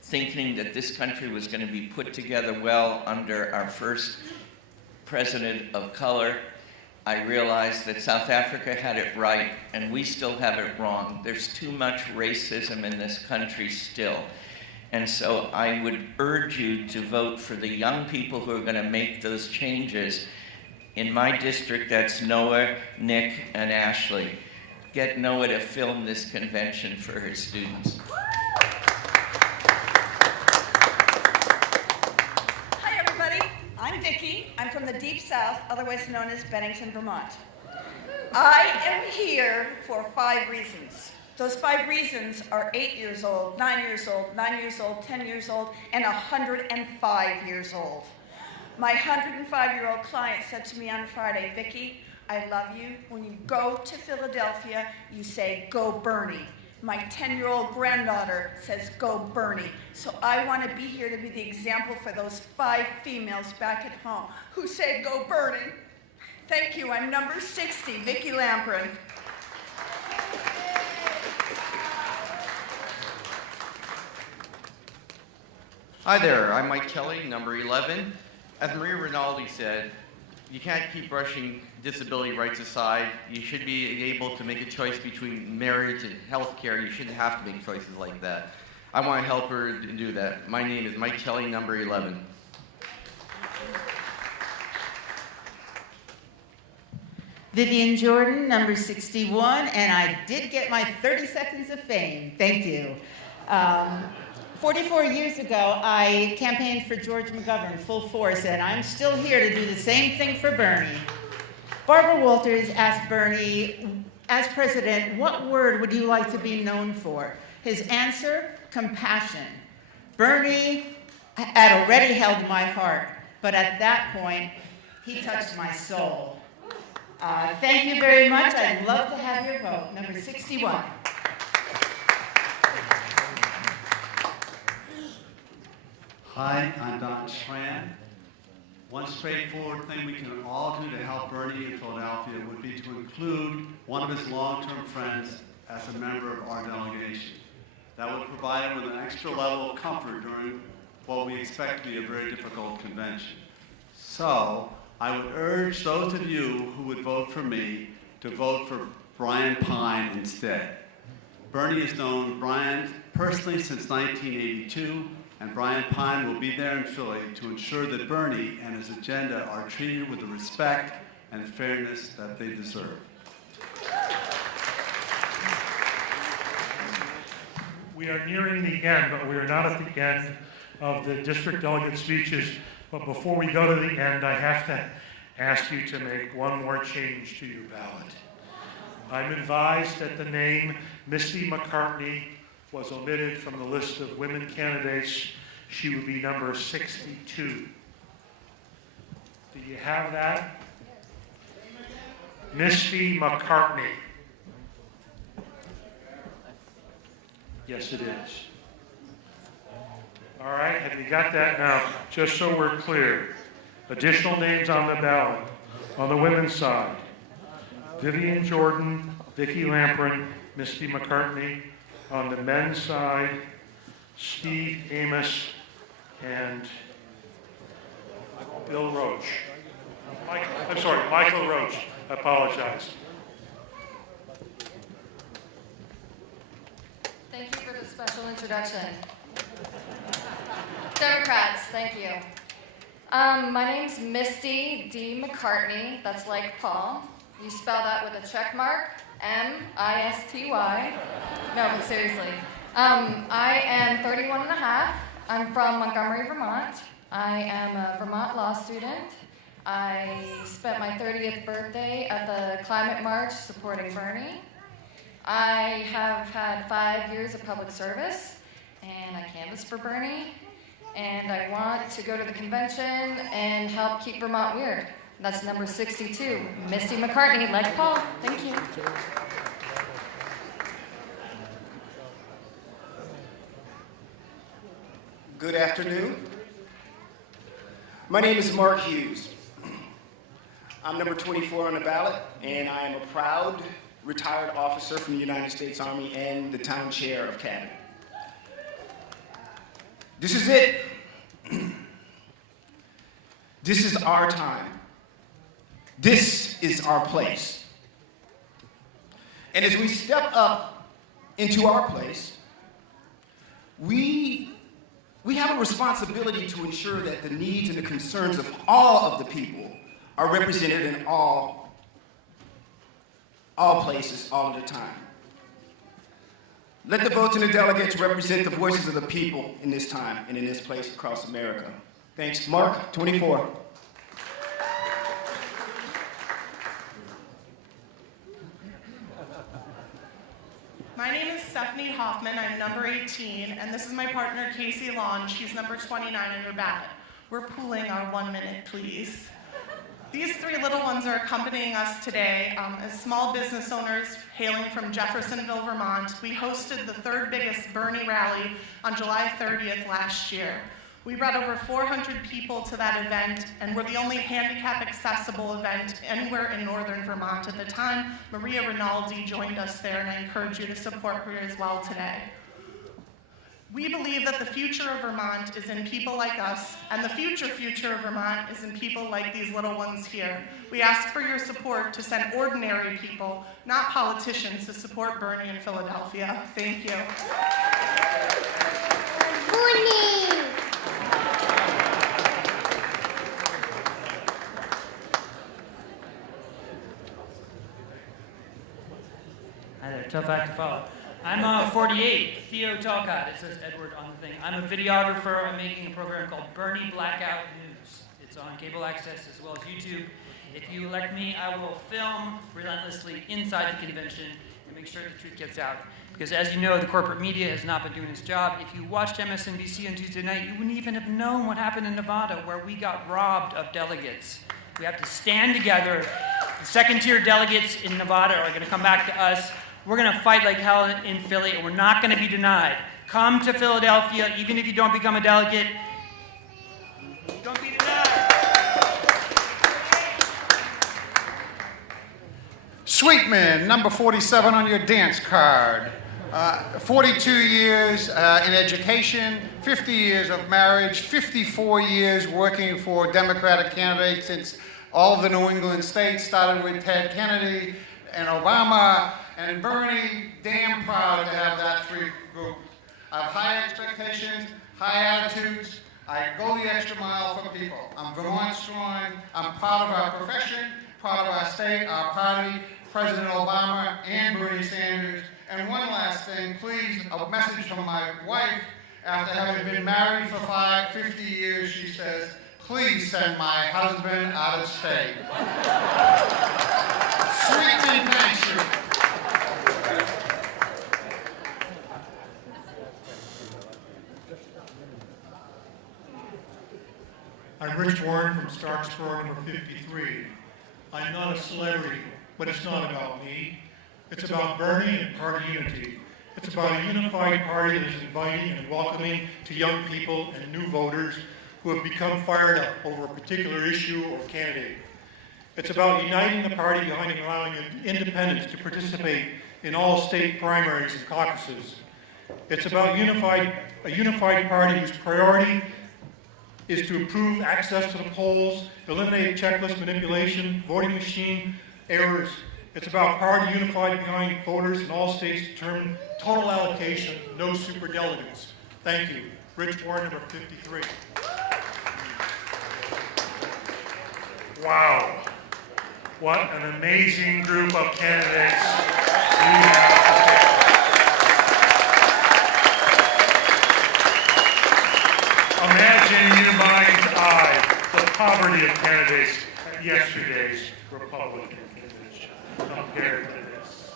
thinking that this country was going to be put together well under our first president of color, I realized that South Africa had it right, and we still have it wrong. There's too much racism in this country still. And so I would urge you to vote for the young people who are going to make those changes. In my district, that's Noah, Nick, and Ashley. Get Noah to film this convention for her students. Hi, everybody. I'm Vicki. I'm from the Deep South, otherwise known as Bennington, Vermont. I am here for 5 reasons. Those 5 reasons are 8 years old, 9 years old, 9 years old, 10 years old, and 105 years old. My 105-year-old client said to me on Friday, Vicki, I love you. When you go to Philadelphia, you say, go Bernie. My 10-year-old granddaughter says, go Bernie. So I want to be here to be the example for those 5 females back at home who say, go Bernie. Thank you. I'm number 60, Vicki Lamprin. Hi there, I'm Mike Kelly, number 11. As Maria Rinaldi said, you can't keep brushing disability rights aside. You should be able to make a choice between marriage and health care. You shouldn't have to make choices like that. I want to help her to do that. My name is Mike Kelly, number 11. Vivian Jordan, number 61, and I did get my 30 seconds of fame. Thank you. 44 years ago, I campaigned for George McGovern full force, and I'm still here to do the same thing for Bernie. Barbara Walters asked Bernie, as president, what word would you like to be known for? His answer, compassion. Bernie had already held my heart, but at that point, he touched my soul. Thank you very much. I'd love to have your vote. Number 61. Hi, I'm Don Schran. One straightforward thing we can all do to help Bernie in Philadelphia would be to include one of his long-term friends as a member of our delegation. That would provide him with an extra level of comfort during what we expect to be a very difficult convention. So, I would urge those of you who would vote for me to vote for Brian Pine instead. Bernie has known Brian personally since 1982. and Brian Pine will be there in Philly to ensure that Bernie and his agenda are treated with the respect and fairness that they deserve. We are nearing the end, but we are not at the end of the district delegate speeches. But before we go to the end, I have to ask you to make one more change to your ballot. I'm advised that the name Misty McCartney was omitted from the list of women candidates. She would be number 62. Do you have that? Misty McCartney. Yes, it is. All right, have you got that now? Just so we're clear. Additional names on the ballot. On the women's side, Vivian Jordan, Vicki Lamprin, Misty McCartney. On the men's side, Steve Amos and Bill Roach. Michael Roach. I apologize. Thank you for the special introduction. Democrats, thank you. My name's Misty D. McCartney. That's like Paul. You spell that with a check mark, M-I-S-T-Y. No, but seriously. I am 31 and a half. I'm from Montgomery, Vermont. I am a Vermont law student. I spent my 30th birthday at the Climate March supporting Bernie. I have had 5 years of public service, and I canvassed for Bernie. And I want to go to the convention and help keep Vermont weird. That's number 62, Misty McCartney, like Paul. Thank you. Good afternoon. My name is Mark Hughes. I'm number 24 on the ballot, and I am a proud retired officer from the United States Army and the town chair of Canada. This is it. This is our time. This is our place. And as we step up into our place, we have a responsibility to ensure that the needs and the concerns of all of the people are represented in all places, all of the time. Let the votes and the delegates represent the voices of the people in this time and in this place across America. Thanks. Mark, 24. My name is Stephanie Hoffman. I'm number 18, and this is my partner, Casey Long. She's number 29 on your ballot. We're pooling our 1 minute, please. These 3 little ones are accompanying us today as small business owners hailing from Jeffersonville, Vermont. We hosted the 3rd biggest Bernie rally on July 30th last year. We brought over 400 people to that event, and we're the only handicap-accessible event anywhere in northern Vermont. At the time, Maria Rinaldi joined us there, and I encourage you to support her as well today. We believe that the future of Vermont is in people like us, and the future of Vermont is in people like these little ones here. We ask for your support to send ordinary people, not politicians, to support Bernie in Philadelphia. Thank you. Bernie! Hi there, tough act to follow. I'm 48, Theo Talcott. It says Edward on the thing. I'm a videographer. I'm making a program called Bernie Blackout News. It's on cable access as well as YouTube. If you elect me, I will film relentlessly inside the convention and make sure the truth gets out. Because as you know, the corporate media has not been doing its job. If you watched MSNBC on Tuesday night, you wouldn't even have known what happened in Nevada, where we got robbed of delegates. We have to stand together. The second-tier delegates in Nevada are going to come back to us. We're going to fight like hell in Philly, and we're not going to be denied. Come to Philadelphia, even if you don't become a delegate. Don't be denied. Sweetman, number 47 on your dance card. 42 years in education, 50 years of marriage, 54 years working for Democratic candidates since all of the New England states, started with Ted Kennedy and Obama and Bernie. Damn proud to have that 3 group. I have high expectations, high attitudes. I go the extra mile for people. I'm Vermont strong. I'm proud of our profession, proud of our state, our party, President Obama, and Bernie Sanders. And one last thing, please, a message from my wife. After having been married for 50 years, she says, please send my husband out of state. Sweetly, thank you. I'm Rich Warren from Starksboro, number 53. I'm not a celebrity, but it's not about me. It's about Bernie and party unity. It's about a unified party that is inviting and welcoming to young people and new voters who have become fired up over a particular issue or candidate. It's about uniting the party behind allowing independents to participate in all state primaries and caucuses. It's about a unified party whose priority is to improve access to the polls, eliminate checklist manipulation, voting machine errors. It's about party unified behind voters in all states to determine total allocation, no superdelegates. Thank you. Rich Warren, number 53. Wow. What an amazing group of candidates we have today. Imagine in your mind's eye the poverty of candidates at yesterday's Republican convention compared to this.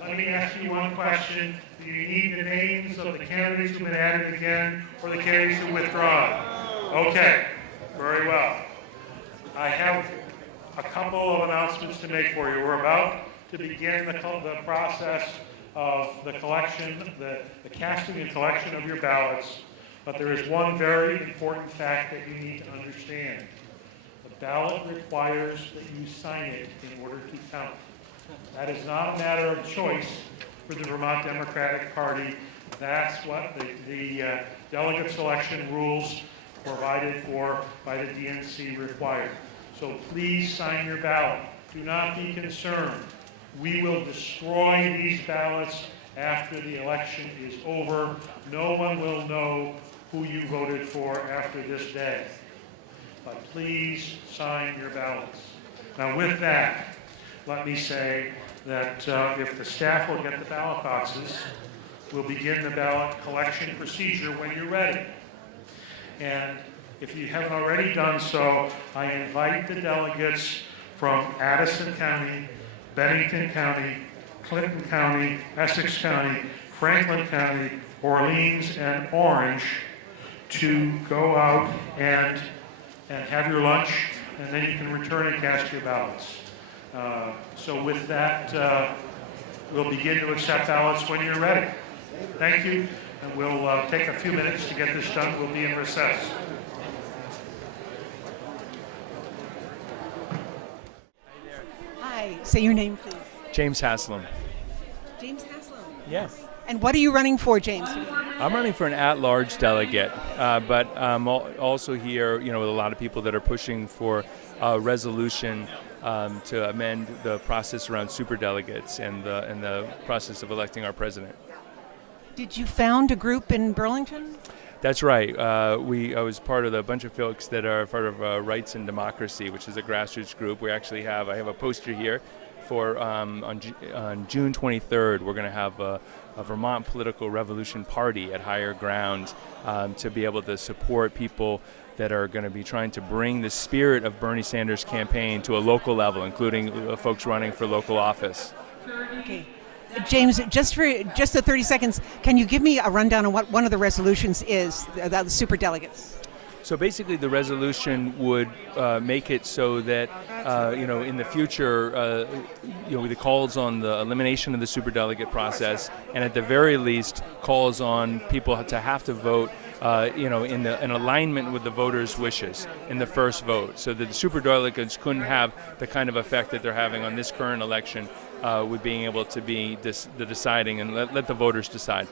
Let me ask you one question. Do you need the names of the candidates who've been added again or the candidates who withdrawn? Okay, very well. I have a couple of announcements to make for you. We're about to begin the process of the collection, the casting and collection of your ballots. But there is one very important fact that you need to understand. The ballot requires that you sign it in order to count. That is not a matter of choice for the Vermont Democratic Party. That's what the delegate selection rules provided for by the DNC require. So please sign your ballot. Do not be concerned. We will destroy these ballots after the election is over. No one will know who you voted for after this day. But please sign your ballots. Now with that, let me say that if the staff will get the ballot boxes, we'll begin the ballot collection procedure when you're ready. And if you haven't already done so, I invite the delegates from Addison County, Bennington County, Clinton County, Essex County, Franklin County, Orleans, and Orange to go out and have your lunch, and then you can return and cast your ballots. So with that, we'll begin to accept ballots when you're ready. Thank you, and we'll take a few minutes to get this done. We'll be in recess. Hi, say your name, please. James Haslam. James Haslam. Yes. And what are you running for, James? I'm running for an at-large delegate, but I'm also here, with a lot of people that are pushing for a resolution to amend the process around superdelegates and the process of electing our president. Did you found a group in Burlington? That's right. I was part of a bunch of folks that are part of Rights and Democracy, which is a grassroots group. I have a poster here for on June 23rd. We're going to have a Vermont Political Revolution Party at Higher Ground to be able to support people that are going to be trying to bring the spirit of Bernie Sanders' campaign to a local level, including folks running for local office. Okay. James, just the 30 seconds, can you give me a rundown on what one of the resolutions is, the superdelegates? So basically the resolution would make it so that, in the future, the calls on the elimination of the superdelegate process, and at the very least calls on people to have to vote in alignment with the voters' wishes in the first vote, so that the superdelegates couldn't have the kind of effect that they're having on this current election with being able to be the deciding and let the voters decide.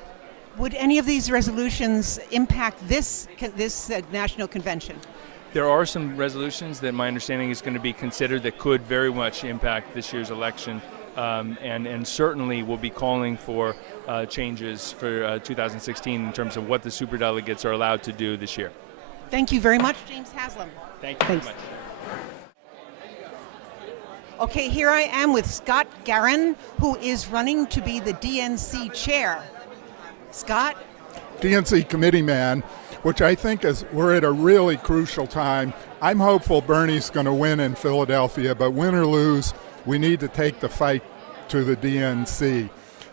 Would any of these resolutions impact this national convention? There are some resolutions that my understanding is going to be considered that could very much impact this year's election. and certainly will be calling for changes for 2016 in terms of what the superdelegates are allowed to do this year. Thank you very much, James Haslam. Thank you very much. Okay, here I am with Scott Garin, who is running to be the DNC chair. Scott? DNC Committeeman, which I think is, we're at a really crucial time. I'm hopeful Bernie's going to win in Philadelphia, but win or lose, we need to take the fight to the DNC.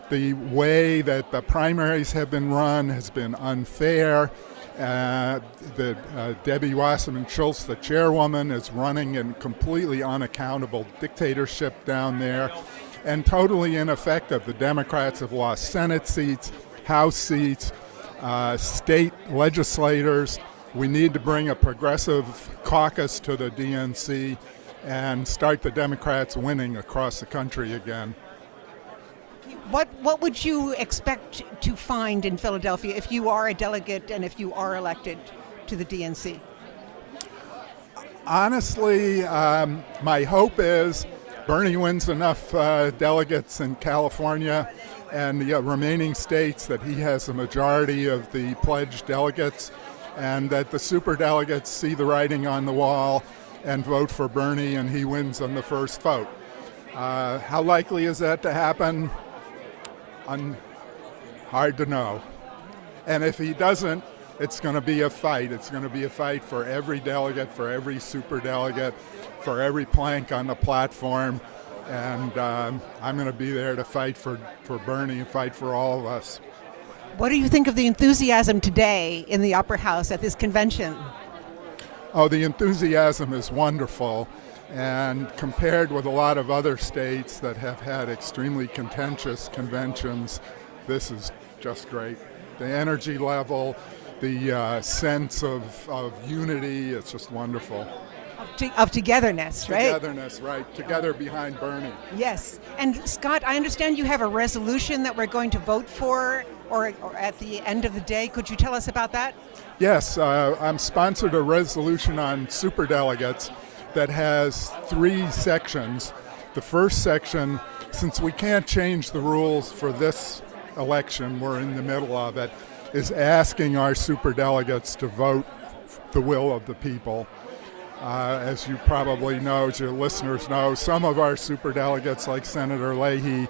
The way that the primaries have been run has been unfair. Debbie Wasserman Schultz, the chairwoman, is running in completely unaccountable dictatorship down there and totally ineffective. The Democrats have lost Senate seats, House seats, state legislators. We need to bring a progressive caucus to the DNC and start the Democrats winning across the country again. What would you expect to find in Philadelphia if you are a delegate and if you are elected to the DNC? Honestly, my hope is Bernie wins enough delegates in California and the remaining states that he has a majority of the pledged delegates, and that the superdelegates see the writing on the wall and vote for Bernie and he wins on the first vote. How likely is that to happen? Hard to know. And if he doesn't, it's going to be a fight. It's going to be a fight for every delegate, for every superdelegate, for every plank on the platform. And I'm going to be there to fight for Bernie and fight for all of us. What do you think of the enthusiasm today in the Upper House at this convention? Oh, the enthusiasm is wonderful. And compared with a lot of other states that have had extremely contentious conventions, this is just great. The energy level, the sense of unity, it's just wonderful. Of togetherness, right? Togetherness, right. Together behind Bernie. Yes. And Scott, I understand you have a resolution that we're going to vote for or at the end of the day. Could you tell us about that? Yes, I'm sponsored a resolution on superdelegates that has 3 sections. The first section, since we can't change the rules for this election, we're in the middle of it, is asking our superdelegates to vote the will of the people. As you probably know, as your listeners know, some of our superdelegates, like Senator Leahy,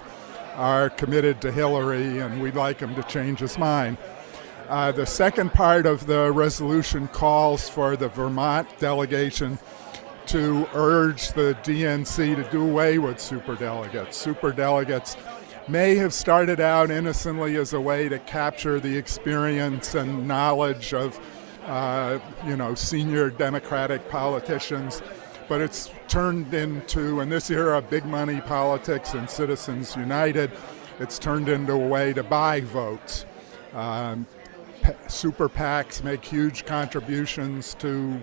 are committed to Hillary, and we'd like him to change his mind. The second part of the resolution calls for the Vermont delegation to urge the DNC to do away with superdelegates. Superdelegates may have started out innocently as a way to capture the experience and knowledge of senior Democratic politicians, but it's turned into, in this era of big money politics and Citizens United, it's turned into a way to buy votes. Super PACs make huge contributions to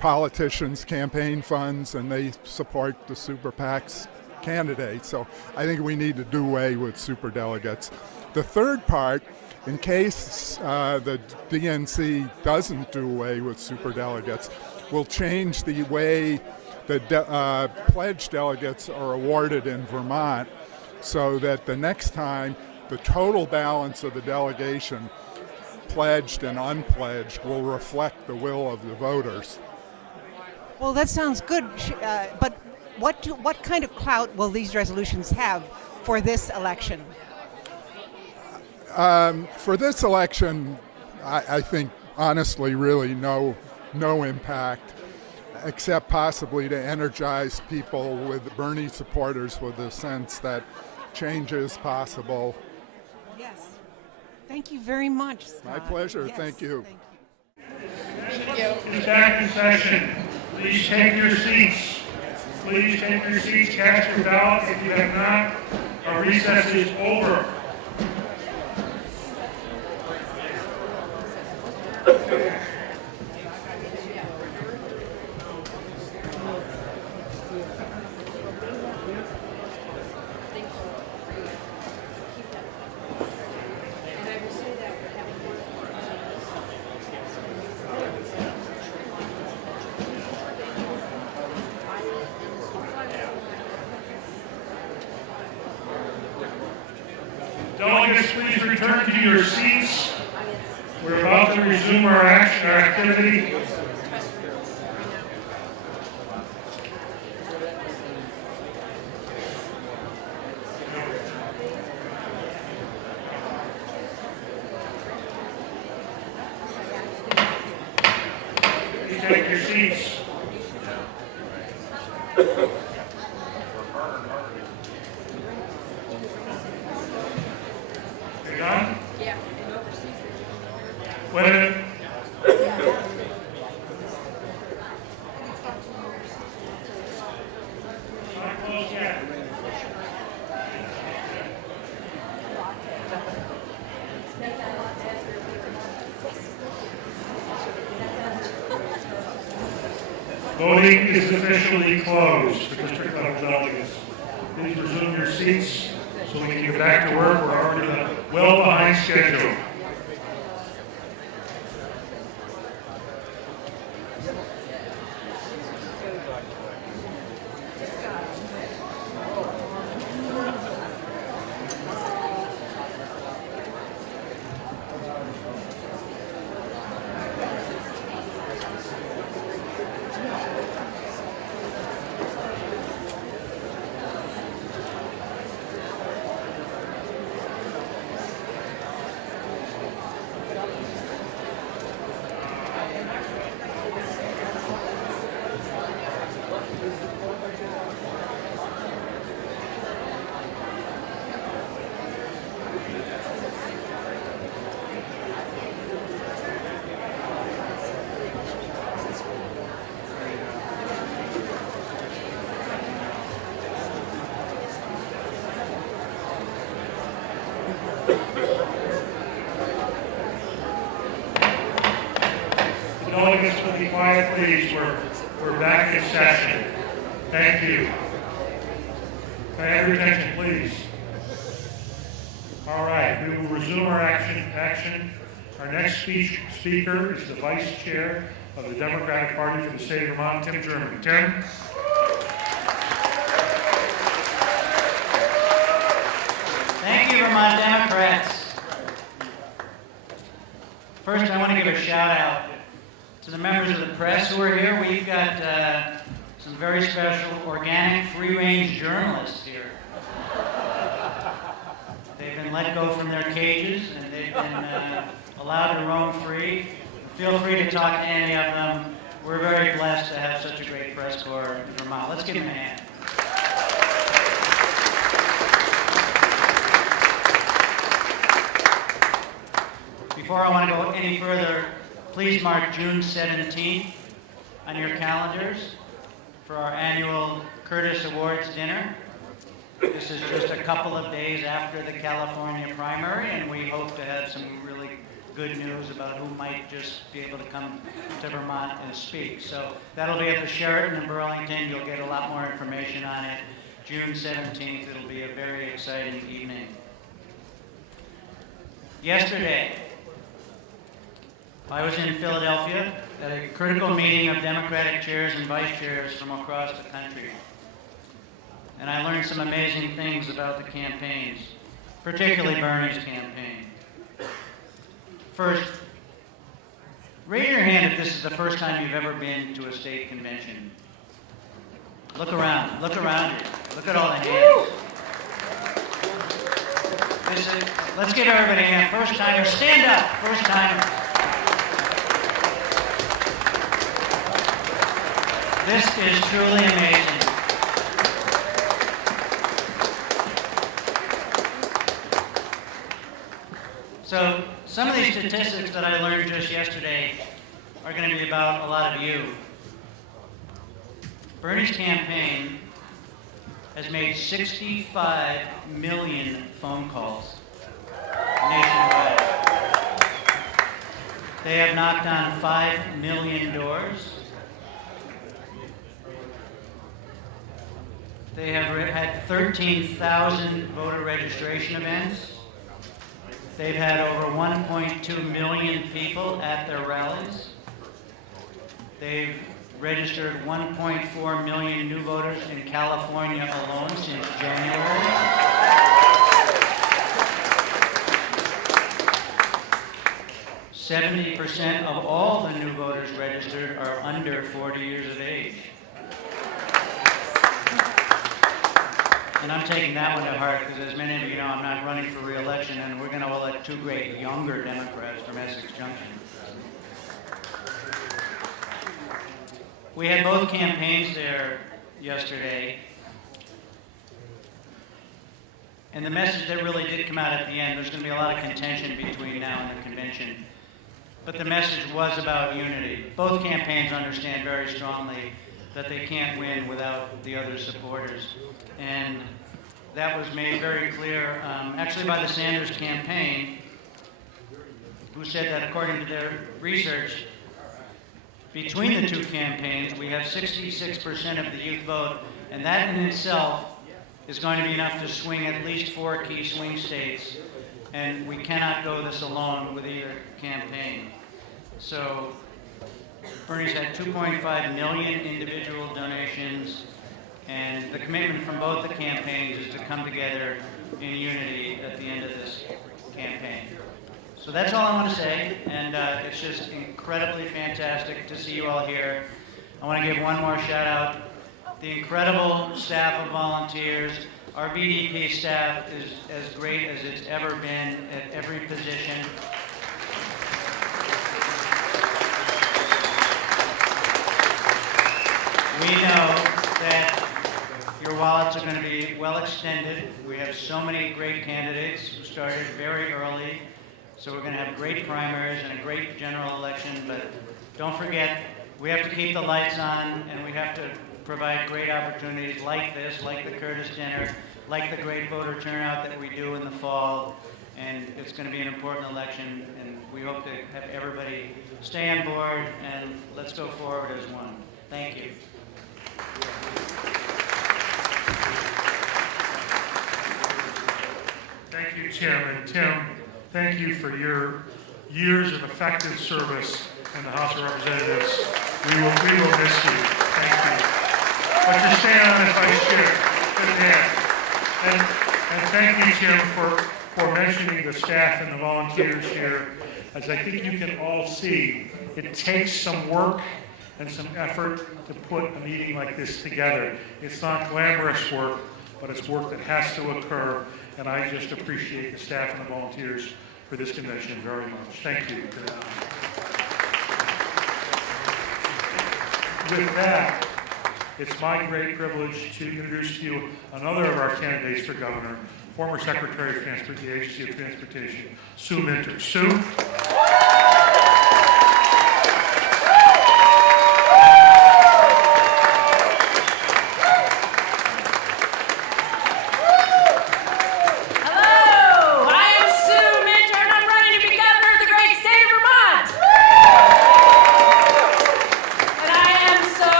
politicians' campaign funds, and they support the super PACs candidates. So I think we need to do away with superdelegates. The third part, in case the DNC doesn't do away with superdelegates, will change the way the pledged delegates are awarded in Vermont, so that the next time the total balance of the delegation, pledged and unpledged, will reflect the will of the voters. Well, that sounds good, but what kind of clout will these resolutions have for this election? For this election, I think, honestly, really no impact, except possibly to energize people with Bernie supporters with the sense that change is possible. Yes. Thank you very much, Scott. My pleasure. Yes. Thank you. Thank you. Is back in session. Please take your seats. Please take your seats. Cast your ballot if you have not. Our recess is over. Delegates, please return to your seats. We're about to resume our activity. Please take your seats. You done? Yeah. Wait a minute. Not closed yet. Voting is officially closed for district-level delegates. Please resume your seats so we can get back to work. We're already well behind schedule. Delegates, will be quiet, please. We're back in session. Thank you. Can I have your attention, please? All right, we will resume our action. Our next speaker is the Vice Chair of the Democratic Party for the state of Vermont, Tim Jerman. Tim? Thank you, Vermont Democrats. First, I want to give a shout out to the members of the press who are here. We've got some very special organic free-range journalists here. They've been let go from their cages and they've been allowed to roam free. Feel free to talk to any of them. We're very blessed to have such a great press corps in Vermont. Let's give them a hand. Before I want to go any further, please mark June 17th on your calendars for our annual Curtis Awards dinner. This is just a couple of days after the California primary, and we hope to have some really good news about who might just be able to come to Vermont and speak. So that'll be at the Sheraton in Burlington. You'll get a lot more information on it. June 17th, it'll be a very exciting evening. Yesterday, I was in Philadelphia at a critical meeting of Democratic chairs and vice chairs from across the country. And I learned some amazing things about the campaigns, particularly Bernie's campaign. First, raise your hand if this is the first time you've ever been to a state convention. Look around you. Look at all the hands. Let's give everybody a hand. First timer, stand up. First timer. This is truly amazing. So some of these statistics that I learned just yesterday are going to be about a lot of you. Bernie's campaign has made 65 million phone calls nationwide. They have knocked on 5 million doors. They have had 13,000 voter registration events. They've had over 1.2 million people at their rallies. They've registered 1.4 million new voters in California alone since January. 70% of all the new voters registered are under 40 years of age. And I'm taking that one to heart because, as many of you know, I'm not running for re-election, and we're going to elect two great younger Democrats from Essex Junction. We had both campaigns there yesterday, and the message that really did come out at the end, there's going to be a lot of contention between now and the convention, but the message was about unity. Both campaigns understand very strongly that they can't win without the other supporters. And that was made very clear, actually by the Sanders campaign, who said that according to their research, between the two campaigns, we have 66% of the youth vote, and that in itself is going to be enough to swing at least 4 key swing states, and we cannot go this alone with either campaign. So Bernie's had 2.5 million individual donations, and the commitment from both the campaigns is to come together in unity at the end of this campaign. So that's all I want to say, and it's just incredibly fantastic to see you all here. I want to give one more shout out. The incredible staff of volunteers. Our BDP staff is as great as it's ever been at every position. We know that your wallets are going to be well extended. We have so many great candidates who started very early. So we're going to have great primaries and a great general election. But don't forget, we have to keep the lights on, and we have to provide great opportunities like this, like the Curtis Dinner, like the great voter turnout that we do in the fall. And it's going to be an important election, and we hope to have everybody stay on board, and let's go forward as one. Thank you. Thank you, Tim. And Tim, thank you for your years of effective service in the House of Representatives. We will miss you. Thank you. But you're staying on as Vice Chair. Good man. And thank you, Tim, for mentioning the staff and the volunteers here. As I think you can all see, it takes some work and some effort to put a meeting like this together. It's not glamorous work, but it's work that has to occur, and I just appreciate the staff and the volunteers for this convention very much. Thank you. With that, it's my great privilege to introduce to you another of our candidates for governor, former Secretary of Transportation, the Agency of Transportation, Sue Minter. Sue?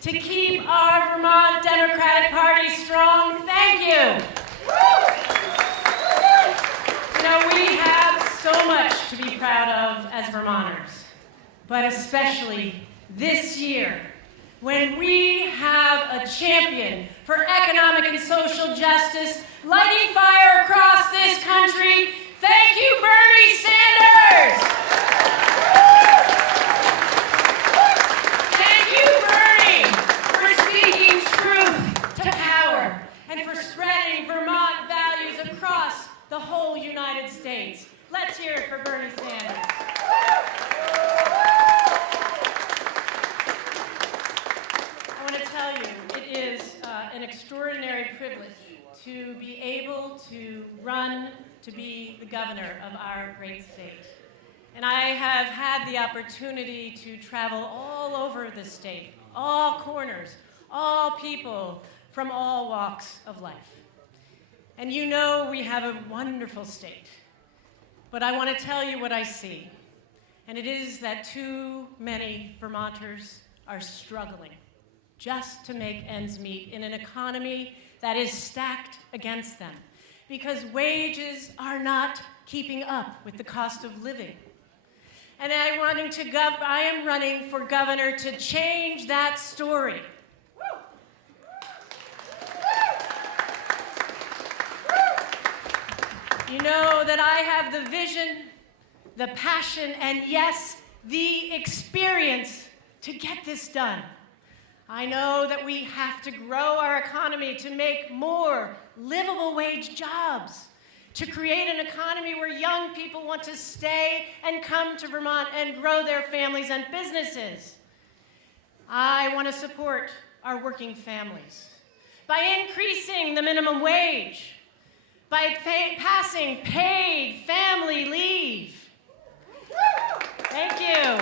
to keep our Vermont Democratic Party strong. Thank you. You know, we have so much to be proud of as Vermonters, but especially this year, when we have a champion for economic and social justice lighting fire across this country. Thank you, Bernie Sanders! Thank you, Bernie, for speaking truth to power and for spreading Vermont values across the whole United States. Let's hear it for Bernie Sanders. I want to tell you, it is an extraordinary privilege to be able to run to be the governor of our great state. And I have had the opportunity to travel all over the state, all corners, all people from all walks of life. And you know we have a wonderful state. But I want to tell you what I see. And it is that too many Vermonters are struggling just to make ends meet in an economy that is stacked against them, because wages are not keeping up with the cost of living. And I am running for governor to change that story. You know that I have the vision, the passion, and yes, the experience to get this done. I know that we have to grow our economy to make more livable wage jobs, to create an economy where young people want to stay and come to Vermont and grow their families and businesses. I want to support our working families by increasing the minimum wage, by passing paid family leave. Thank you.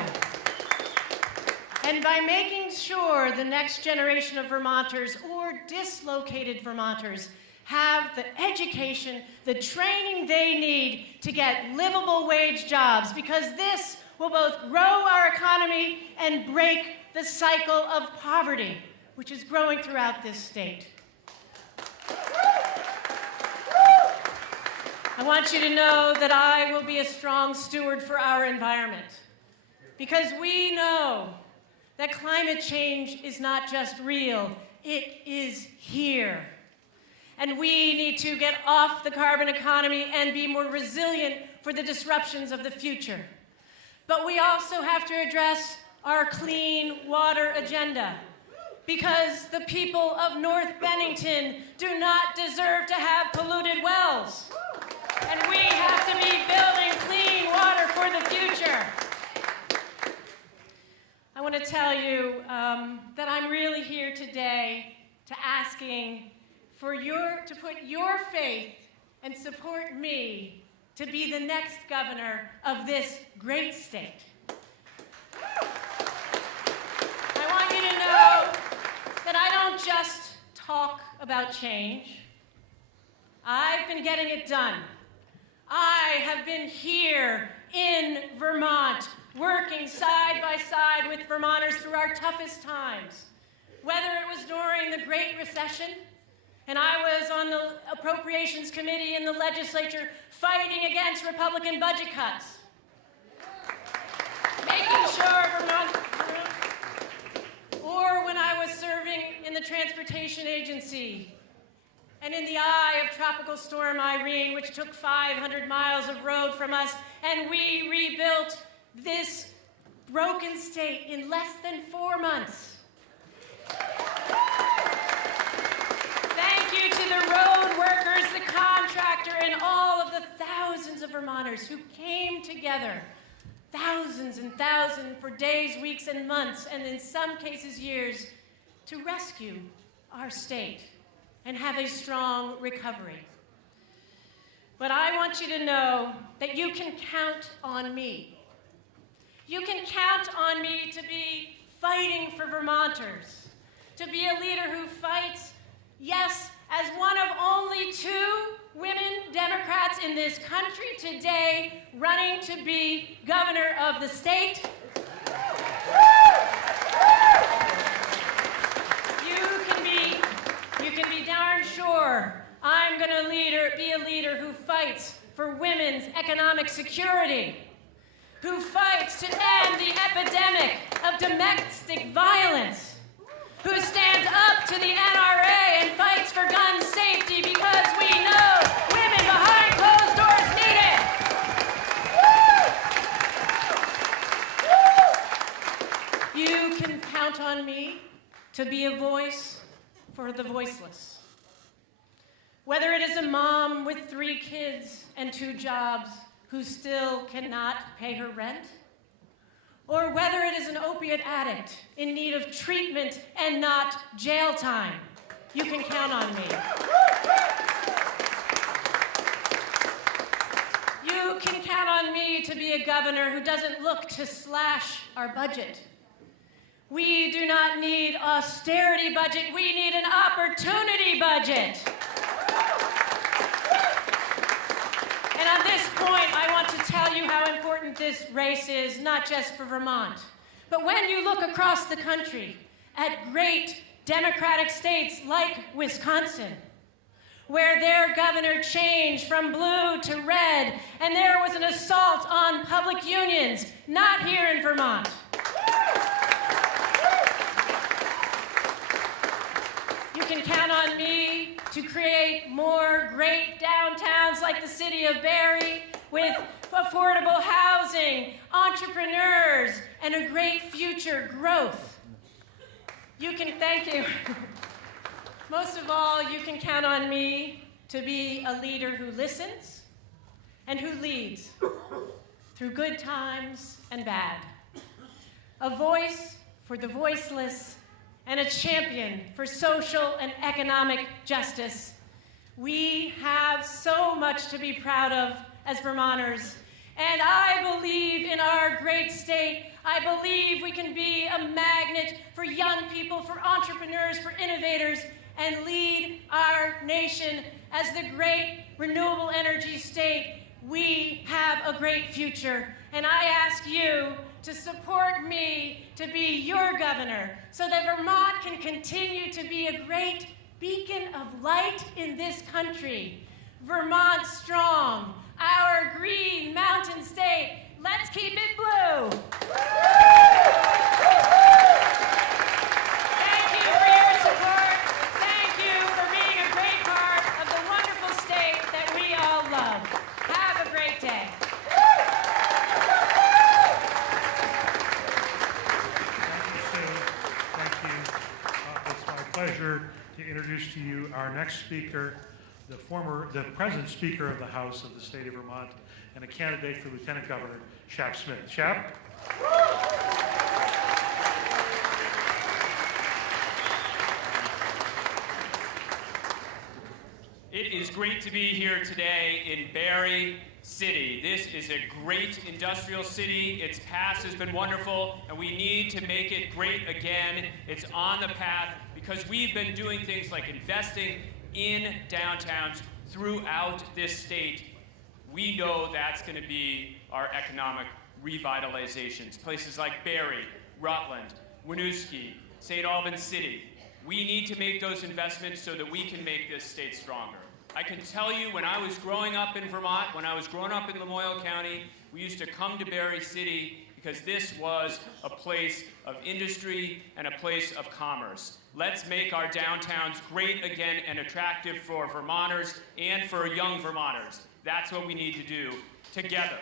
And by making sure the next generation of Vermonters or dislocated Vermonters have the education, the training they need to get livable wage jobs, because this will both grow our economy and break the cycle of poverty, which is growing throughout this state. I want you to know that I will be a strong steward for our environment, because we know that climate change is not just real, it is here. And we need to get off the carbon economy and be more resilient for the disruptions of the future. But we also have to address our clean water agenda, because the people of North Bennington do not deserve to have polluted wells. And we have to be building clean water for the future. I want to tell you that I'm really here today to asking for to put your faith and support me to be the next governor of this great state. I want you to know that I don't just talk about change. I've been getting it done. I have been here in Vermont, working side by side with Vermonters through our toughest times. Whether it was during the Great Recession, and I was on the Appropriations Committee in the legislature fighting against Republican budget cuts, making sure Vermont, or when I was serving in the Transportation Agency, and in the eye of Tropical Storm Irene, which took 500 miles of road from us, and we rebuilt this broken state in less than 4 months. Thank you to the road workers, the contractor, and all of the thousands of Vermonters who came together, thousands and thousands for days, weeks, and months, and in some cases years, to rescue our state and have a strong recovery. But I want you to know that you can count on me. You can count on me to be fighting for Vermonters, to be a leader who fights, yes, as one of only 2 women Democrats in this country today running to be governor of the state. You can be darn sure I'm going to be a leader who fights for women's economic security, who fights to end the epidemic of domestic violence, who stands up to the NRA and fights for gun safety, because we know women behind closed doors need it. You can count on me to be a voice for the voiceless. Whether it is a mom with 3 kids and 2 jobs who still cannot pay her rent, or whether it is an opiate addict in need of treatment and not jail time, you can count on me. You can count on me to be a governor who doesn't look to slash our budget. We do not need austerity budget, we need an opportunity budget. And on this point, I want to tell you how important this race is, not just for Vermont, but when you look across the country at great Democratic states like Wisconsin, where their governor changed from blue to red, and there was an assault on public unions, not here in Vermont. You can count on me to create more great downtowns like the city of Barrie with affordable housing, entrepreneurs, and a great future growth. Thank you. Most of all, you can count on me to be a leader who listens and who leads through good times and bad. A voice for the voiceless and a champion for social and economic justice. We have so much to be proud of as Vermonters, and I believe in our great state. I believe we can be a magnet for young people, for entrepreneurs, for innovators, and lead our nation as the great renewable energy state. We have a great future, and I ask you to support me to be your governor so that Vermont can continue to be a great beacon of light in this country. Vermont strong, our green mountain state. Let's keep it blue. Thank you for your support. Thank you for being a great part of the wonderful state that we all love. Have a great day. Thank you. It's my pleasure to introduce to you our next speaker, the present Speaker of the House of the state of Vermont, and a candidate for Lieutenant Governor, Shap Smith. Shap? It is great to be here today in Barrie City. This is a great industrial city. Its past has been wonderful, and we need to make it great again. It's on the path because we've been doing things like investing in downtowns throughout this state. We know that's going to be our economic revitalizations. Places like Barrie, Rutland, Winooski, St. Albans City. We need to make those investments so that we can make this state stronger. I can tell you, when I was growing up in Vermont, when I was growing up in Lamoille County, we used to come to Barrie City because this was a place of industry and a place of commerce. Let's make our downtowns great again and attractive for Vermonters and for young Vermonters. That's what we need to do together.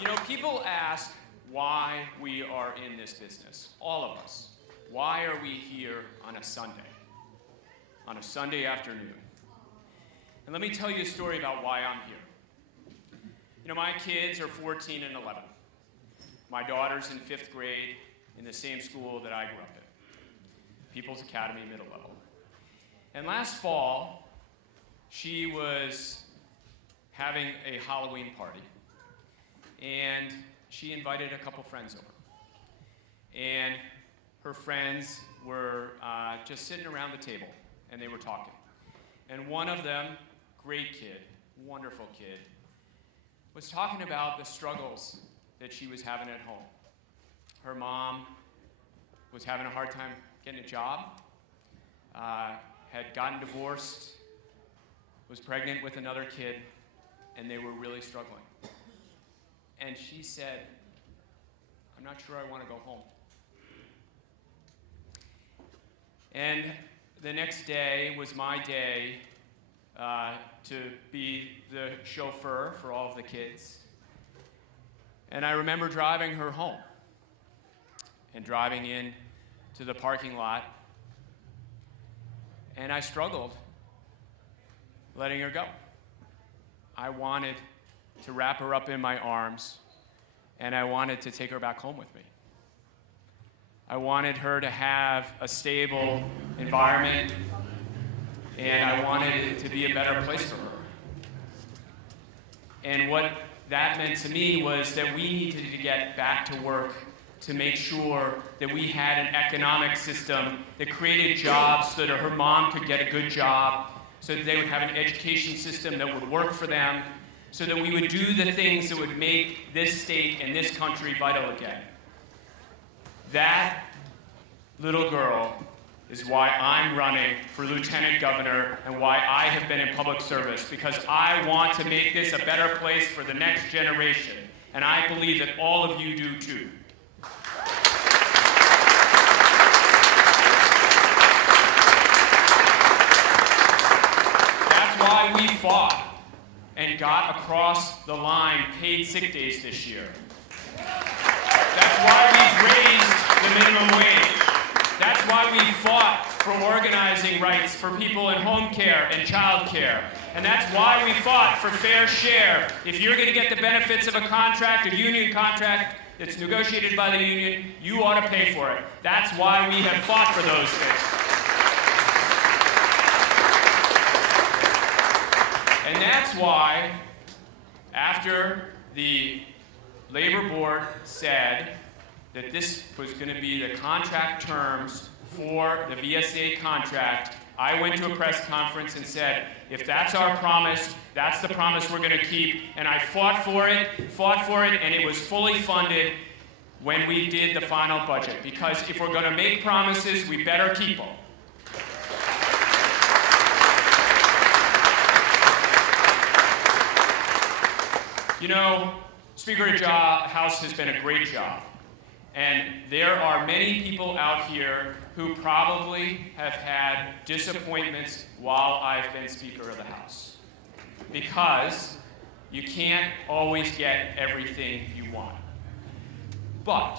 You know, people ask why we are in this business, all of us. Why are we here on a Sunday afternoon? And let me tell you a story about why I'm here. You know, my kids are 14 and 11. My daughter's in 5th grade in the same school that I grew up in, People's Academy Middle Level. And last fall, she was having a Halloween party, and she invited a couple friends over. And her friends were just sitting around the table, and they were talking. And one of them, great kid, wonderful kid, was talking about the struggles that she was having at home. Her mom was having a hard time getting a job, had gotten divorced, was pregnant with another kid, and they were really struggling. And she said, I'm not sure I want to go home. And the next day was my day to be the chauffeur for all of the kids. And I remember driving her home and driving in to the parking lot. And I struggled letting her go. I wanted to wrap her up in my arms, and I wanted to take her back home with me. I wanted her to have a stable environment, and I wanted it to be a better place for her. And what that meant to me was that we needed to get back to work to make sure that we had an economic system that created jobs so that her mom could get a good job, so that they would have an education system that would work for them, so that we would do the things that would make this state and this country vital again. That little girl is why I'm running for Lieutenant Governor and why I have been in public service, because I want to make this a better place for the next generation. and I believe that all of you do too. That's why we fought and got across the line paid sick days this year. That's why we've raised the minimum wage. That's why we fought for organizing rights for people in home care and child care. And that's why we fought for fair share. If you're going to get the benefits of a contract, a union contract that's negotiated by the union, you ought to pay for it. That's why we have fought for those things. And that's why, after the Labor Board said that this was going to be the contract terms for the VSA contract, I went to a press conference and said, if that's our promise, that's the promise we're going to keep. And I fought for it, and it was fully funded when we did the final budget. Because if we're going to make promises, we better keep them. You know, Speaker of the House has been a great job. And there are many people out here who probably have had disappointments while I've been Speaker of the House. Because you can't always get everything you want. But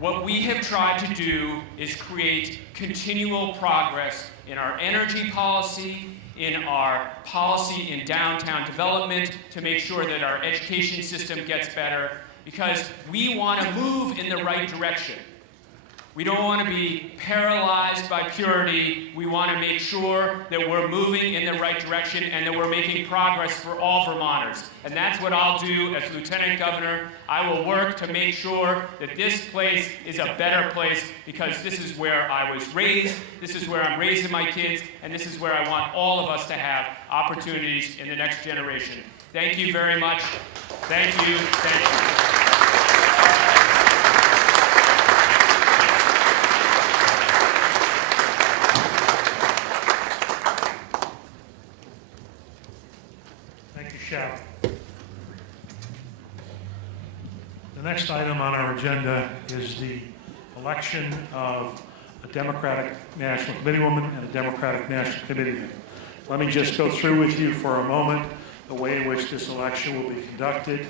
what we have tried to do is create continual progress in our energy policy, in our policy in downtown development, to make sure that our education system gets better, because we want to move in the right direction. We don't want to be paralyzed by purity. We want to make sure that we're moving in the right direction and that we're making progress for all Vermonters. And that's what I'll do as Lieutenant Governor. I will work to make sure that this place is a better place, because this is where I was raised, this is where I'm raising my kids, and this is where I want all of us to have opportunities in the next generation. Thank you very much. Thank you. Thank you. Shap. The next item on our agenda is the election of a Democratic National Committeewoman and a Democratic National Committeeman. Let me just go through with you for a moment the way in which this election will be conducted.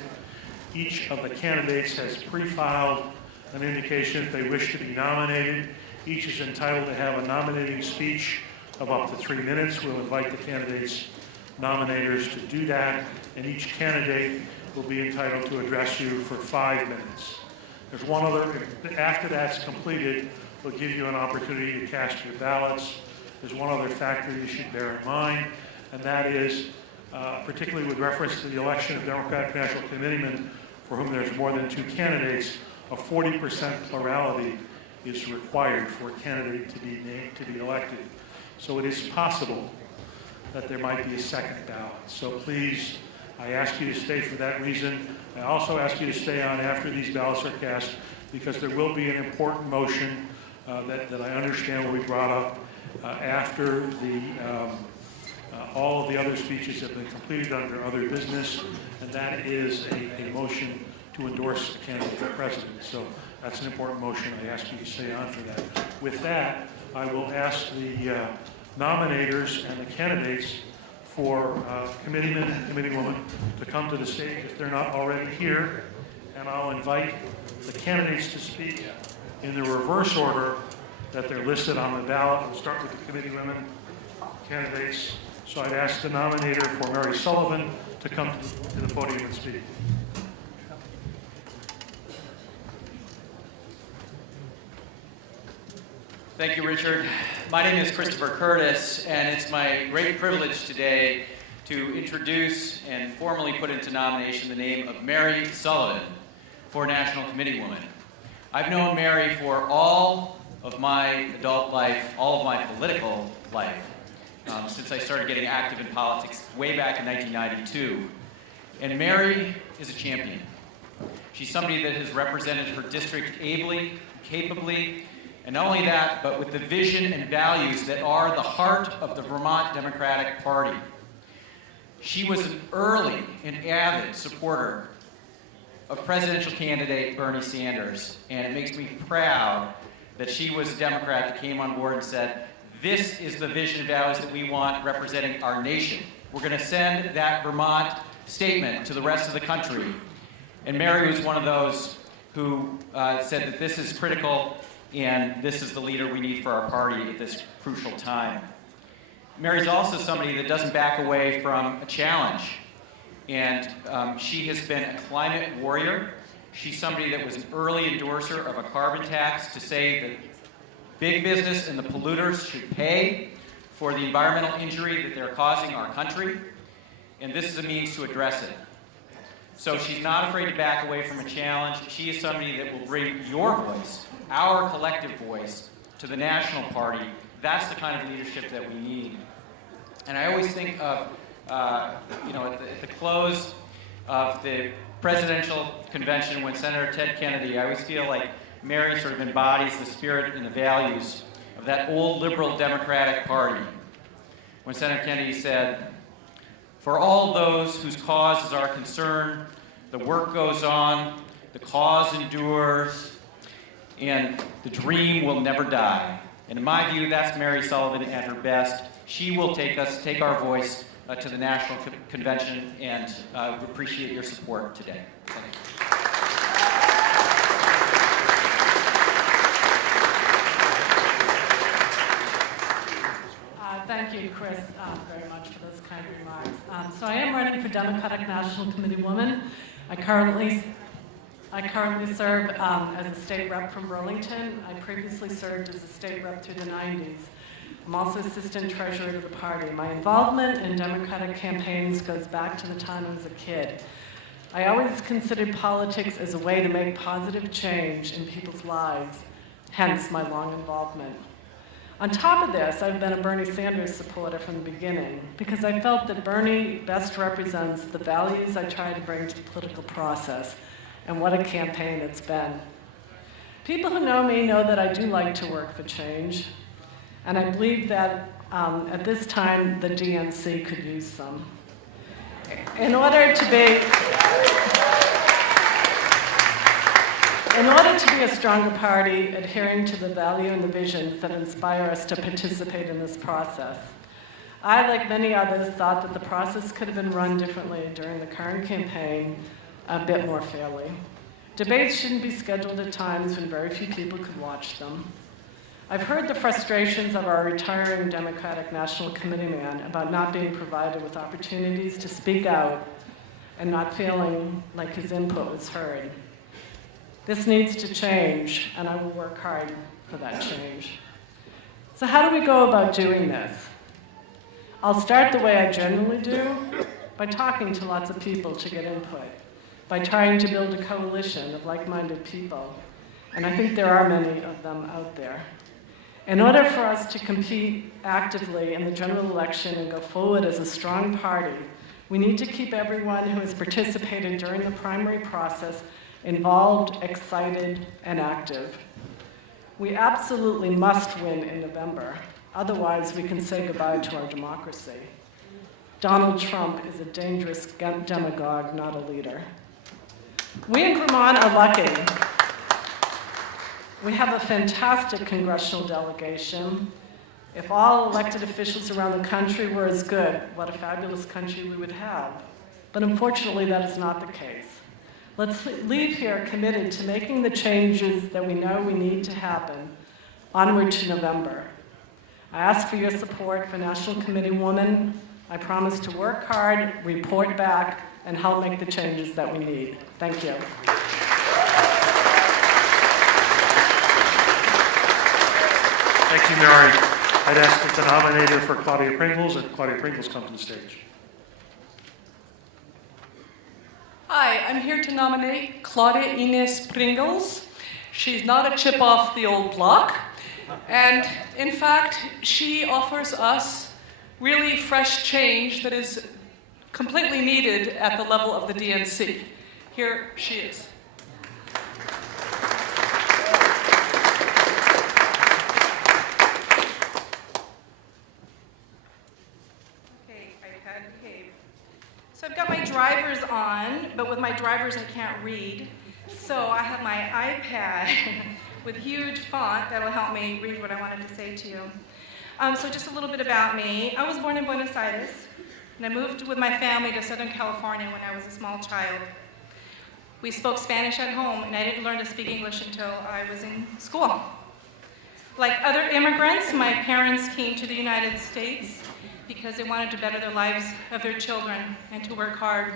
Each of the candidates has pre-filed an indication that they wish to be nominated. Each is entitled to have a nominating speech of up to 3 minutes. We'll invite the candidates nominators to do that, and each candidate will be entitled to address you for 5 minutes. There's one other, after that's completed, we'll give you an opportunity to cast your ballots. There's one other factor you should bear in mind, and that is, particularly with reference to the election of Democratic National Committeemen, for whom there's more than 2 candidates, a 40% plurality is required for a candidate to be named, to be elected. So it is possible that there might be a second ballot. So please, I ask you to stay for that reason. I also ask you to stay on after these ballots are cast, because there will be an important motion that I understand will be brought up after all of the other speeches have been completed under other business, and that is a motion to endorse the candidate for president. So that's an important motion. I ask you to stay on for that. With that, I will ask the nominators and the candidates for committeeman and committeewoman to come to the stage if they're not already here, and I'll invite the candidates to speak in the reverse order that they're listed on the ballot. We'll start with the committeewomen candidates. So I'd ask the nominator for Mary Sullivan to come to the podium and speak. Thank you, Richard. My name is Christopher Curtis, and it's my great privilege today to introduce and formally put into nomination the name of Mary Sullivan for National Committeewoman. I've known Mary for all of my adult life, all of my political life, since I started getting active in politics way back in 1992. And Mary is a champion. She's somebody that has represented her district ably, capably, and not only that, but with the vision and values that are the heart of the Vermont Democratic Party. She was an early and avid supporter of presidential candidate Bernie Sanders, and it makes me proud that she was a Democrat that came on board and said, this is the vision and values that we want representing our nation. We're going to send that Vermont statement to the rest of the country. And Mary was one of those who said that this is critical and this is the leader we need for our party at this crucial time. Mary's also somebody that doesn't back away from a challenge. And she has been a climate warrior. She's somebody that was an early endorser of a carbon tax to say that big business and the polluters should pay for the environmental injury that they're causing our country. And this is a means to address it. So she's not afraid to back away from a challenge. She is somebody that will bring your voice, our collective voice, to the national party. That's the kind of leadership that we need. And I always think of, at the close of the presidential convention when Senator Ted Kennedy, I always feel like Mary sort of embodies the spirit and the values of that old liberal Democratic Party. When Senator Kennedy said, "For all those whose cause is our concern, the work goes on, the cause endures, and the dream will never die." And in my view, that's Mary Sullivan at her best. She will take our voice to the National Convention, and we appreciate your support today. Thank you. Thank you, Chris, very much for those kind remarks. So I am running for Democratic National Committeewoman. I currently serve as a state rep from Burlington. I previously served as a state rep through the 90s. I'm also assistant treasurer to the party. My involvement in Democratic campaigns goes back to the time I was a kid. I always considered politics as a way to make positive change in people's lives, hence my long involvement. On top of this, I've been a Bernie Sanders supporter from the beginning because I felt that Bernie best represents the values I try to bring to the political process, and what a campaign it's been. People who know me know that I do like to work for change, and I believe that at this time the DNC could use some. In order to be a stronger party, adhering to the value and the visions that inspire us to participate in this process, I, like many others, thought that the process could have been run differently during the current campaign, a bit more fairly. Debates shouldn't be scheduled at times when very few people could watch them. I've heard the frustrations of our retiring Democratic National Committeeman about not being provided with opportunities to speak out and not feeling like his input was heard. This needs to change, and I will work hard for that change. So how do we go about doing this? I'll start the way I generally do, by talking to lots of people to get input, by trying to build a coalition of like-minded people, and I think there are many of them out there. In order for us to compete actively in the general election and go forward as a strong party, we need to keep everyone who has participated during the primary process involved, excited, and active. We absolutely must win in November. Otherwise, we can say goodbye to our democracy. Donald Trump is a dangerous demagogue, not a leader. We in Vermont are lucky. We have a fantastic congressional delegation. If all elected officials around the country were as good, what a fabulous country we would have. But unfortunately, that is not the case. Let's leave here committed to making the changes that we know we need to happen onward to November. I ask for your support for National Committeewoman. I promise to work hard, report back, and help make the changes that we need. Thank you. Thank you, Mary. I'd ask that the nominator for Claudia Pringles and Claudia Pringles come to the stage. Hi, I'm here to nominate Claudia Ines Pringles. She's not a chip off the old block. And in fact, she offers us really fresh change that is completely needed at the level of the DNC. Here she is. So I've got my drivers on, but but with my drivers, I can't read. So I have my iPad with huge font that'll help me read what I wanted to say to you. So just a little bit about me. I was born in Buenos Aires, and I moved with my family to Southern California when I was a small child. We spoke Spanish at home, and I didn't learn to speak English until I was in school. Like other immigrants, my parents came to the United States because they wanted to better the lives of their children and to work hard.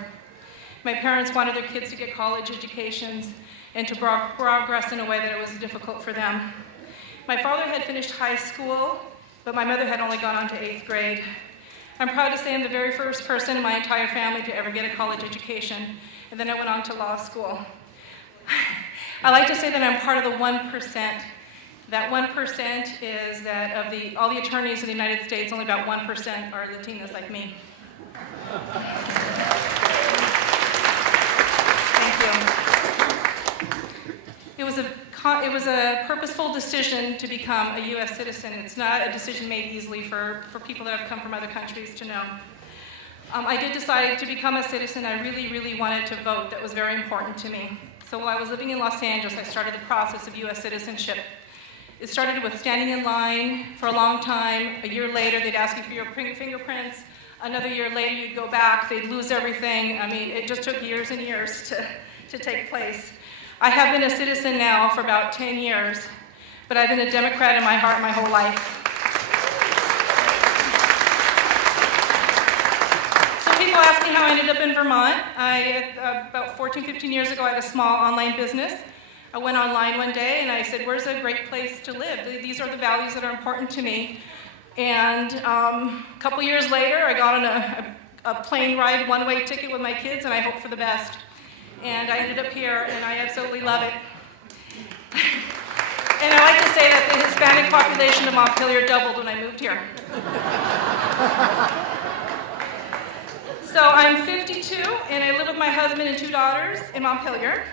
My parents wanted their kids to get college educations and to progress in a way that it was difficult for them. My father had finished high school, but my mother had only gone on to 8th grade. I'm proud to say I'm the very first person in my entire family to ever get a college education, and then I went on to law school. I like to say that I'm part of the 1%. That 1% is that of all the attorneys in the United States, only about 1% are Latinas like me. Thank you. It was a purposeful decision to become a U.S. citizen. It's not a decision made easily for people that have come from other countries to know. I did decide to become a citizen. I really, really wanted to vote. That was very important to me. So while I was living in Los Angeles, I started the process of U.S. citizenship. It started with standing in line for a long time. A year later, they'd ask you for your fingerprints. Another year later, you'd go back. They'd lose everything. I mean, it just took years and years to take place. I have been a citizen now for about 10 years, but I've been a Democrat in my heart my whole life. So people ask me how I ended up in Vermont. About 14, 15 years ago, I had a small online business. I went online one day and I said, where's a great place to live? These are the values that are important to me. And a couple years later, I got on a plane ride, one-way ticket with my kids, and I hoped for the best. And I ended up here, and I absolutely love it. And I like to say that the Hispanic population of Montpelier doubled when I moved here. So I'm 52, and I live with my husband and 2 daughters in Montpelier.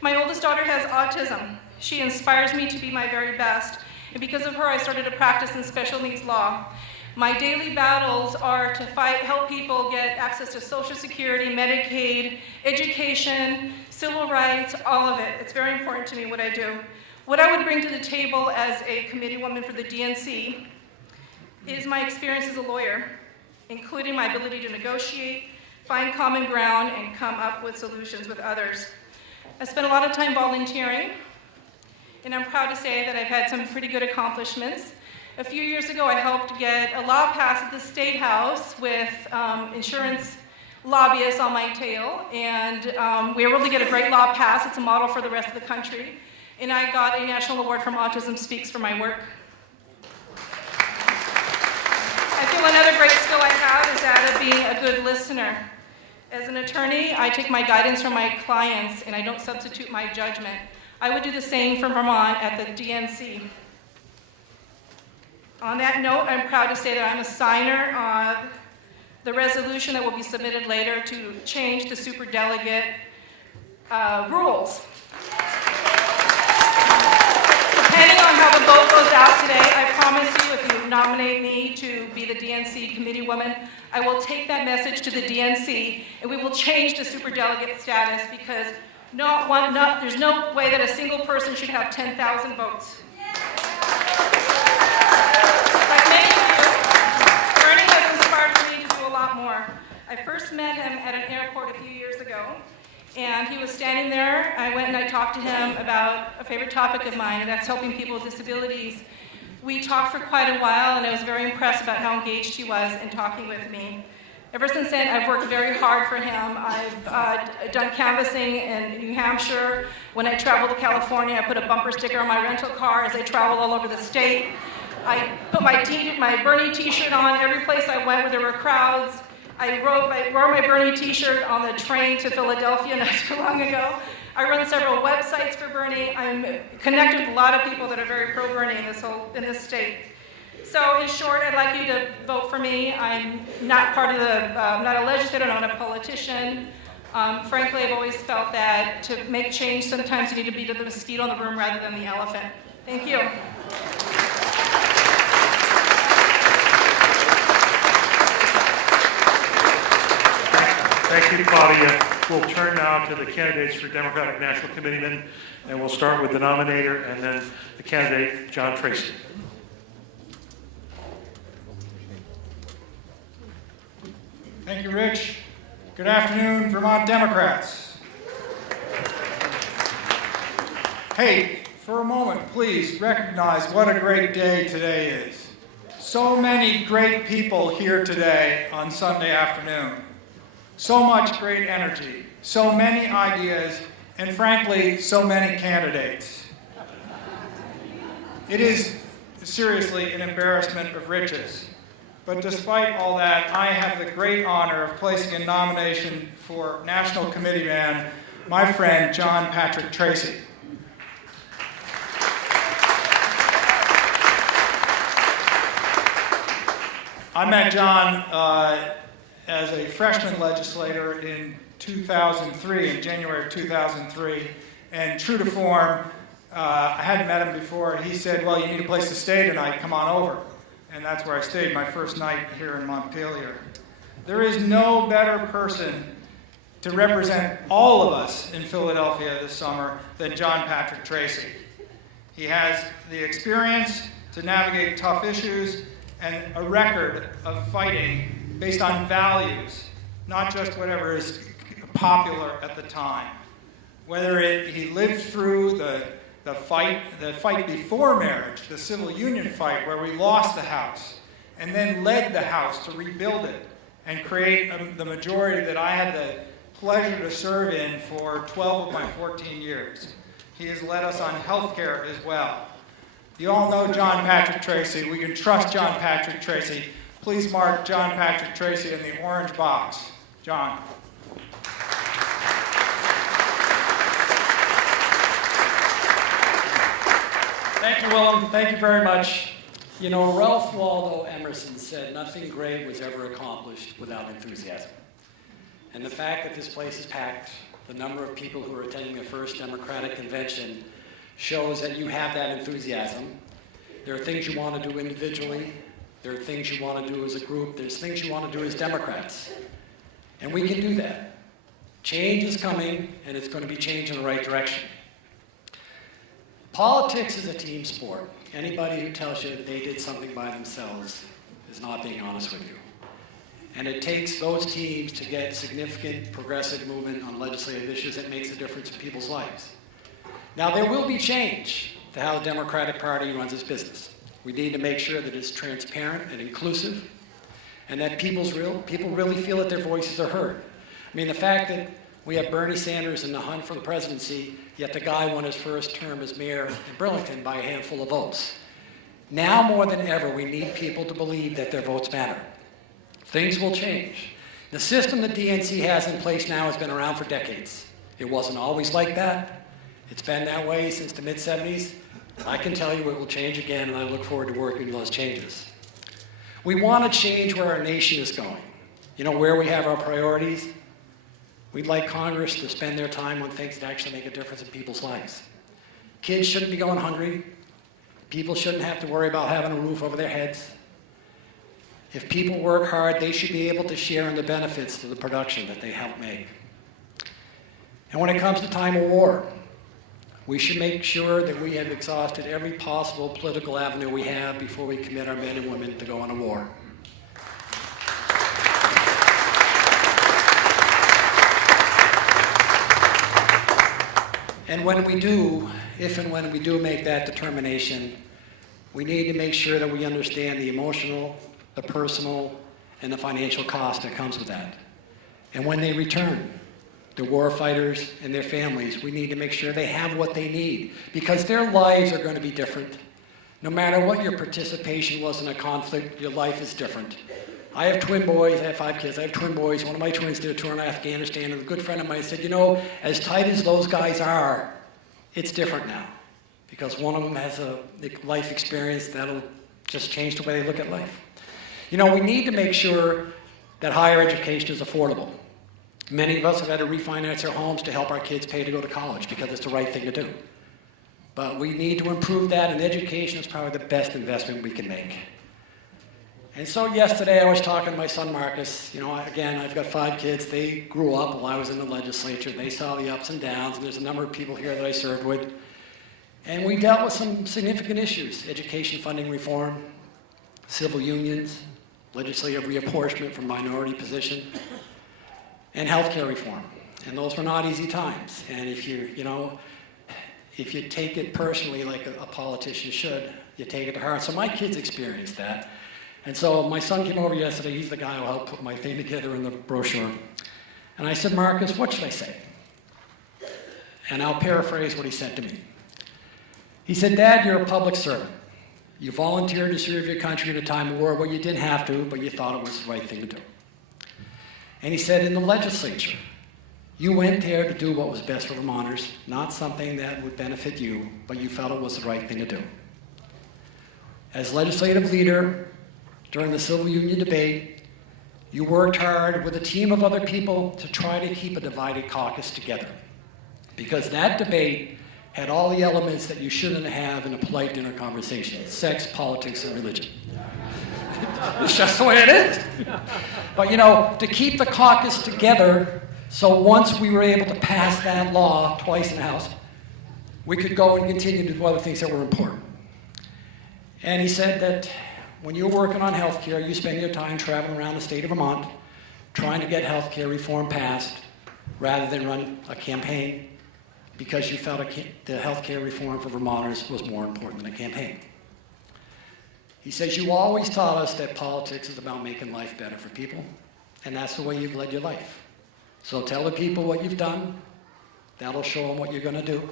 My oldest daughter has autism. She inspires me to be my very best, and because of her, I started to practice in special needs law. My daily battles are to help people get access to Social Security, Medicaid, education, civil rights, all of it. It's very important to me what I do. What I would bring to the table as a committeewoman for the DNC is my experience as a lawyer, including my ability to negotiate, find common ground, and come up with solutions with others. I spent a lot of time volunteering, and I'm proud to say that I've had some pretty good accomplishments. A few years ago, I helped get a law passed at the State House with insurance lobbyists on my tail, and we were able to get a great law passed. It's a model for the rest of the country, and I got a national award from Autism Speaks for my work. I feel another great skill I have is that of being a good listener. As an attorney, I take my guidance from my clients, and I don't substitute my judgment. I would do the same for Vermont at the DNC. On that note, I'm proud to say that I'm a signer of the resolution that will be submitted later to change the superdelegate rules. Depending on how the vote goes out today, I promise you, if you nominate me to be the DNC committeewoman, I will take that message to the DNC, and we will change the superdelegate status, because there's no way that a single person should have 10,000 votes. Like many of you, Bernie has inspired me to do a lot more. I first met him at an airport a few years ago, and he was standing there. I went and I talked to him about a favorite topic of mine, and that's helping people with disabilities. We talked for quite a while, and I was very impressed about how engaged he was in talking with me. Ever since then, I've worked very hard for him. I've done canvassing in New Hampshire. When I traveled to California, I put a bumper sticker on my rental car as I traveled all over the state. I put my Bernie t-shirt on every place I went where there were crowds. I wore my Bernie t-shirt on the train to Philadelphia not too long ago. I run several websites for Bernie. I'm connected with a lot of people that are very pro-Bernie in this state. So in short, I'd like you to vote for me. I'm not part of I'm not a legislator, I'm not a politician. Frankly, I've always felt that to make change, sometimes you need to be the mosquito in the room rather than the elephant. Thank you. Thank you, Claudia. We'll turn now to the candidates for Democratic National Committeeman, and we'll start with the nominator and then the candidate, John Tracy. Thank you, Rich. Good afternoon, Vermont Democrats. Hey, for a moment, please recognize what a great day today is. So many great people here today on Sunday afternoon. So much great energy, so many ideas, and frankly, so many candidates. It is seriously an embarrassment of riches. But despite all that, I have the great honor of placing in nomination for National Committeeman my friend John Patrick Tracy. I met John as a freshman legislator in 2003, in January of 2003, and true to form, I hadn't met him before, and he said, well, you need a place to stay tonight, come on over. And that's where I stayed my first night here in Montpelier. There is no better person to represent all of us in Philadelphia this summer than John Patrick Tracy. He has the experience to navigate tough issues and a record of fighting based on values, not just whatever is popular at the time. Whether he lived through the fight before marriage, the civil union fight where we lost the House, and then led the House to rebuild it and create the majority that I had the pleasure to serve in for 12 of my 14 years. He has led us on health care as well. You all know John Patrick Tracy. We can trust John Patrick Tracy. Please mark John Patrick Tracy in the orange box. John. Thank you, Willem. Thank you very much. You know, Ralph Waldo Emerson said nothing great was ever accomplished without enthusiasm. And the fact that this place is packed, the number of people who are attending the first Democratic convention shows that you have that enthusiasm. There are things you want to do individually. There are things you want to do as a group. There's things you want to do as Democrats. And we can do that. Change is coming, and it's going to be change in the right direction. Politics is a team sport. Anybody who tells you they did something by themselves is not being honest with you. And it takes those teams to get significant progressive movement on legislative issues that makes a difference in people's lives. Now, there will be change to how the Democratic Party runs its business. We need to make sure that it's transparent and inclusive, and that people really feel that their voices are heard. I mean, the fact that we have Bernie Sanders in the hunt for the presidency, yet the guy won his first term as mayor in Burlington by a handful of votes. Now more than ever, we need people to believe that their votes matter. Things will change. The system the DNC has in place now has been around for decades. It wasn't always like that. It's been that way since the mid-'70s. I can tell you it will change again, and I look forward to working on those changes. We want to change where our nation is going. You know, where we have our priorities. We'd like Congress to spend their time on things that actually make a difference in people's lives. Kids shouldn't be going hungry. People shouldn't have to worry about having a roof over their heads. If people work hard, they should be able to share in the benefits of the production that they help make. And when it comes to time of war, we should make sure that we have exhausted every possible political avenue we have before we commit our men and women to go on a war. And when we do, if and when we do make that determination, we need to make sure that we understand the emotional, the personal, and the financial cost that comes with that. And when they return, the war fighters and their families, we need to make sure they have what they need, because their lives are going to be different. No matter what your participation was in a conflict, your life is different. I have twin boys, I have 5 kids, I have twin boys. One of my twins did a tour in Afghanistan, and a good friend of mine said, you know, as tight as those guys are, it's different now. Because one of them has a life experience that'll just change the way they look at life. You know, we need to make sure that higher education is affordable. Many of us have had to refinance our homes to help our kids pay to go to college because it's the right thing to do. But we need to improve that, and education is probably the best investment we can make. And so yesterday I was talking to my son Marcus. You know, again, I've got 5 kids. They grew up while I was in the legislature. They saw the ups and downs, and there's a number of people here that I served with. And we dealt with some significant issues: education funding reform, civil unions, legislative reapportionment for minority position, and healthcare reform. And those were not easy times. And if you take it personally like a politician should, you take it to heart. So my kids experienced that. And so my son came over yesterday. He's the guy who helped put my thing together in the brochure. And I said, Marcus, what should I say? And I'll paraphrase what he said to me. He said, Dad, you're a public servant. You volunteered to serve your country in a time of war where you didn't have to, but you thought it was the right thing to do. And he said, in the legislature, you went there to do what was best for Vermonters, not something that would benefit you, but you felt it was the right thing to do. As legislative leader, during the civil union debate, you worked hard with a team of other people to try to keep a divided caucus together, because that debate had all the elements that you shouldn't have in a polite dinner conversation: sex, politics, and religion. It's just the way it is. But to keep the caucus together, so once we were able to pass that law twice in the House, we could go and continue to do other things that were important. And he said that when you're working on health care, you spend your time traveling around the state of Vermont trying to get health care reform passed rather than run a campaign, because you felt the health care reform for Vermonters was more important than a campaign. He says, you always taught us that politics is about making life better for people, and that's the way you've led your life. So tell the people what you've done. That'll show them what you're going to do.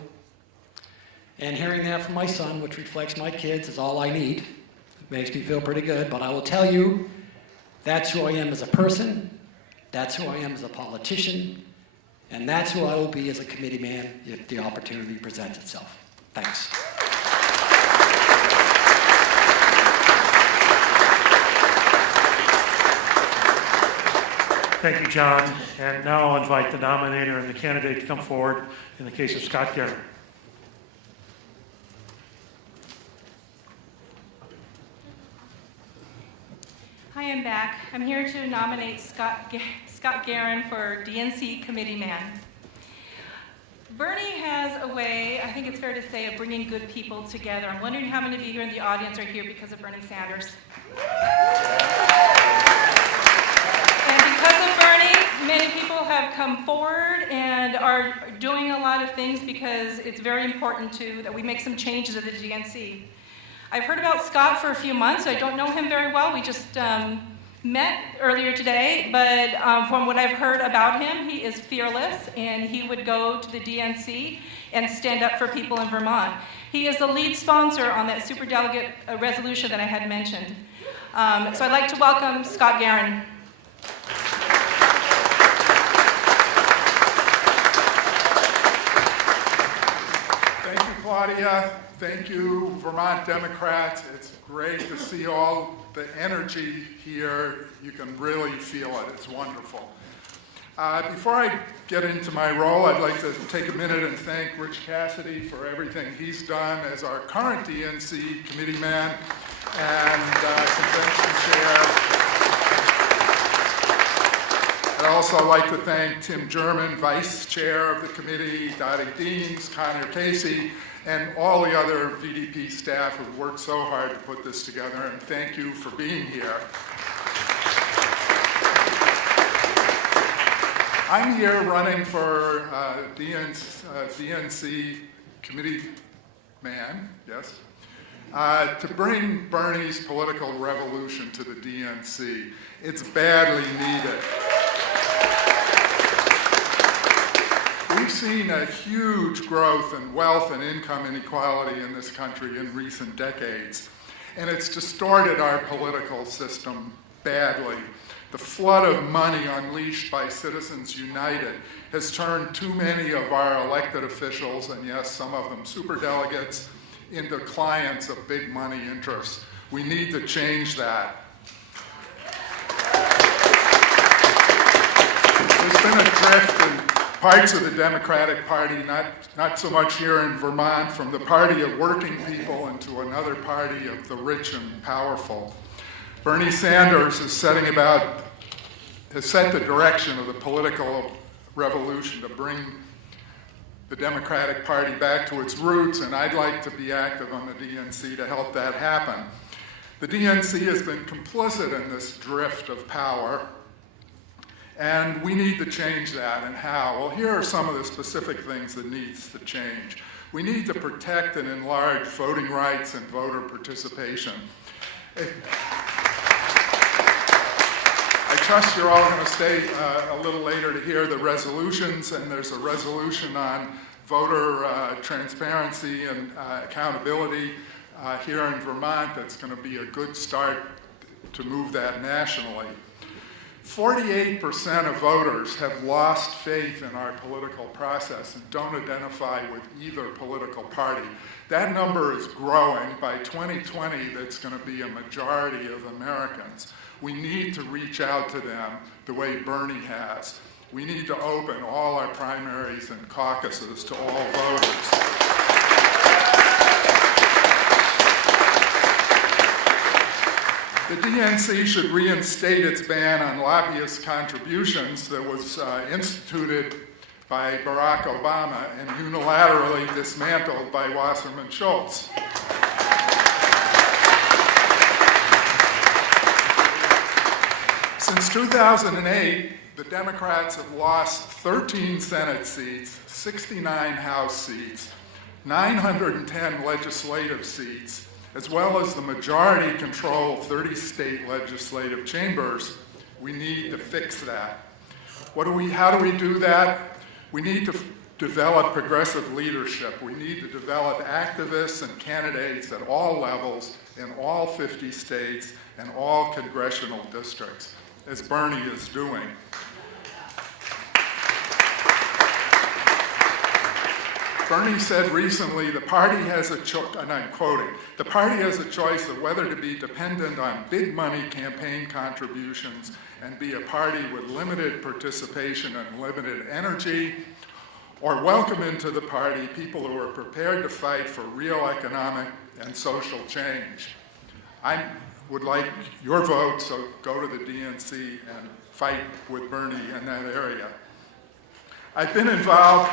And hearing that from my son, which reflects my kids, is all I need. It makes me feel pretty good, but I will tell you, that's who I am as a person, that's who I am as a politician, and that's who I will be as a committee man if the opportunity presents itself. Thanks. Thank you, John. And now I'll invite the nominator and the candidate to come forward in the case of Scott Garrett. Hi, I'm back. I'm here to nominate Scott Guerin for DNC Committeeman. Bernie has a way, I think it's fair to say, of bringing good people together. I'm wondering how many of you here in the audience are here because of Bernie Sanders. And because of Bernie, many people have come forward and are doing a lot of things, because it's very important that we make some changes at the DNC. I've heard about Scott for a few months. I don't know him very well. We just met earlier today, but from what I've heard about him, he is fearless, and he would go to the DNC and stand up for people in Vermont. He is the lead sponsor on that superdelegate resolution that I had mentioned. So I'd like to welcome Scott Guerin. Thank you, Claudia. Thank you, Vermont Democrats. It's great to see all the energy here. You can really feel it. It's wonderful. Before I get into my role, I'd like to take a minute and thank Rich Cassidy for everything he's done as our current DNC committeeman and convention chair. I'd also like to thank Tim Jerman, vice chair of the committee, Dottie Deans, Connor Casey, and all the other VDP staff who've worked so hard to put this together, and thank you for being here. I'm here running for DNC committee man, yes, to bring Bernie's political revolution to the DNC. It's badly needed. We've seen a huge growth in wealth and income inequality in this country in recent decades, and it's distorted our political system badly. The flood of money unleashed by Citizens United has turned too many of our elected officials, and yes, some of them superdelegates, into clients of big money interests. We need to change that. There's been a drift in parts of the Democratic Party, not so much here in Vermont, from the party of working people into another party of the rich and powerful. Bernie Sanders has set the direction of the political revolution to bring the Democratic Party back to its roots, and I'd like to be active on the DNC to help that happen. The DNC has been complicit in this drift of power, and we need to change that. And how? Well, here are some of the specific things that needs to change. We need to protect and enlarge voting rights and voter participation. I trust you're all going to stay a little later to hear the resolutions, and there's a resolution on voter transparency and accountability here in Vermont that's going to be a good start to move that nationally. 48% of voters have lost faith in our political process and don't identify with either political party. That number is growing. By 2020, that's going to be a majority of Americans. We need to reach out to them the way Bernie has. We need to open all our primaries and caucuses to all voters. The DNC should reinstate its ban on lobbyist contributions that was instituted by Barack Obama and unilaterally dismantled by Wasserman Schultz. Since 2008, the Democrats have lost 13 Senate seats, 69 House seats, 910 legislative seats, as well as the majority control of 30 state legislative chambers. We need to fix that. How do we do that? We need to develop progressive leadership. We need to develop activists and candidates at all levels in all 50 states and all congressional districts, as Bernie is doing. Bernie said recently, the party has a choice, and I'm quoting, the party has a choice of whether to be dependent on big money campaign contributions and be a party with limited participation and limited energy, or welcome into the party people who are prepared to fight for real economic and social change. I would like your vote, so go to the DNC and fight with Bernie in that area. I've been involved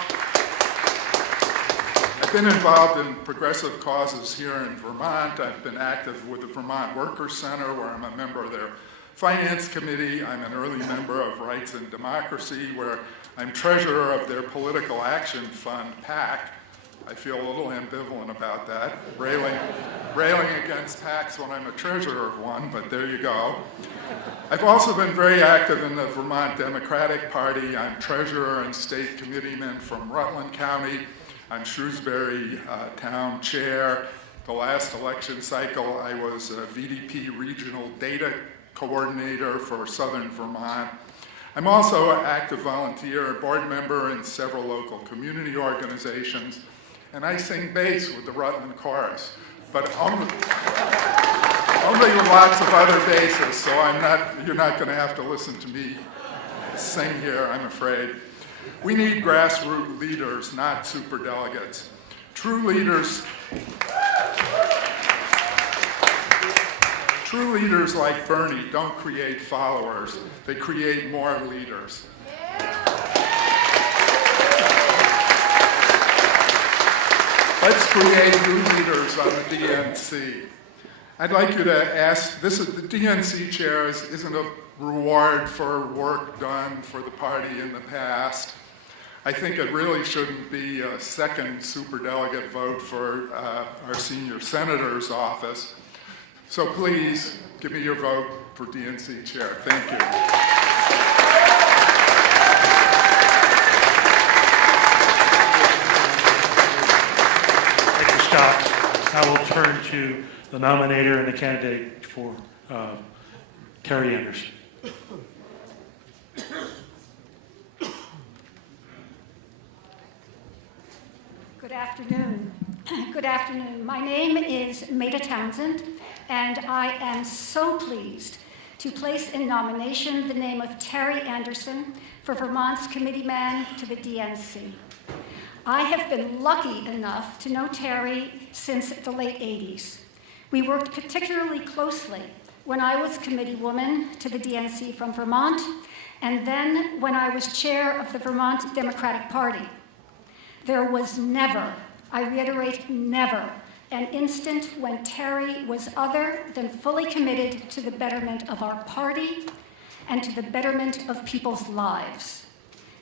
in progressive causes here in Vermont. I've been active with the Vermont Workers' Center, where I'm a member of their Finance Committee. I'm an early member of Rights and Democracy, where I'm treasurer of their Political Action Fund, PAC. I feel a little ambivalent about that, railing against PACs when I'm a treasurer of one, but there you go. I've also been very active in the Vermont Democratic Party. I'm treasurer and state committeeman from Rutland County. I'm Shrewsbury Town Chair. The last election cycle, I was a VDP Regional Data Coordinator for Southern Vermont. I'm also an active volunteer and board member in several local community organizations, and I sing bass with the Rutland Chorus, but only with lots of other basses, so you're not going to have to listen to me sing here, I'm afraid. We need grassroots leaders, not superdelegates. True leaders like Bernie don't create followers, they create more leaders. Let's create new leaders on the DNC. I'd like you to ask, the DNC chair isn't a reward for work done for the party in the past. I think it really shouldn't be a second superdelegate vote for our senior senator's office. So please, give me your vote for DNC chair. Thank you. Thank you, Scott. I will turn to the nominator and the candidate for Terry Anderson. Good afternoon. Good afternoon. My name is Maida Townsend, and I am so pleased to place in nomination the name of Terry Anderson for Vermont's Committeeman to the DNC. I have been lucky enough to know Terry since the late 80s. We worked particularly closely when I was Committeewoman to the DNC from Vermont, and then when I was chair of the Vermont Democratic Party. There was never, I reiterate, never, an instant when Terry was other than fully committed to the betterment of our party and to the betterment of people's lives.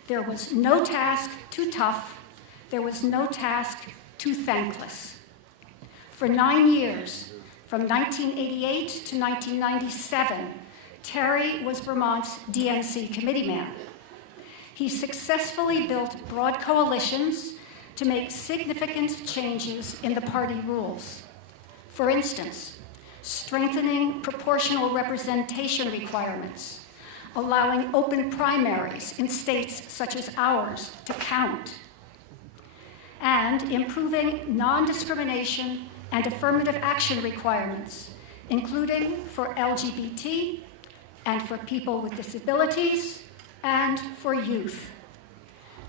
There was no task too tough. There was no task too thankless. For 9 years, from 1988 to 1997, Terry was Vermont's DNC committeeman. He successfully built broad coalitions to make significant changes in the party rules. For instance, strengthening proportional representation requirements, allowing open primaries in states such as ours to count, and improving non-discrimination and affirmative action requirements, including for LGBT and for people with disabilities and for youth.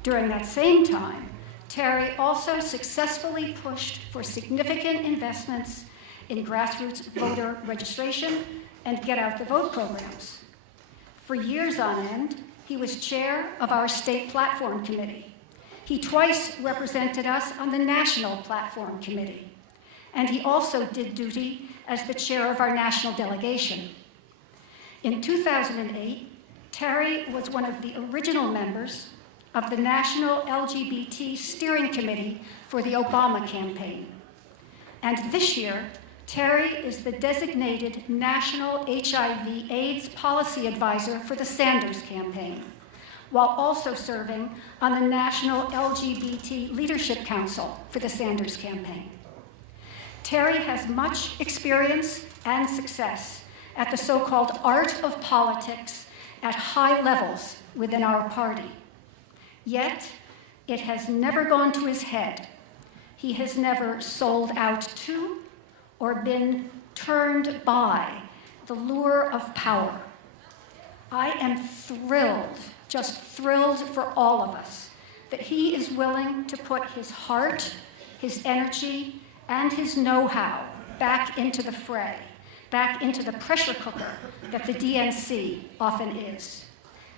During that same time, Terry also successfully pushed for significant investments in grassroots voter registration and get-out-the-vote programs. For years on end, he was chair of our state platform committee. He twice represented us on the national platform committee. And he also did duty as the chair of our national delegation. In 2008, Terry was one of the original members of the National LGBT Steering Committee for the Obama campaign. And this year, Terry is the designated National HIV/AIDS Policy Advisor for the Sanders campaign, while also serving on the National LGBT Leadership Council for the Sanders campaign. Terry has much experience and success at the so-called art of politics at high levels within our party. Yet, it has never gone to his head. He has never sold out to or been turned by the lure of power. I am thrilled, just thrilled for all of us, that he is willing to put his heart, his energy, and his know-how back into the fray, back into the pressure cooker that the DNC often is.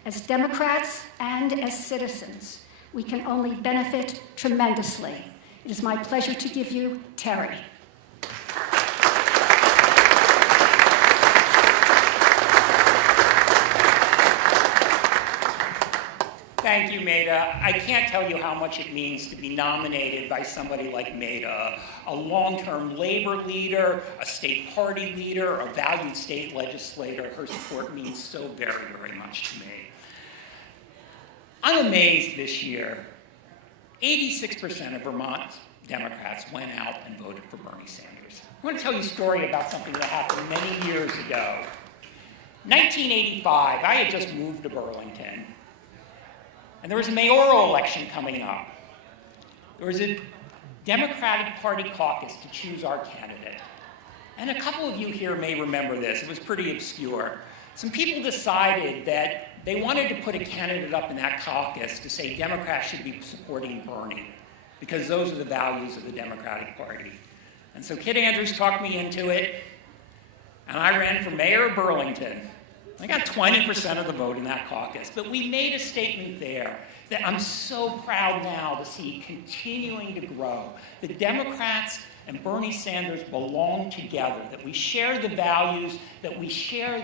As Democrats and as citizens, we can only benefit tremendously. It is my pleasure to give you Terry. Thank you, Maida. I can't tell you how much it means to be nominated by somebody like Maida, a long-term labor leader, a state party leader, a valued state legislator. Her support means so very, very much to me. I'm amazed this year. 86% of Vermont Democrats went out and voted for Bernie Sanders. I want to tell you a story about something that happened many years ago. 1985, I had just moved to Burlington. And there was a mayoral election coming up. There was a Democratic Party caucus to choose our candidate. And a couple of you here may remember this. It was pretty obscure. Some people decided that they wanted to put a candidate up in that caucus to say Democrats should be supporting Bernie, because those are the values of the Democratic Party. And so Kit Andrews talked me into it, and I ran for mayor of Burlington. I got 20% of the vote in that caucus, but we made a statement there that I'm so proud now to see continuing to grow. The Democrats and Bernie Sanders belong together, that we share the values, that we share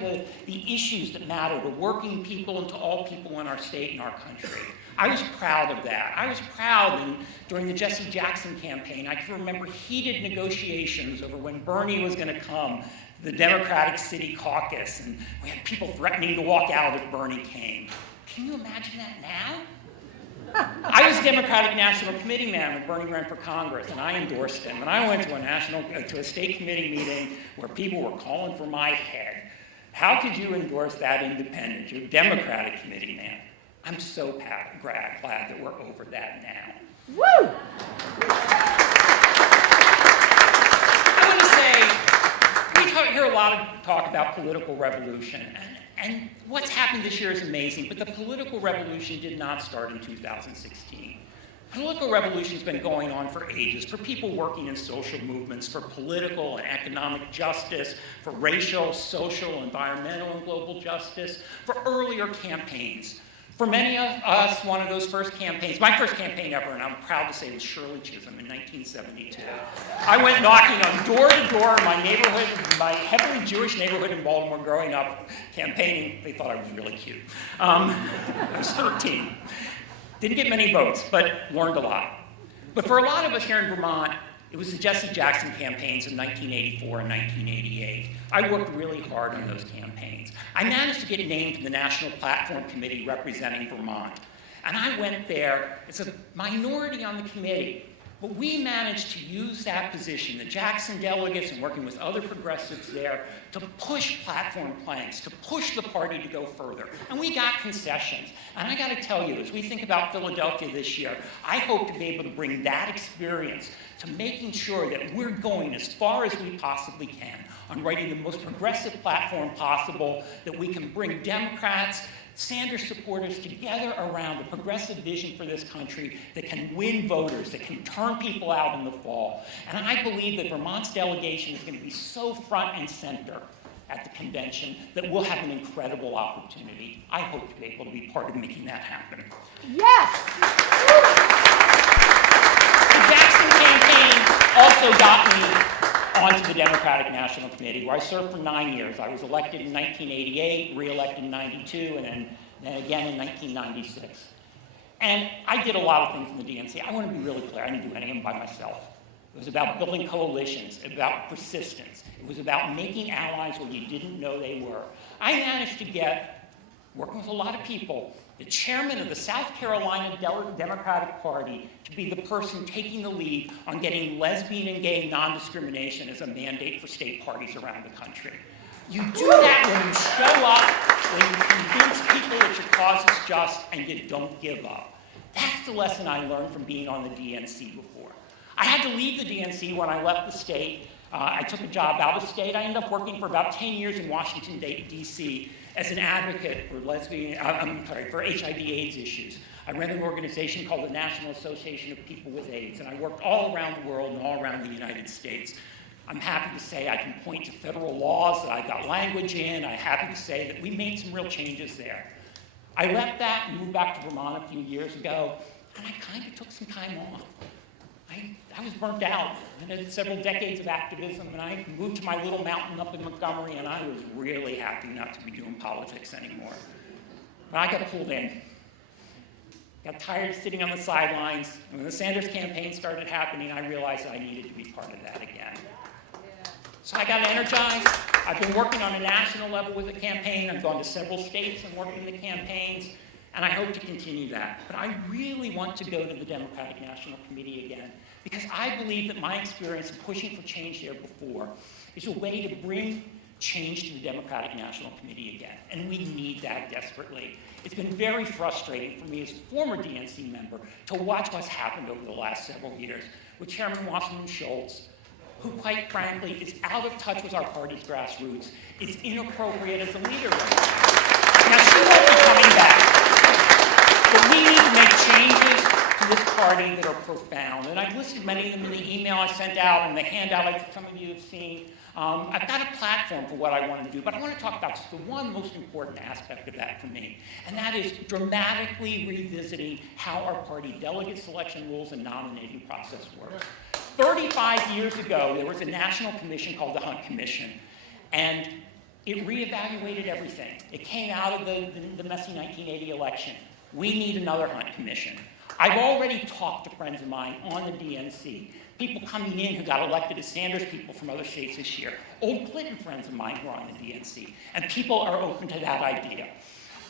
the issues that matter to working people and to all people in our state and our country. I was proud of that. I was proud during the Jesse Jackson campaign. I can remember heated negotiations over when Bernie was going to come, the Democratic City Caucus, and we had people threatening to walk out if Bernie came. Can you imagine that now? I was Democratic National Committeeman when Bernie ran for Congress, and I endorsed him. And I went to a state committee meeting where people were calling for my head. How could you endorse that independent? You're a Democratic committeeman. I'm so glad that we're over that now. Woo! I want to say, we hear a lot of talk about political revolution, and what's happened this year is amazing, but the political revolution did not start in 2016. Political revolution's been going on for ages, for people working in social movements, for political and economic justice, for racial, social, environmental, and global justice, for earlier campaigns. For many of us, one of those first campaigns, my first campaign ever, and I'm proud to say, was Shirley Chisholm in 1972. I went knocking on door to door in my neighborhood, my heavily Jewish neighborhood in Baltimore growing up, campaigning. They thought I was really cute. I was 13. Didn't get many votes, but learned a lot. But for a lot of us here in Vermont, it was the Jesse Jackson campaigns in 1984 and 1988. I worked really hard on those campaigns. I managed to get named to the National Platform Committee representing Vermont. And I went there as a minority on the committee. But we managed to use that position, the Jackson delegates and working with other progressives there, to push platform planks, to push the party to go further. And we got concessions. And I got to tell you, as we think about Philadelphia this year, I hope to be able to bring that experience to making sure that we're going as far as we possibly can on writing the most progressive platform possible, that we can bring Democrats, Sanders supporters together around a progressive vision for this country that can win voters, that can turn people out in the fall. And I believe that Vermont's delegation is going to be so front and center at the convention that we'll have an incredible opportunity. I hope to be able to be part of making that happen. Yes! The Jackson campaign also got me onto the Democratic National Committee, where I served for 9 years. I was elected in 1988, re-elected in 92, and then again in 1996. And I did a lot of things in the DNC. I want to be really clear, I didn't do any of them by myself. It was about building coalitions, about persistence. It was about making allies where you didn't know they were. I managed to get, working with a lot of people, the chairman of the South Carolina Democratic Party to be the person taking the lead on getting lesbian and gay non-discrimination as a mandate for state parties around the country. You do that when you show up, when you convince people that your cause is just, and you don't give up. That's the lesson I learned from being on the DNC before. I had to leave the DNC when I left the state. I took a job out of state. I ended up working for about 10 years in Washington, D.C. as an advocate for for HIV/AIDS issues. I ran an organization called the National Association of People with AIDS, and I worked all around the world and all around the United States. I'm happy to say I can point to federal laws that I got language in. I'm happy to say that we made some real changes there. I left that and moved back to Vermont a few years ago, and I kind of took some time off. I was burnt out. I had several decades of activism, and I moved to my little mountain up in Montgomery, and I was really happy not to be doing politics anymore. But I got pulled in. Got tired of sitting on the sidelines. And when the Sanders campaign started happening, I realized I needed to be part of that again. So I got energized. I've been working on a national level with the campaign. I've gone to several states and worked in the campaigns, and I hope to continue that. But I really want to go to the Democratic National Committee again, because I believe that my experience in pushing for change there before is a way to bring change to the Democratic National Committee again, and we need that desperately. It's been very frustrating for me as a former DNC member to watch what's happened over the last several years with Chairman Wasserman Schultz, who quite frankly is out of touch with our party's grassroots, is inappropriate as a leader. Now, she won't be coming back, but we need to make changes to this party that are profound. And I've listed many of them in the email I sent out and the handout like some of you have seen. I've got a platform for what I want to do, but I want to talk about just the one most important aspect of that for me, and that is dramatically revisiting how our party delegate selection rules and nominating process work. 35 years ago, there was a national commission called the Hunt Commission, and it reevaluated everything. It came out of the messy 1980 election. We need another Hunt Commission. I've already talked to friends of mine on the DNC, people coming in who got elected as Sanders people from other states this year, old Clinton friends of mine who are on the DNC, and people are open to that idea.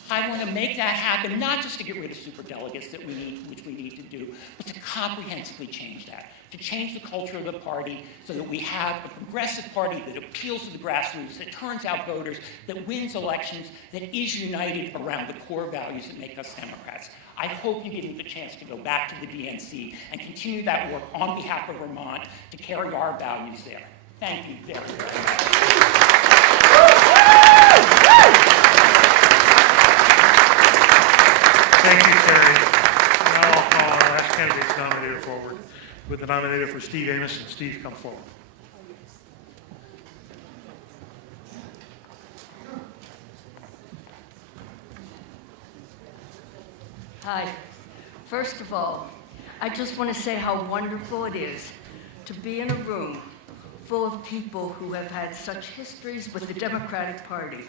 I want to make that happen, not just to get rid of superdelegates that we need, which we need to do, but to comprehensively change that, to change the culture of the party so that we have a progressive party that appeals to the grassroots, that turns out voters, that wins elections, that is united around the core values that make us Democrats. I hope you give me the chance to go back to the DNC and continue that work on behalf of Vermont to carry our values there. Thank you very, very much. Thank you, Terry. Now I'll call our last candidates nominated forward. With the nominator for Steve Amos, and Steve, come forward. Hi. First of all, I just want to say how wonderful it is to be in a room full of people who have had such histories with the Democratic Party,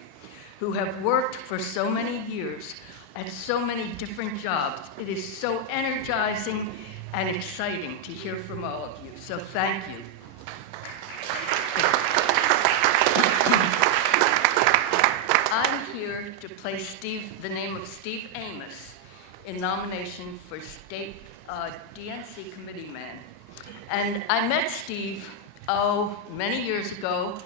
who have worked for so many years at so many different jobs. It is so energizing and exciting to hear from all of you, so thank you. I'm here to place the name of Steve Amos in nomination for state DNC committeeman. And I met Steve, many years ago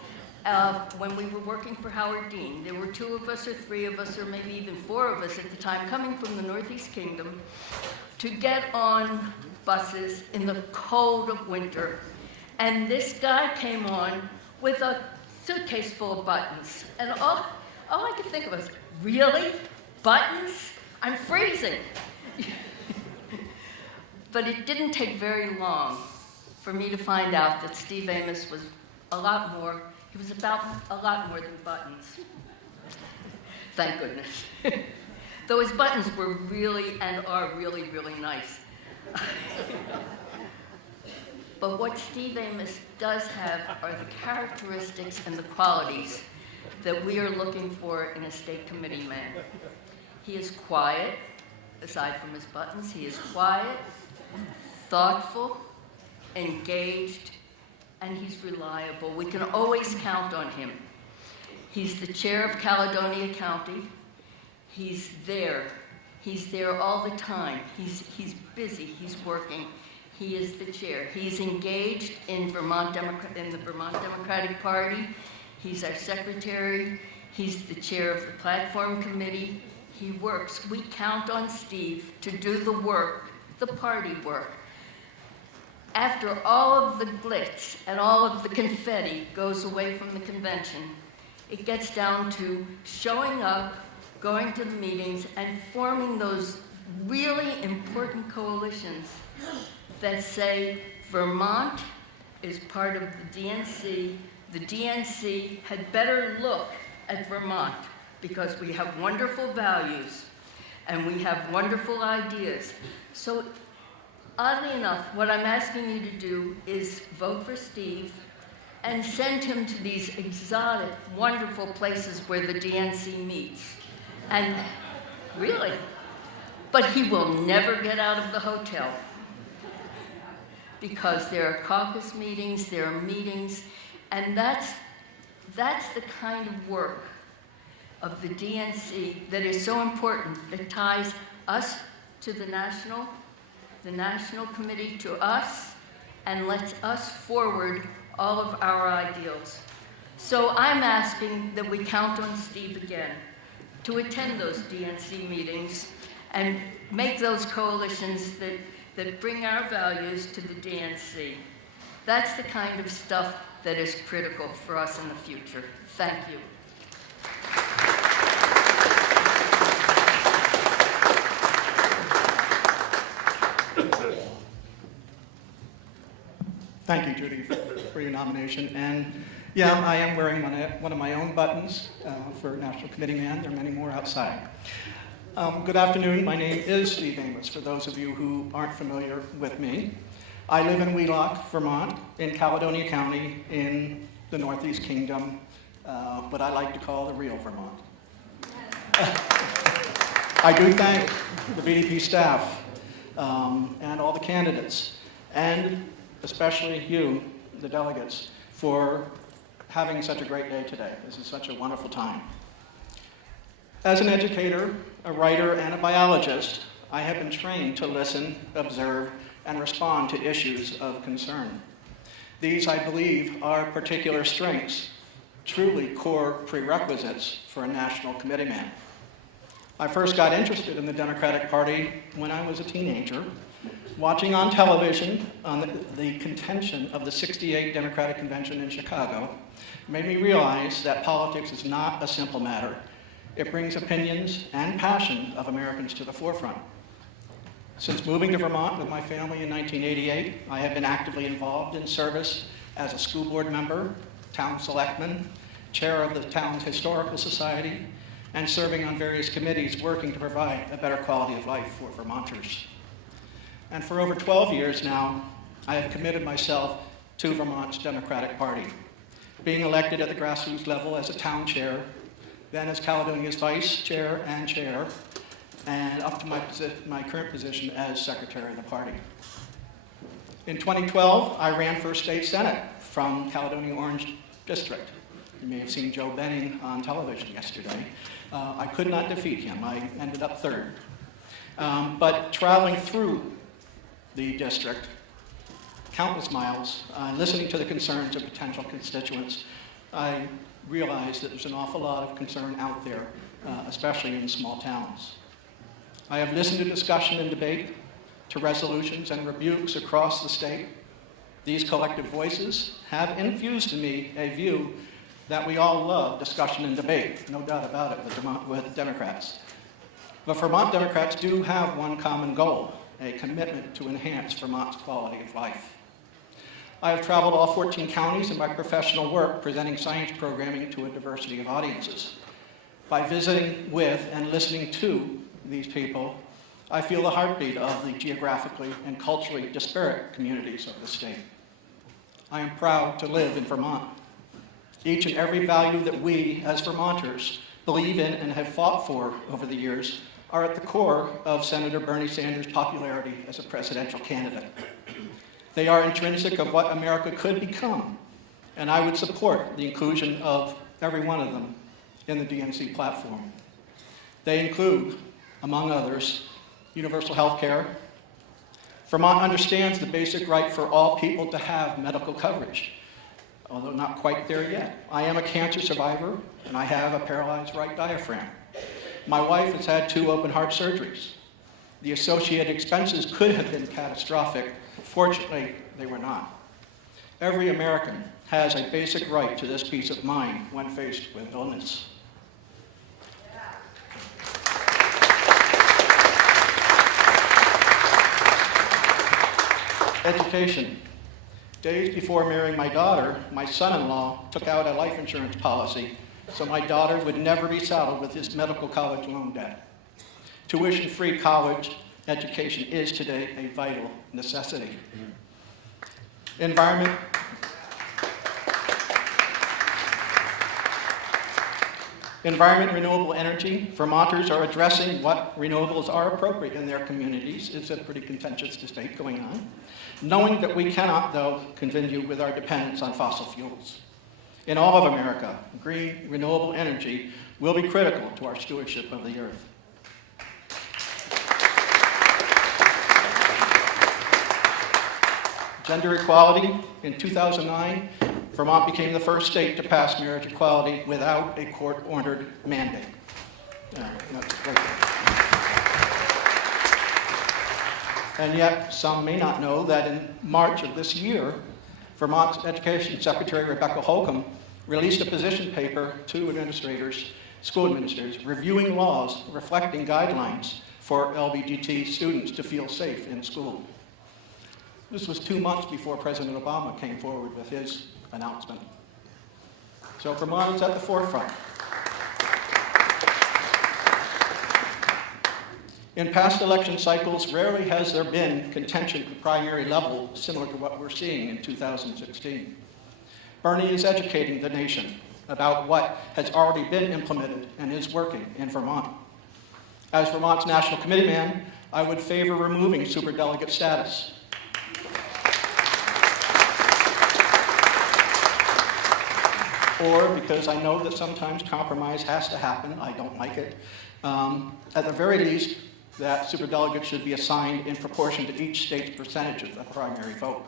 when we were working for Howard Dean. There were 2 of us or 3 of us or maybe even 4 of us at the time coming from the Northeast Kingdom to get on buses in the cold of winter. And this guy came on with a suitcase full of buttons. And all I could think of was, really? Buttons? I'm freezing. But it didn't take very long for me to find out that Steve Amos was a lot more. He was about a lot more than buttons. Thank goodness. Though his buttons were really and are really, really nice. But what Steve Amos does have are the characteristics and the qualities that we are looking for in a state committee man. He is quiet, aside from his buttons. He is quiet, thoughtful, engaged, and he's reliable. We can always count on him. He's the chair of Caledonia County. He's there. He's there all the time. He's busy. He's working. He is the chair. He's engaged in the Vermont Democratic Party. He's our secretary. He's the chair of the platform committee. He works. We count on Steve to do the work, the party work. After all of the glitz and all of the confetti goes away from the convention, it gets down to showing up, going to the meetings, and forming those really important coalitions that say Vermont is part of the DNC. The DNC had better look at Vermont because we have wonderful values and we have wonderful ideas. So oddly enough, what I'm asking you to do is vote for Steve and send him to these exotic, wonderful places where the DNC meets. And really, but he will never get out of the hotel because there are caucus meetings, there are meetings, and that's the kind of work of the DNC that is so important, that ties us to the national committee to us, and lets us forward all of our ideals. So I'm asking that we count on Steve again to attend those DNC meetings and make those coalitions that bring our values to the DNC. That's the kind of stuff that is critical for us in the future. Thank you. Thank you, Judy, for your nomination. And yeah, I am wearing one of my own buttons for National Committee Man. There are many more outside. Good afternoon. My name is Steve Amos, for those of you who aren't familiar with me. I live in Wheelock, Vermont, in Caledonia County, in the Northeast Kingdom, what I like to call the real Vermont. I do thank the VDP staff and all the candidates, and especially you, the delegates, for having such a great day today. This is such a wonderful time. As an educator, a writer, and a biologist, I have been trained to listen, observe, and respond to issues of concern. These, I believe, are particular strengths, truly core prerequisites for a national committeeman. I first got interested in the Democratic Party when I was a teenager, watching on television on the contention of the '68 Democratic Convention in Chicago made me realize that politics is not a simple matter. It brings opinions and passion of Americans to the forefront. Since moving to Vermont with my family in 1988, I have been actively involved in service as a school board member, town selectman, chair of the town's historical society, and serving on various committees working to provide a better quality of life for Vermonters. And for over 12 years now, I have committed myself to Vermont's Democratic Party, being elected at the grassroots level as a town chair, then as Caledonia's vice chair and chair, and up to my current position as secretary of the party. In 2012, I ran for state senate from Caledonia Orange District. You may have seen Joe Benning on television yesterday. I could not defeat him. I ended up third. But traveling through the district, countless miles, listening to the concerns of potential constituents, I realized that there's an awful lot of concern out there, especially in small towns. I have listened to discussion and debate, to resolutions and rebukes across the state. These collective voices have infused in me a view that we all love discussion and debate, no doubt about it, with Democrats. But Vermont Democrats do have one common goal, a commitment to enhance Vermont's quality of life. I have traveled all 14 counties in my professional work presenting science programming to a diversity of audiences. By visiting with and listening to these people, I feel the heartbeat of the geographically and culturally disparate communities of the state. I am proud to live in Vermont. Each and every value that we, as Vermonters, believe in and have fought for over the years are at the core of Senator Bernie Sanders' popularity as a presidential candidate. They are intrinsic of what America could become, and I would support the inclusion of every one of them in the DNC platform. They include, among others, universal health care. Vermont understands the basic right for all people to have medical coverage, although not quite there yet. I am a cancer survivor, and I have a paralyzed right diaphragm. My wife has had 2 open heart surgeries. The associated expenses could have been catastrophic. Fortunately, they were not. Every American has a basic right to this peace of mind when faced with illness. Education. Days before marrying my daughter, my son-in-law took out a life insurance policy so my daughter would never be saddled with his medical college loan debt. Tuition-free college education is today a vital necessity. Environment. Environment, renewable energy. Vermonters are addressing what renewables are appropriate in their communities. It's a pretty contentious debate going on. Knowing that we cannot, though, continue with our dependence on fossil fuels. In all of America, green, renewable energy will be critical to our stewardship of the earth. Gender equality. In 2009, Vermont became the first state to pass marriage equality without a court-ordered mandate. That's great. And yet, some may not know that in March of this year, Vermont's Education Secretary Rebecca Holcomb released a position paper to administrators, school administrators, reviewing laws reflecting guidelines for LGBT students to feel safe in school. This was 2 months before President Obama came forward with his announcement. So Vermont is at the forefront. In past election cycles, rarely has there been contention at the primary level similar to what we're seeing in 2016. Bernie is educating the nation about what has already been implemented and is working in Vermont. As Vermont's National Committeeman, I would favor removing superdelegate status. Or because I know that sometimes compromise has to happen, I don't like it, at the very least, that superdelegates should be assigned in proportion to each state's percentage of the primary vote.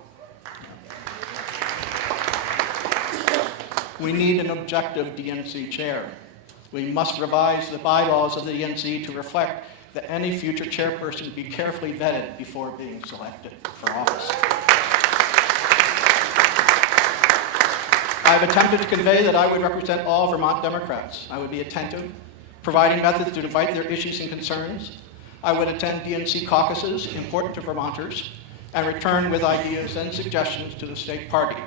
We need an objective DNC chair. We must revise the bylaws of the DNC to reflect that any future chairperson be carefully vetted before being selected for office. I've attempted to convey that I would represent all Vermont Democrats. I would be attentive, providing methods to invite their issues and concerns. I would attend DNC caucuses important to Vermonters and return with ideas and suggestions to the state party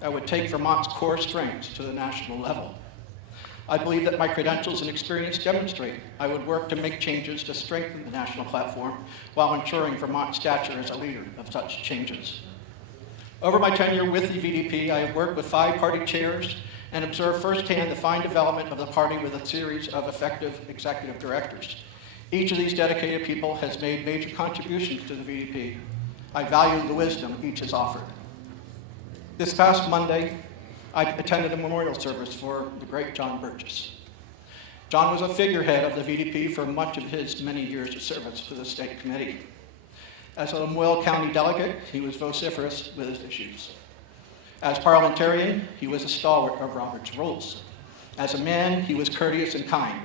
that would take Vermont's core strengths to the national level. I believe that my credentials and experience demonstrate I would work to make changes to strengthen the national platform while ensuring Vermont's stature as a leader of such changes. Over my tenure with the VDP, I have worked with 5 party chairs and observed firsthand the fine development of the party with a series of effective executive directors. Each of these dedicated people has made major contributions to the VDP. I value the wisdom each has offered. This past Monday, I attended a memorial service for the great John Burgess. John was a figurehead of the VDP for much of his many years of service to the state committee. As a Lamoille County delegate, he was vociferous with his issues. As parliamentarian, he was a stalwart of Robert's rules. As a man, he was courteous and kind.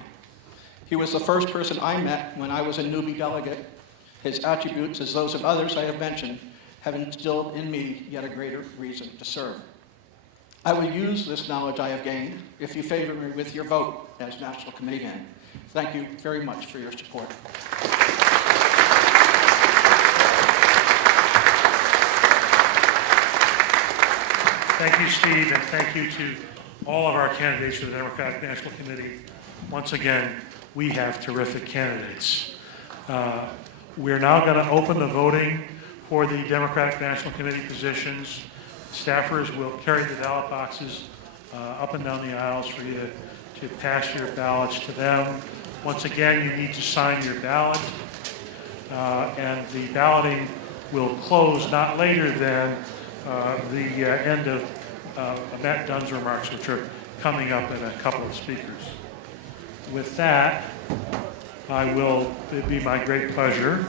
He was the first person I met when I was a newbie delegate. His attributes, as those of others I have mentioned, have instilled in me yet a greater reason to serve. I will use this knowledge I have gained if you favor me with your vote as National Committeeman. Thank you very much for your support. Thank you, Steve, and thank you to all of our candidates for the Democratic National Committee. Once again, we have terrific candidates. We're now going to open the voting for the Democratic National Committee positions. Staffers will carry the ballot boxes up and down the aisles for you to pass your ballots to them. Once again, you need to sign your ballot, and the balloting will close not later than the end of Matt Dunn's remarks, which are coming up in a couple of speakers. With that, it'd be my great pleasure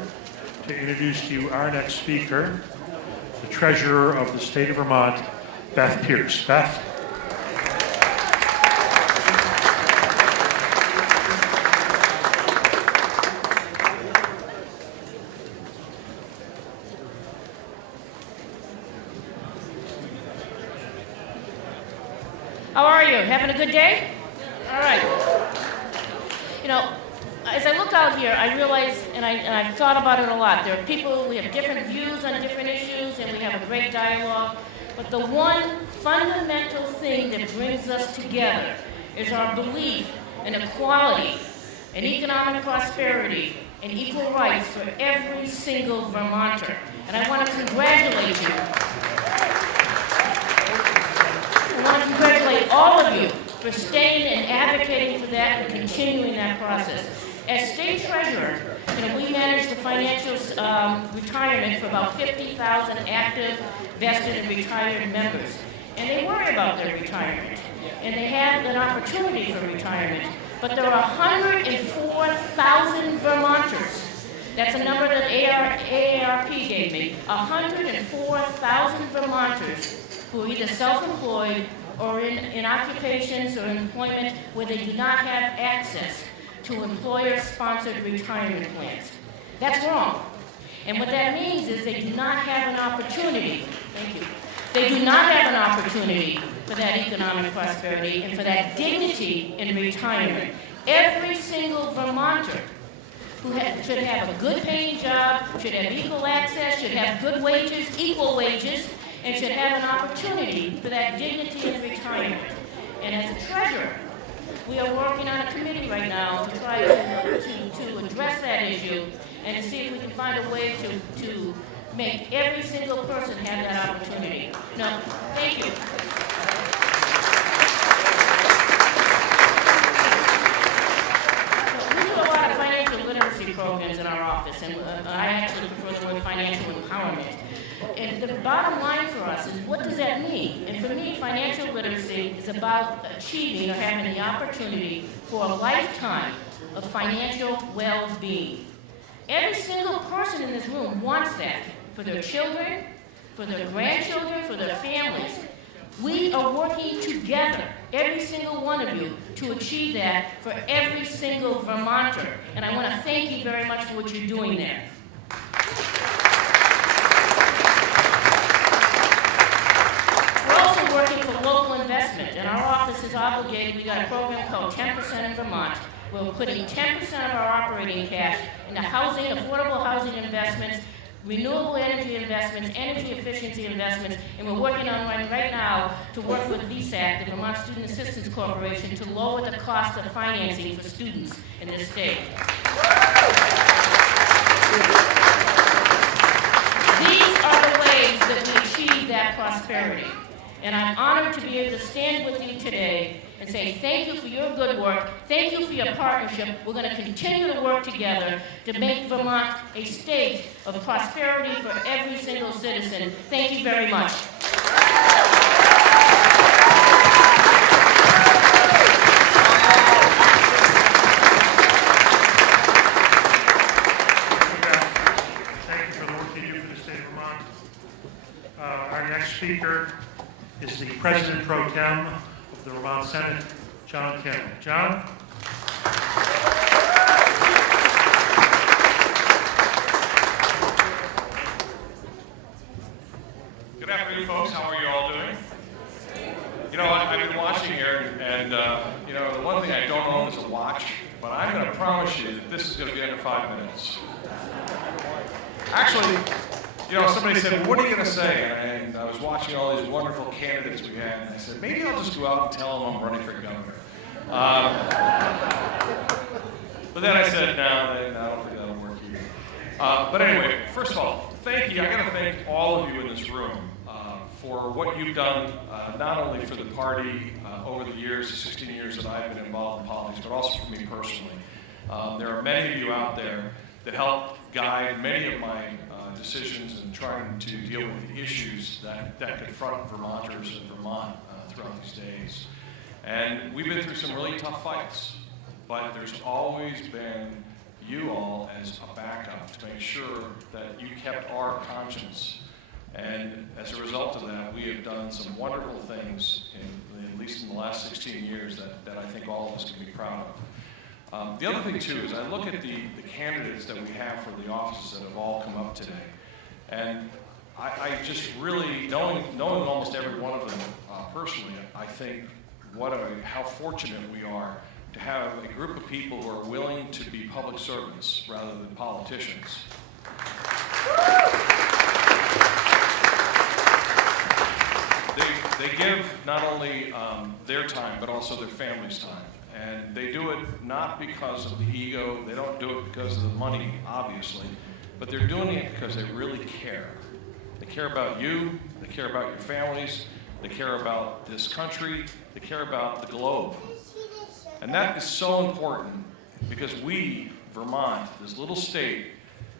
to introduce to you our next speaker, the Treasurer of the State of Vermont, Beth Pierce. Beth? How are you? Having a good day? All right. You know, as I look out here, I realize, and I've thought about it a lot, there are people, we have different views on different issues, and we have a great dialogue, but the one fundamental thing that brings us together is our belief in equality, in economic prosperity, and equal rights for every single Vermonter. And I want to congratulate you. I want to congratulate all of you for staying and advocating for that and continuing that process. As state treasurer, we manage the financial retirement for about 50,000 active, vested, and retired members. And they worry about their retirement. And they have an opportunity for retirement. But there are 104,000 Vermonters. That's a number that AARP gave me. 104,000 Vermonters who are either self-employed or in occupations or employment where they do not have access to employer-sponsored retirement plans. That's wrong. And what that means is they do not have an opportunity, thank you, they do not have an opportunity for that economic prosperity and for that dignity in retirement. Every single Vermonter who should have a good paying job, should have equal access, should have good wages, equal wages, and should have an opportunity for that dignity in retirement. And as a treasurer, we are working on a committee right now to try to address that issue and to see if we can find a way to make every single person have that opportunity. No, thank you. We do a lot of financial literacy programs in our office, and I actually prefer the word financial empowerment. And the bottom line for us is, what does that mean? And for me, financial literacy is about achieving or having the opportunity for a lifetime of financial well-being. Every single person in this room wants that for their children, for their grandchildren, for their families. We are working together, every single one of you, to achieve that for every single Vermonter. And I want to thank you very much for what you're doing there. Working for local investment, and our office is obligated. We got a program called 10% in Vermont, We're putting 10% of our operating cash into housing, affordable housing investments, renewable energy investments, energy efficiency investments, and we're working on one right now to work with VSAC, the Vermont Student Assistance Corporation, to lower the cost of financing for students in this state. These are the ways that we achieve that prosperity. And I'm honored to be able to stand with you today and say thank you for your good work, thank you for your partnership. We're going to continue to work together to make Vermont a state of prosperity for every single citizen. Thank you very much. Thank you for the work you do for the state of Vermont. Our next speaker is the President Pro Tem of the Vermont Senate, John Kim. John? Good afternoon, folks. How are you all doing? You know, I've been watching here, and you know, the one thing I don't own is a watch, but I'm going to promise you that this is going to be under 5 minutes. Actually, you know, somebody said, well, what are you going to say? And I was watching all these wonderful candidates we had, and I said, maybe I'll just go out and tell them I'm running for governor. But then I said, no, I don't think that'll work either. But anyway, first of all, thank you. I got to thank all of you in this room for what you've done, not only for the party over the years, the 16 years that I've been involved in politics, but also for me personally. There are many of you out there that helped guide many of my decisions in trying to deal with the issues that confront Vermonters and Vermont throughout these days. And we've been through some really tough fights, but there's always been you all as a backup to make sure that you kept our conscience. And as a result of that, we have done some wonderful things, at least in the last 16 years, that I think all of us can be proud of. The other thing, too, is I look at the candidates that we have for the offices that have all come up today. And I just really, knowing almost every one of them personally, I think how fortunate we are to have a group of people who are willing to be public servants rather than politicians. They give not only their time, but also their family's time. And they do it not because of the ego, they don't do it because of the money, obviously, but they're doing it because they really care. They care about you, they care about your families, they care about this country, they care about the globe. And that is so important because we, Vermont, this little state,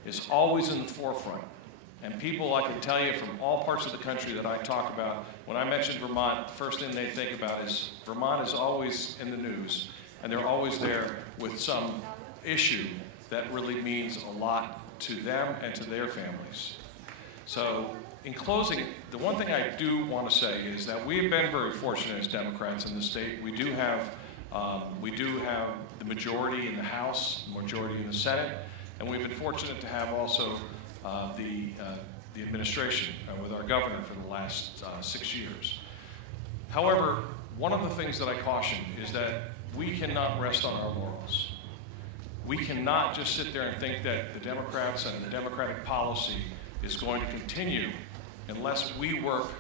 is always in the forefront. And people, I can tell you from all parts of the country that I talk about, when I mention Vermont, the first thing they think about is Vermont is always in the news, and they're always there with some issue that really means a lot to them and to their families. So, in closing, the one thing I do want to say is that we've been very fortunate as Democrats in the state. We do have the majority in the House, the majority in the Senate, and we've been fortunate to have also the administration with our governor for the last 6 years. However, one of the things that I caution is that we cannot rest on our laurels. We cannot just sit there and think that the Democrats and the Democratic policy is going to continue unless we work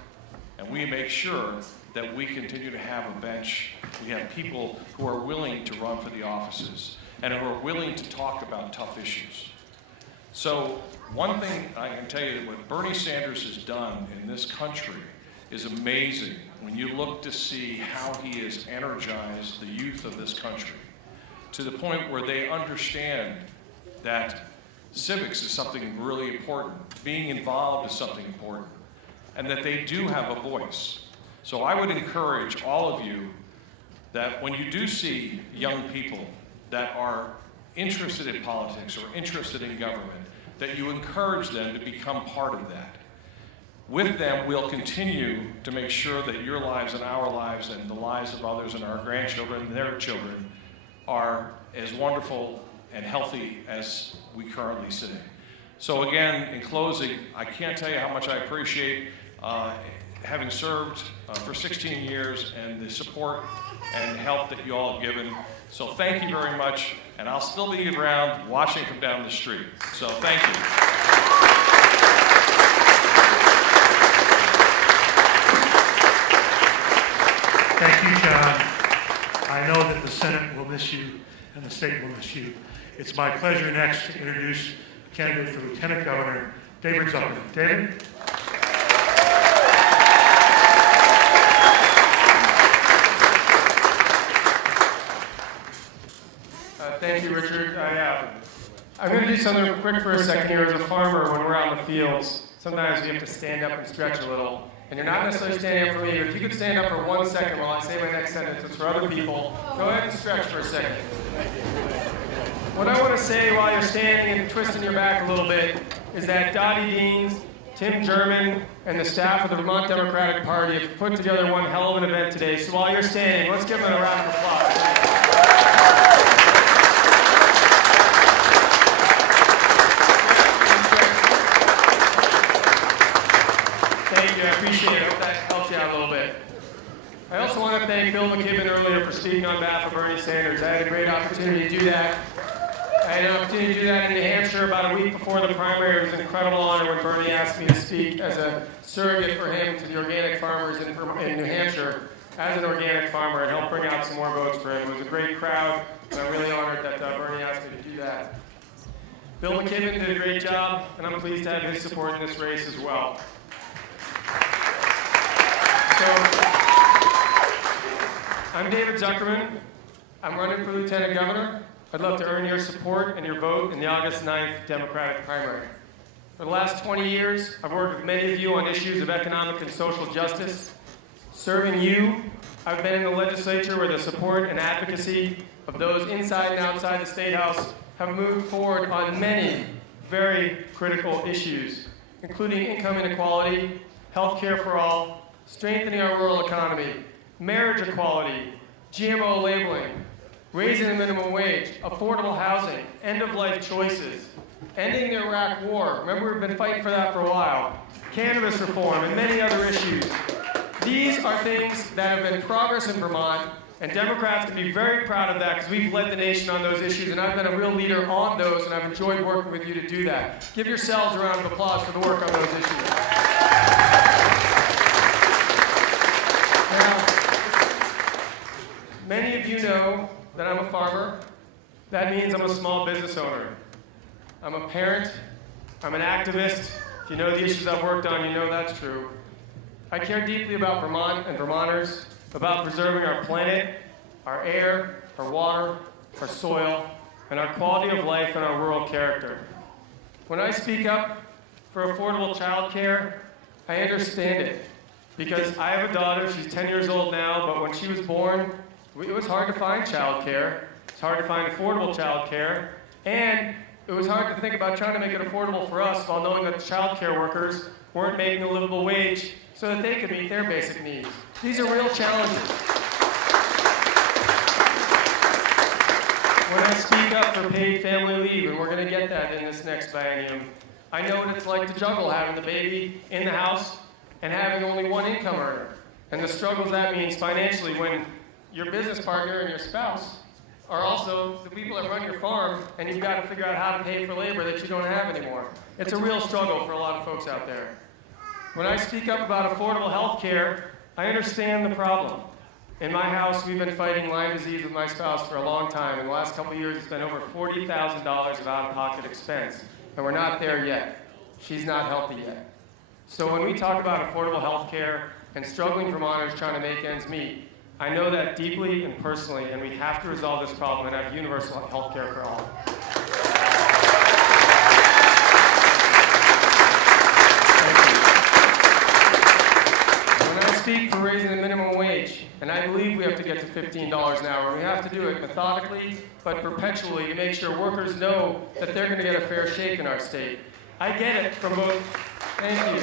and we make sure that we continue to have a bench. We have people who are willing to run for the offices and who are willing to talk about tough issues. So one thing I can tell you, that what Bernie Sanders has done in this country is amazing when you look to see how he has energized the youth of this country to the point where they understand that civics is something really important, being involved is something important, and that they do have a voice. So I would encourage all of you that when you do see young people that are interested in politics or interested in government, that you encourage them to become part of that. With them, we'll continue to make sure that your lives and our lives and the lives of others and our grandchildren and their children are as wonderful and healthy as we currently see. So again, in closing, I can't tell you how much I appreciate having served for 16 years and the support and help that you all have given. So thank you very much, and I'll still be around watching from down the street. So thank you. Thank you, John. I know that the Senate will miss you and the state will miss you. It's my pleasure next to introduce a candidate for Lieutenant Governor, David Zuckerman. David? Thank you, Richard. I'm going to do something quick for a second here. As a farmer, when we're out in the fields, sometimes we have to stand up and stretch a little. And you're not necessarily standing up for me, but if you could stand up for 1 second while I say my next sentence, it's for other people. Go ahead and stretch for a second. What I want to say while you're standing and twisting your back a little bit is that Dottie Deans, Tim Jerman, and the staff of the Vermont Democratic Party have put together one hell of an event today. So while you're standing, let's give them a round of applause. Thank you, I appreciate it. I hope that helps you out a little bit. I also want to thank Bill McKibben earlier for speaking on behalf of Bernie Sanders. I had a great opportunity to do that. I had an opportunity to do that in New Hampshire about a week before the primary. It was an incredible honor when Bernie asked me to speak as a surrogate for him to the organic farmers in New Hampshire as an organic farmer and help bring out some more votes for him. It was a great crowd, and I'm really honored that Bernie asked me to do that. Bill McKibben did a great job, and I'm pleased to have his support in this race as well. So, I'm David Zuckerman. I'm running for Lieutenant Governor. I'd love to earn your support and your vote in the August 9th Democratic primary. For the last 20 years, I've worked with many of you on issues of economic and social justice. Serving you, I've been in the legislature where the support and advocacy of those inside and outside the State House have moved forward on many very critical issues, including income inequality, health care for all, strengthening our rural economy, marriage equality, GMO labeling, raising the minimum wage, affordable housing, end-of-life choices, ending the Iraq War. Remember, we've been fighting for that for a while. Cannabis reform and many other issues. These are things that have been progress in Vermont, and Democrats can be very proud of that because we've led the nation on those issues, and I've been a real leader on those, and I've enjoyed working with you to do that. Give yourselves a round of applause for the work on those issues. Now, many of you know that I'm a farmer. That means I'm a small business owner. I'm a parent. I'm an activist. If you know the issues I've worked on, you know that's true. I care deeply about Vermont and Vermonters, about preserving our planet, our air, our water, our soil, and our quality of life and our rural character. When I speak up for affordable child care, I understand it. Because I have a daughter, she's 10 years old now, but when she was born, it was hard to find child care. It's hard to find affordable child care. And it was hard to think about trying to make it affordable for us while knowing that child care workers weren't making a livable wage so that they could meet their basic needs. These are real challenges. When I speak up for paid family leave, and we're going to get that in this next biennium, I know what it's like to juggle having the baby in the house and having only one income earner, and the struggles that means financially when your business partner and your spouse are also the people that run your farm, and you've got to figure out how to pay for labor that you don't have anymore. It's a real struggle for a lot of folks out there. When I speak up about affordable health care, I understand the problem. In my house, we've been fighting Lyme disease with my spouse for a long time. In the last couple of years, it's been over $40,000 of out-of-pocket expense, and we're not there yet. She's not healthy yet. So when we talk about affordable health care and struggling Vermonters trying to make ends meet, I know that deeply and personally, and we have to resolve this problem and have universal health care for all. Thank you. When I speak for raising the minimum wage, and I believe we have to get to $15 an hour, and we have to do it methodically but perpetually to make sure workers know that they're going to get a fair shake in our state. I get it from both. Thank you.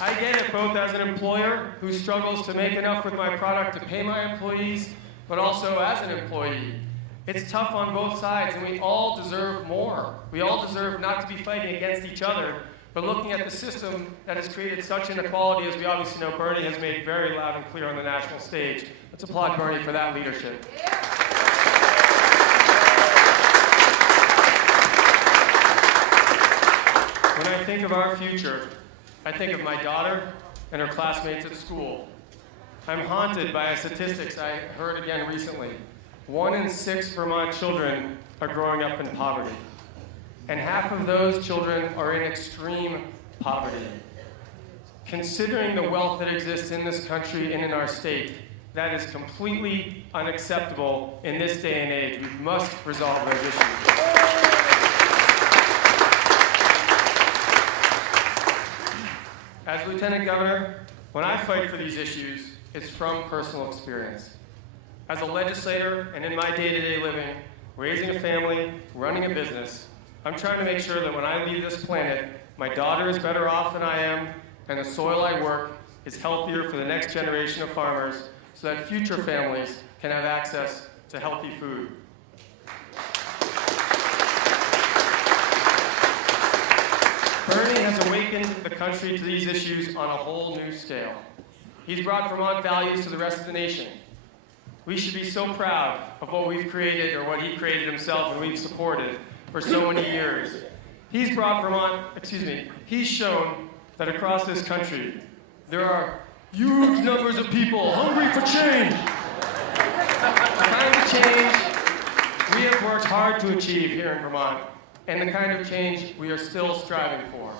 I get it both as an employer who struggles to make enough with my product to pay my employees, but also as an employee. It's tough on both sides, and we all deserve more. We all deserve not to be fighting against each other, but looking at the system that has created such inequality, as we obviously know Bernie has made very loud and clear on the national stage. Let's applaud Bernie for that leadership. When I think of our future, I think of my daughter and her classmates at school. I'm haunted by statistics I heard again recently. 1 in 6 Vermont children are growing up in poverty. And half of those children are in extreme poverty. Considering the wealth that exists in this country and in our state, that is completely unacceptable in this day and age. We must resolve those issues. As Lieutenant Governor, when I fight for these issues, it's from personal experience. As a legislator and in my day-to-day living, raising a family, running a business, I'm trying to make sure that when I leave this planet, my daughter is better off than I am, and the soil I work is healthier for the next generation of farmers, so that future families can have access to healthy food. Bernie has awakened the country to these issues on a whole new scale. He's brought Vermont values to the rest of the nation. We should be so proud of what we've created, or what he created himself and we've supported for so many years. He's shown that across this country, there are huge numbers of people hungry for change. The kind of change we have worked hard to achieve here in Vermont, and the kind of change we are still striving for.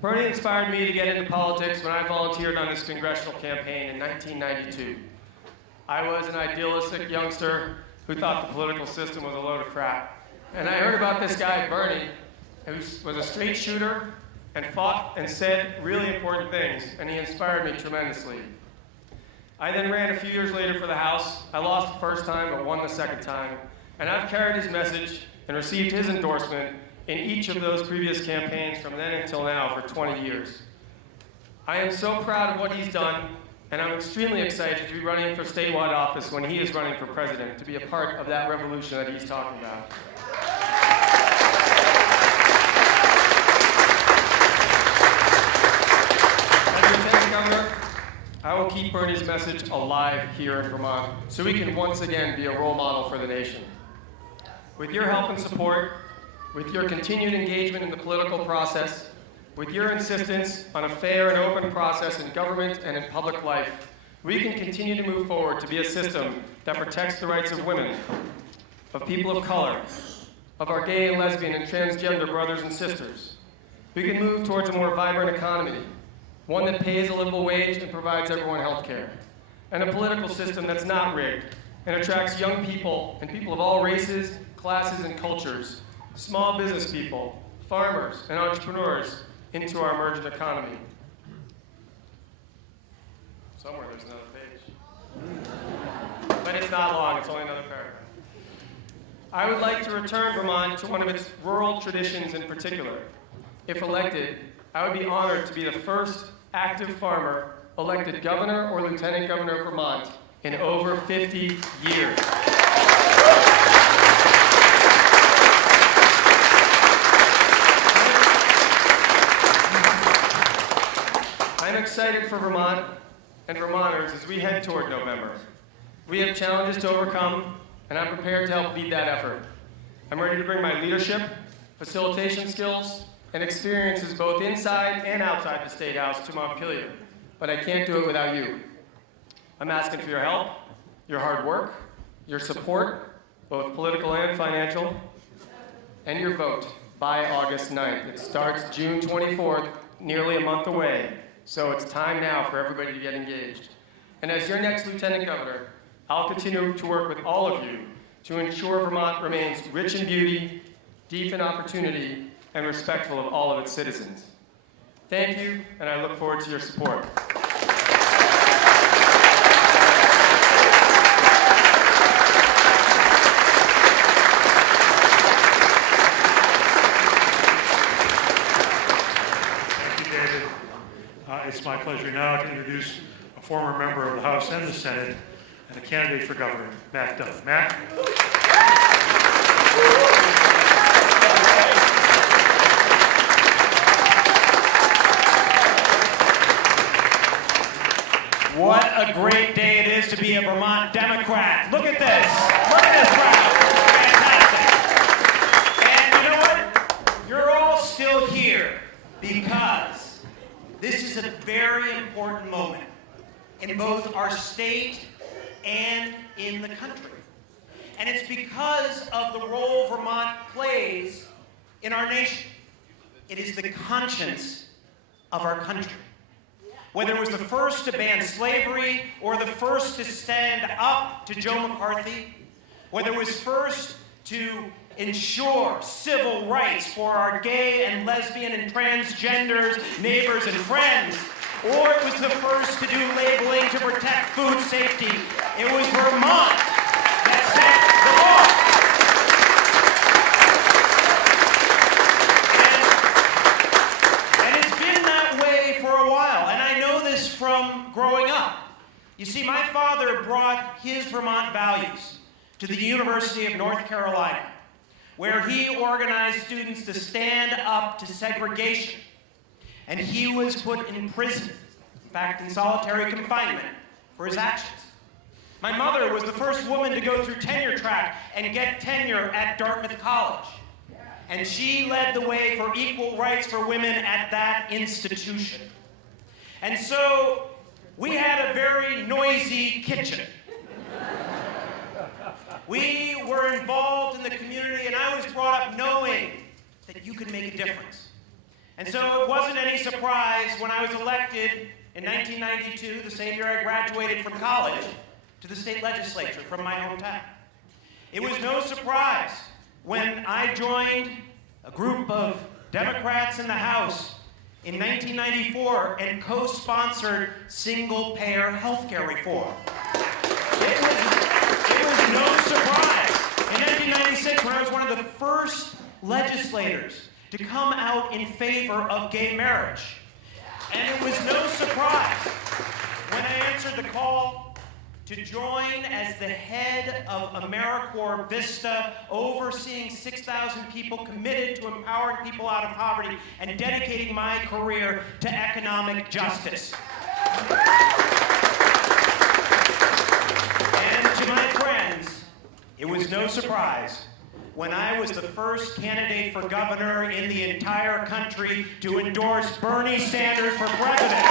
Bernie inspired me to get into politics when I volunteered on his congressional campaign in 1992. I was an idealistic youngster who thought the political system was a load of crap. And I heard about this guy, Bernie, who was a straight shooter and fought and said really important things, and he inspired me tremendously. I then ran a few years later for the House. I lost the first time, but won the second time. And I've carried his message and received his endorsement in each of those previous campaigns from then until now for 20 years. I am so proud of what he's done, and I'm extremely excited to be running for statewide office when he is running for president, to be a part of that revolution that he's talking about. Governor, I will keep Bernie's message alive here in Vermont so we can once again be a role model for the nation. With your help and support, with your continued engagement in the political process, with your insistence on a fair and open process in government and in public life, we can continue to move forward to be a system that protects the rights of women, of people of color, of our gay and lesbian and transgender brothers and sisters. We can move towards a more vibrant economy, one that pays a livable wage and provides everyone health care, and a political system that's not rigged and attracts young people and people of all races, classes, and cultures, small business people, farmers, and entrepreneurs into our emergent economy. Somewhere there's another page. But it's not long, it's only another paragraph. I would like to return Vermont to one of its rural traditions in particular. If elected, I would be honored to be the first active farmer elected governor or lieutenant governor of Vermont in over 50 years. I'm excited for Vermont and Vermonters as we head toward November. We have challenges to overcome, and I'm prepared to help lead that effort. I'm ready to bring my leadership, facilitation skills, and experiences both inside and outside the State House to Montpelier, but I can't do it without you. I'm asking for your help, your hard work, your support, both political and financial, and your vote by August 9th. It starts June 24th, nearly a month away, so it's time now for everybody to get engaged. And as your next Lieutenant Governor, I'll continue to work with all of you to ensure Vermont remains rich in beauty, deep in opportunity, and respectful of all of its citizens. Thank you, and I look forward to your support. Thank you, David. It's my pleasure now to introduce a former member of the House and the Senate and a candidate for governor, Matt Dunn. Matt? What a great day it is to be a Vermont Democrat. Look at this. Look at this crowd. Fantastic. And you know what? You're all still here because this is a very important moment in both our state and in the country. And it's because of the role Vermont plays in our nation. It is the conscience of our country. Whether it was the first to ban slavery or the first to stand up to Joe McCarthy, whether it was first to ensure civil rights for our gay and lesbian and transgenders, neighbors and friends, or it was the first to do labeling to protect food safety, it was Vermont that set the law. From growing up. You see, my father brought his Vermont values to the University of North Carolina, where he organized students to stand up to segregation. And he was put in prison, in fact, in solitary confinement, for his actions. My mother was the first woman to go through tenure track and get tenure at Dartmouth College. And she led the way for equal rights for women at that institution. And so we had a very noisy kitchen. We were involved in the community, and I was brought up knowing that you could make a difference. And so it wasn't any surprise when I was elected in 1992, the same year I graduated from college, to the state legislature from my hometown. It was no surprise when I joined a group of Democrats in the House in 1994 and co-sponsored single-payer health care reform. It was no surprise in 1996 when I was one of the first legislators to come out in favor of gay marriage. And it was no surprise when I answered the call to join as the head of AmeriCorps Vista, overseeing 6,000 people committed to empowering people out of poverty and dedicating my career to economic justice. And to my friends, it was no surprise when I was the first candidate for governor in the entire country to endorse Bernie Sanders for president.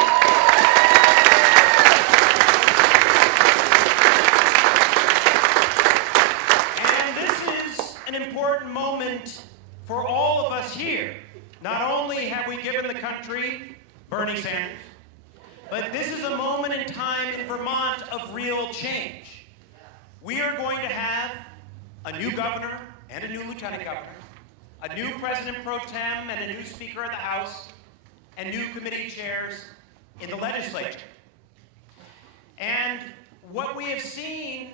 An important moment for all of us here. Not only have we given the country Bernie Sanders, but this is a moment in time in Vermont of real change. We are going to have a new governor and a new lieutenant governor, a new president pro tem and a new speaker of the House, and new committee chairs in the legislature. And what we have seen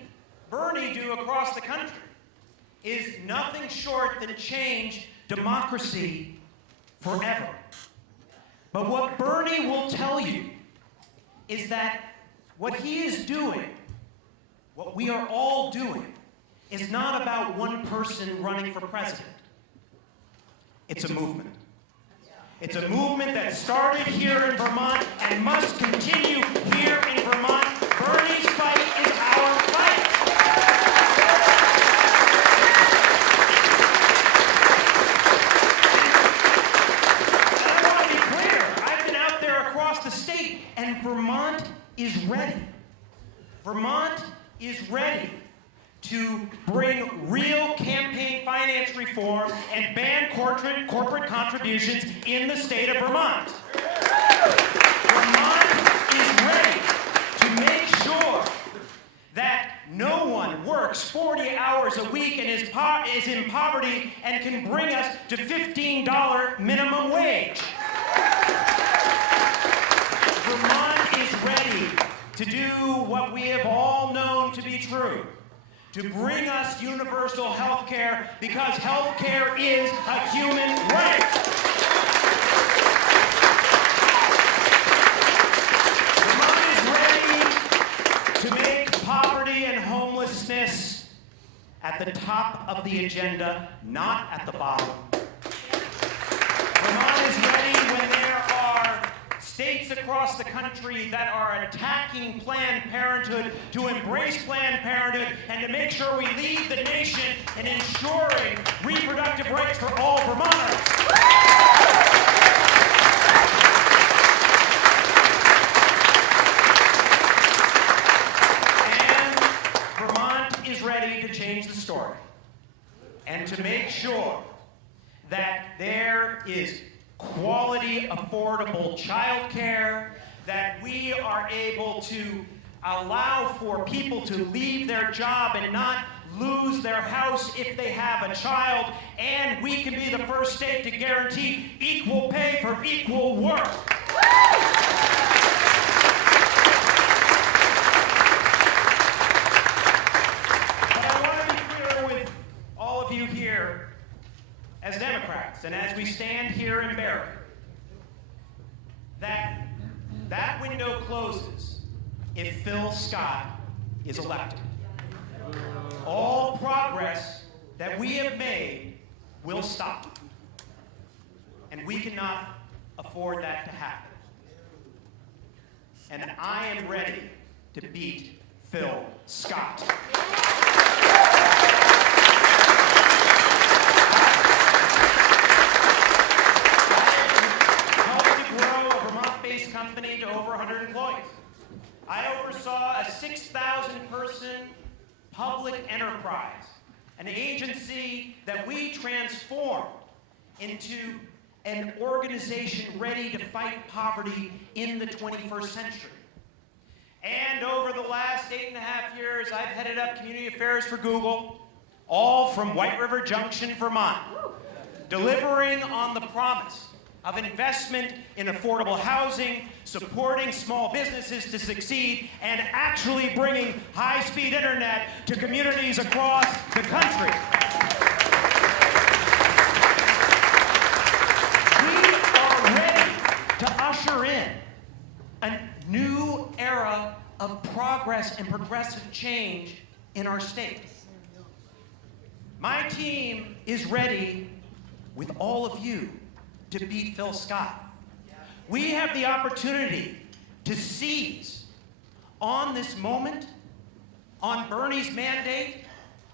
Bernie do across the country is nothing short than change democracy forever. But what Bernie will tell you is that what he is doing, what we are all doing, is not about one person running for president. It's a movement. It's a movement that started here in Vermont and must continue here in Vermont. Bernie's fight is our fight. The state, and Vermont is ready. Vermont is ready to bring real campaign finance reform and ban corporate contributions in the state of Vermont. Vermont is ready to make sure that no one works 40 hours a week and is in poverty and can bring us to $15 minimum wage. Vermont is ready to do what we have all known to be true, to bring us universal health care, because health care is a human right. Vermont is ready to make poverty and homelessness at the top of the agenda, not at the bottom. Vermont is ready when there are states across the country that are attacking Planned Parenthood to embrace Planned Parenthood and to make sure we lead the nation in ensuring reproductive rights for all Vermonters. And Vermont is ready to change the story and to make sure that there is quality, affordable child care, that we are able to allow for people to leave their job and not lose their house if they have a child, and we can be the first state to guarantee equal pay for equal work. But I want to be clear with all of you here as Democrats, and as we stand here in Barry, that window closes if Phil Scott is elected. All progress that we have made will stop. And we cannot afford that to happen. And I am ready to beat Phil Scott. Company to over 100 employees. I oversaw a 6,000-person public enterprise, an agency that we transformed into an organization ready to fight poverty in the 21st century. And over the last 8.5 years, I've headed up community affairs for Google, all from White River Junction, Vermont, delivering on the promise of investment in affordable housing, supporting small businesses to succeed, and actually bringing high-speed internet to communities across the country. We are ready to usher in a new era of progress and progressive change in our state. My team is ready with all of you to beat Phil Scott. We have the opportunity to seize on this moment, on Bernie's mandate,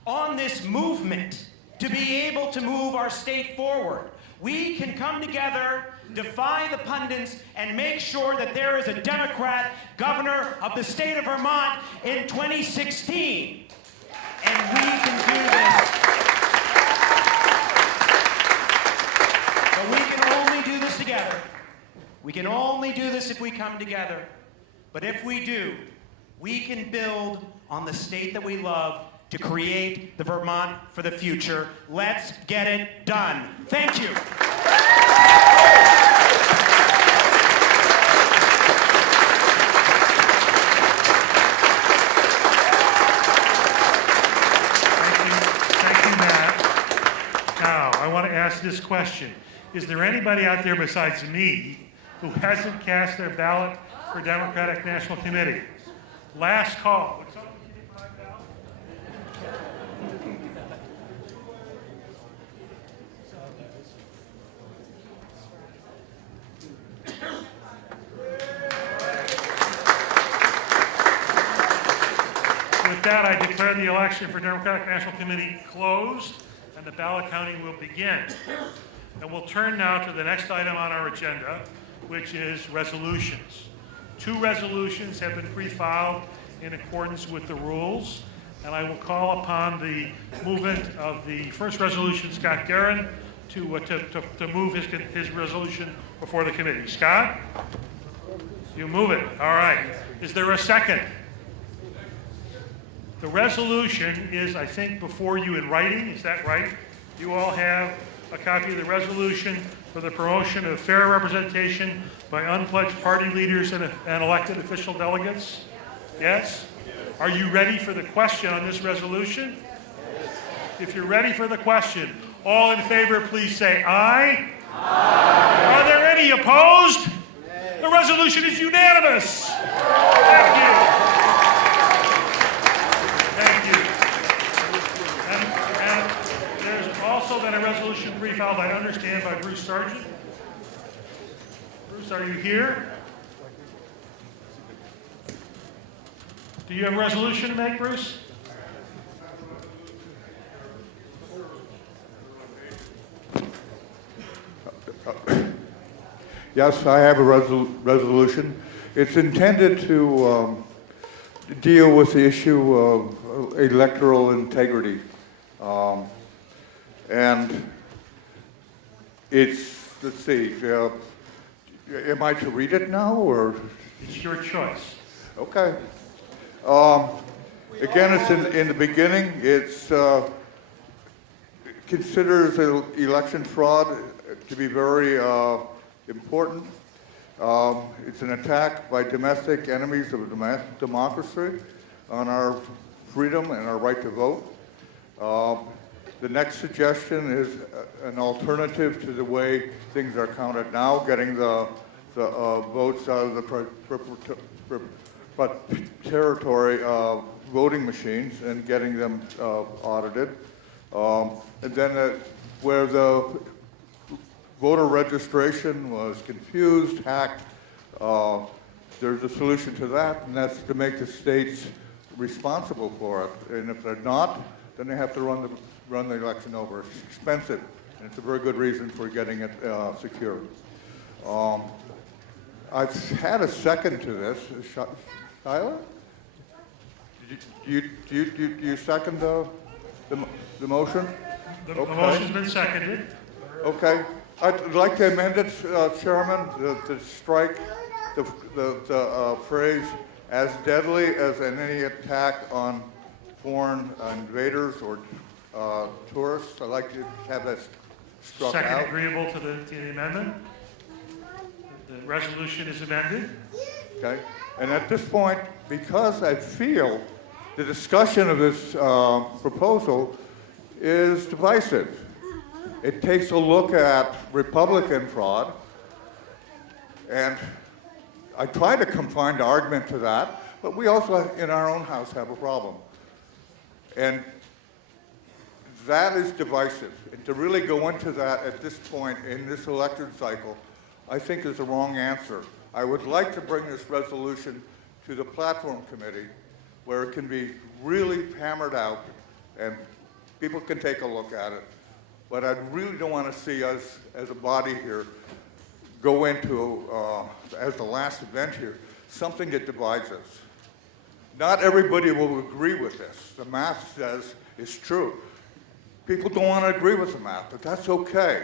on this movement, to be able to move our state forward. We can come together, defy the pundits, and make sure that there is a Democrat governor of the state of Vermont in 2016. And we can do this. But we can only do this together. We can only do this if we come together. But if we do, we can build on the state that we love to create the Vermont for the future. Let's get it done. Thank you. Thank you, Matt. Now, I want to ask this question. Is there anybody out there besides me who hasn't cast their ballot for Democratic National Committee? Last call. With that, I declare the election for Democratic National Committee closed, and the ballot counting will begin. And we'll turn now to the next item on our agenda, which is resolutions. 2 resolutions have been pre-filed in accordance with the rules, and I will call upon the movement of the first resolution, Scott Guerin, to move his resolution before the committee. Scott? You move it. All right. Is there a second? The resolution is, I think, before you in writing. Is that right? You all have a copy of the resolution for the promotion of fair representation by unpledged party leaders and elected official delegates? Yes? Are you ready for the question on this resolution? If you're ready for the question, all in favor, please say aye. Aye. Are there any opposed? The resolution is unanimous. Thank you. Thank you. And there's also been a resolution pre-filed, I understand, by Bruce Sargent. Bruce, are you here? Do you have a resolution to make, Bruce? Yes, I have a resolution. It's intended to deal with the issue of electoral integrity. And it's, let's see, am I to read it now, or? It's your choice. Okay. Again, it's in the beginning. It's considers election fraud to be very important. It's an attack by domestic enemies of democracy on our freedom and our right to vote. The next suggestion is an alternative to the way things are counted now, getting the votes out of the territory voting machines and getting them audited. And then where the voter registration was confused, hacked, there's a solution to that, and that's to make the states responsible for it. And if they're not, then they have to run the election over. It's expensive, and it's a very good reason for getting it secure. I've had a second to this. Shyla? Do you second the motion? The motion's been seconded. Okay. I'd like to amend it, Chairman, to strike the phrase "as deadly as in any attack on foreign invaders or tourists." I'd like to have that struck out. Second agreeable to the amendment? The resolution is amended. Okay. And at this point, because I feel the discussion of this proposal is divisive, it takes a look at Republican fraud, and I try to confine the argument to that, but we also, in our own house, have a problem. And that is divisive. And to really go into that at this point in this election cycle, I think is the wrong answer. I would like to bring this resolution to the Platform Committee where it can be really hammered out and people can take a look at it. But I really don't want to see us as a body here go into, as the last event here, something that divides us. Not everybody will agree with this. The math says it's true. People don't want to agree with the math, but that's okay.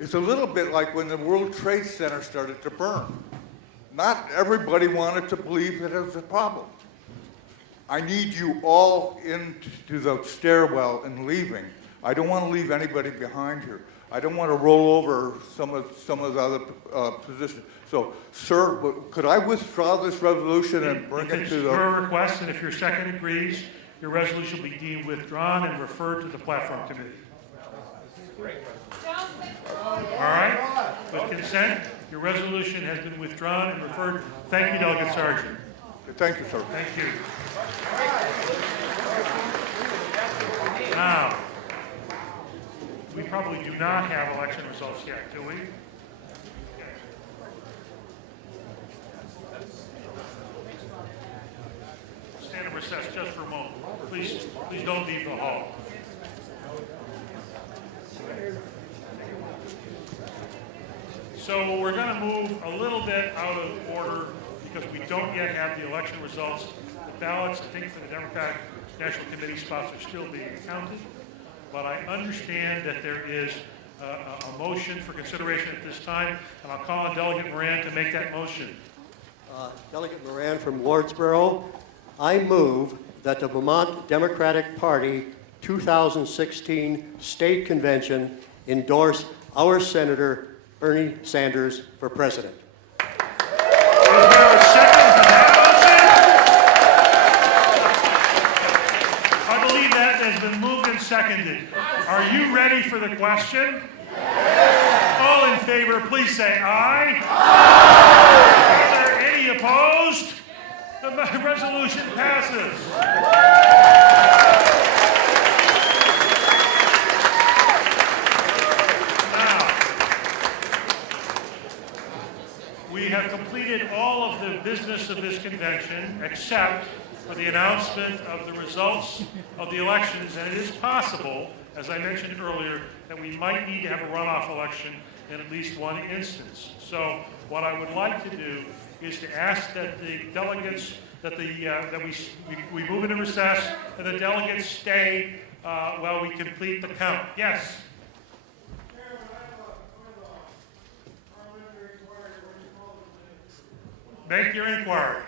It's a little bit like when the World Trade Center started to burn. Not everybody wanted to believe that it was a problem. I need you all into the stairwell and leaving. I don't want to leave anybody behind here. I don't want to roll over some of the other positions. So, sir, could I withdraw this resolution and bring it to the... If it's your request, and if your second agrees, your resolution will be deemed withdrawn and referred to the Platform Committee. All right? With consent, your resolution has been withdrawn and referred. Thank you, Delegate Sergeant. Thank you, sir. Thank you. Now, we probably do not have election results yet, do we? Stand in recess just for a moment. Please don't leave the hall. So we're going to move a little bit out of order because we don't yet have the election results. The ballots, I think, for the Democratic National Committee spots are still being counted. But I understand that there is a motion for consideration at this time, and I'll call on Delegate Moran to make that motion. Delegate Moran from Lordsboro. I move that the Vermont Democratic Party 2016 State Convention endorse our Senator Bernie Sanders for President. Is there a second for that motion? I believe that has been moved and seconded. Are you ready for the question? All in favor, please say aye. Aye. Are there any opposed? The resolution passes. Now, we have completed all of the business of this convention except for the announcement of the results of the elections, and it is possible, as I mentioned earlier, that we might need to have a runoff election in at least one instance. So what I would like to do is to ask that the delegates, that we move into recess, and the delegates stay while we complete the count. Yes? Make your inquiry.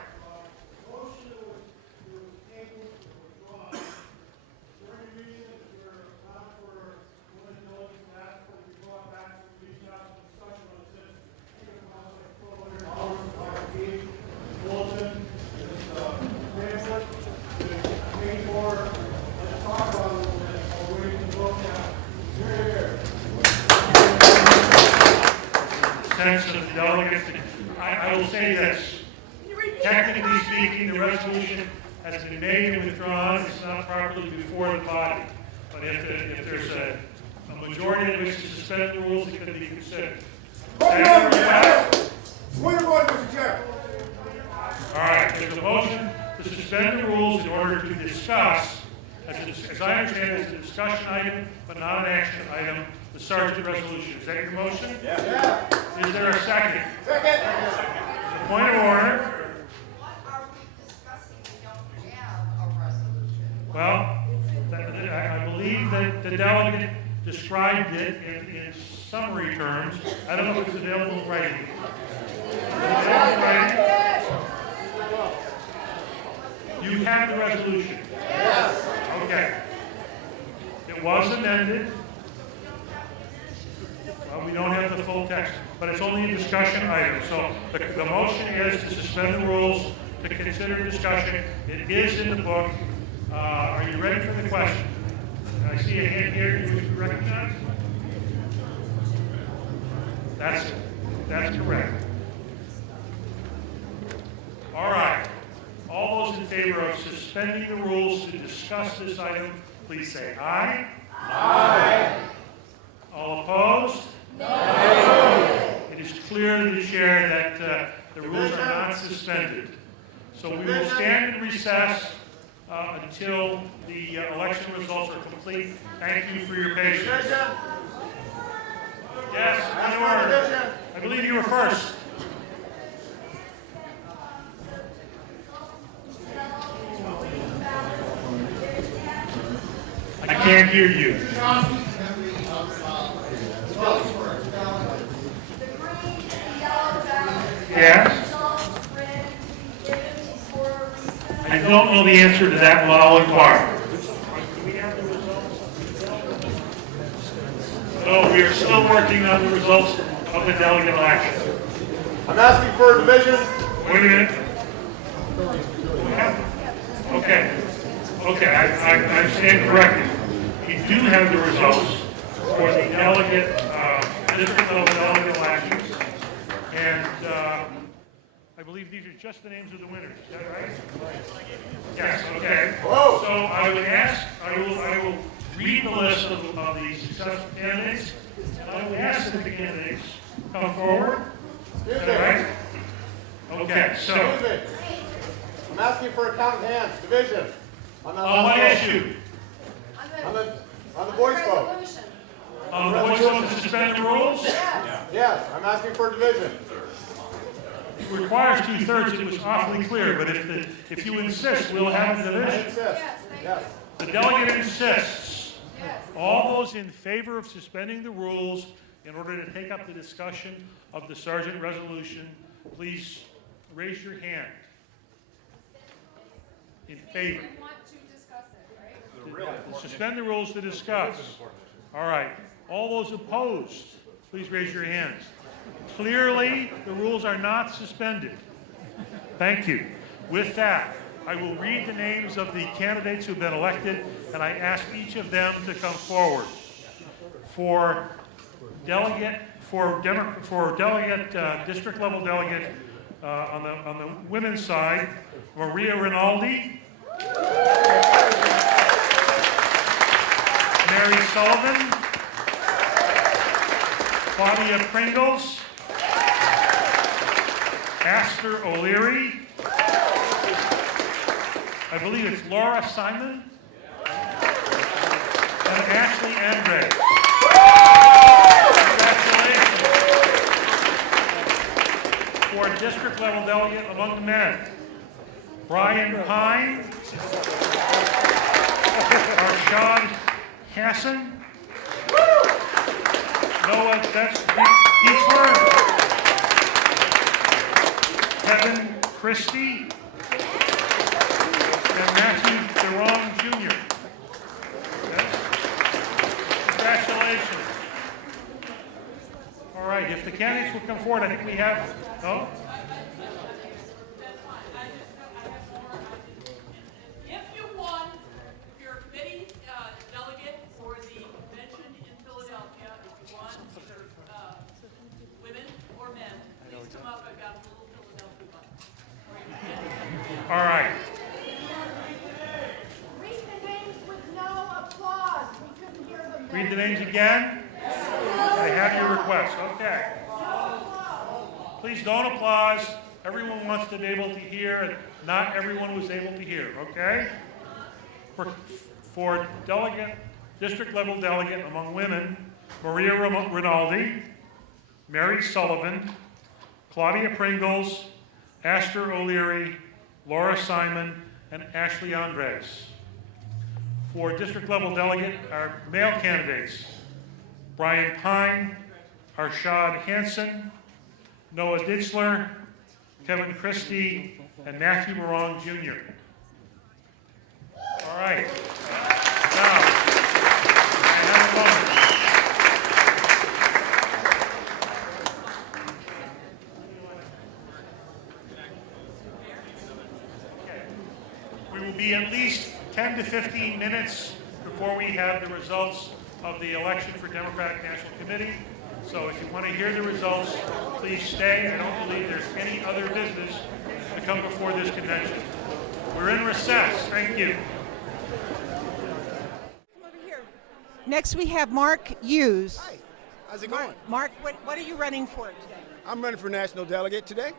Sense of the delegates. I will say this. Technically speaking, the resolution has been made and withdrawn. It's not properly before the body. But if there's a majority that wishes to suspend the rules, it could be considered. Point of order, Mr. Chair. All right, there's a motion to suspend the rules in order to discuss, as I understand it, it's a discussion item, but not an action item, the Sergeant resolution. Is that your motion? Yeah. Is there a second? Second. Point of order. Well, I believe that the delegate described it in summary terms. I don't know if it's available in writing. You have the resolution? Yes. Okay. It was amended. Well, we don't have the full text, but it's only a discussion item. So the motion is to suspend the rules, to consider discussion. It is in the book. Are you ready for the question? I see a hand here. You wish to recognize? That's correct. All right. All those in favor of suspending the rules to discuss this item, please say aye. Aye. All opposed? No. It is clear to the chair that the rules are not suspended. So we will stand in recess until the election results are complete. Thank you for your patience. Yes, in order. I believe you were first. I can't hear you. Yes? I don't know the answer to that, but I'll inquire. So we are still working on the results of the delegate election. I'm asking for a division. Wait a minute. Okay. Okay, I stand corrected. We do have the results for the delegate, district-level delegate elections. And I believe these are just the names of the winners. Is that right? Yes, okay. Whoa. So I would ask, I will read the list of the successful candidates. And I would ask that the candidates come forward. Is that right? Okay, so. I'm asking for a count of hands. Division. On what issue? On the voice vote. On the voice vote to suspend the rules? Yes, I'm asking for a division. It requires 2/3. It was awfully clear, but if you insist, we'll have a I division. insist. Yes. The delegate insists. All those in favor of suspending the rules in order to take up the discussion of the Sergeant resolution, please raise your hand. In favor. Suspend the rules to discuss. All right. All those opposed, please raise your hands. Clearly, the rules are not suspended. Thank you. With that, I will read the names of the candidates who have been elected, and I ask each of them to come forward. For delegate, district-level delegate on the women's side, Maria Rinaldi, Mary Sullivan, Claudia Pringles, Aster O'Leary. I believe it's Laura Simon. And Ashley Andre. Congratulations. For district-level delegate among the men, Brian Pine, Arshad Hassan, Noah Dietzler, Kevin Christie, and Matthew Jerome Jr. Okay. Congratulations. All right, if the candidates will come forward, I think we have, no? If you won, if you're a committee delegate for the convention in Philadelphia, if you won, either women or men, please come up. I've got a little Philadelphia button. All right. Read the names with no applause. We couldn't hear them. Read the names again. I have your request. Okay. Please don't applause. Everyone wants to be able to hear, and not everyone was able to hear. Okay. For delegate, district-level delegate among women, Maria Rinaldi, Mary Sullivan, Claudia Pringles, Aster O'Leary, Laura Simon, and Ashley Andres. For district-level delegate, our male candidates, Brian Pine, Arshad Hansen, Noah Dietzler, Kevin Christie, and Matthew Morong Jr. All right. Now, I have a moment. We will be at least 10 to 15 minutes before we have the results of the election for Democratic National Committee. So if you want to hear the results, please stay. I don't believe there's any other business to come before this convention. We're in recess. Thank you. Next, we have Mark Hughes. Hi, how's it going? Mark, what are you running for today? I'm running for national delegate today.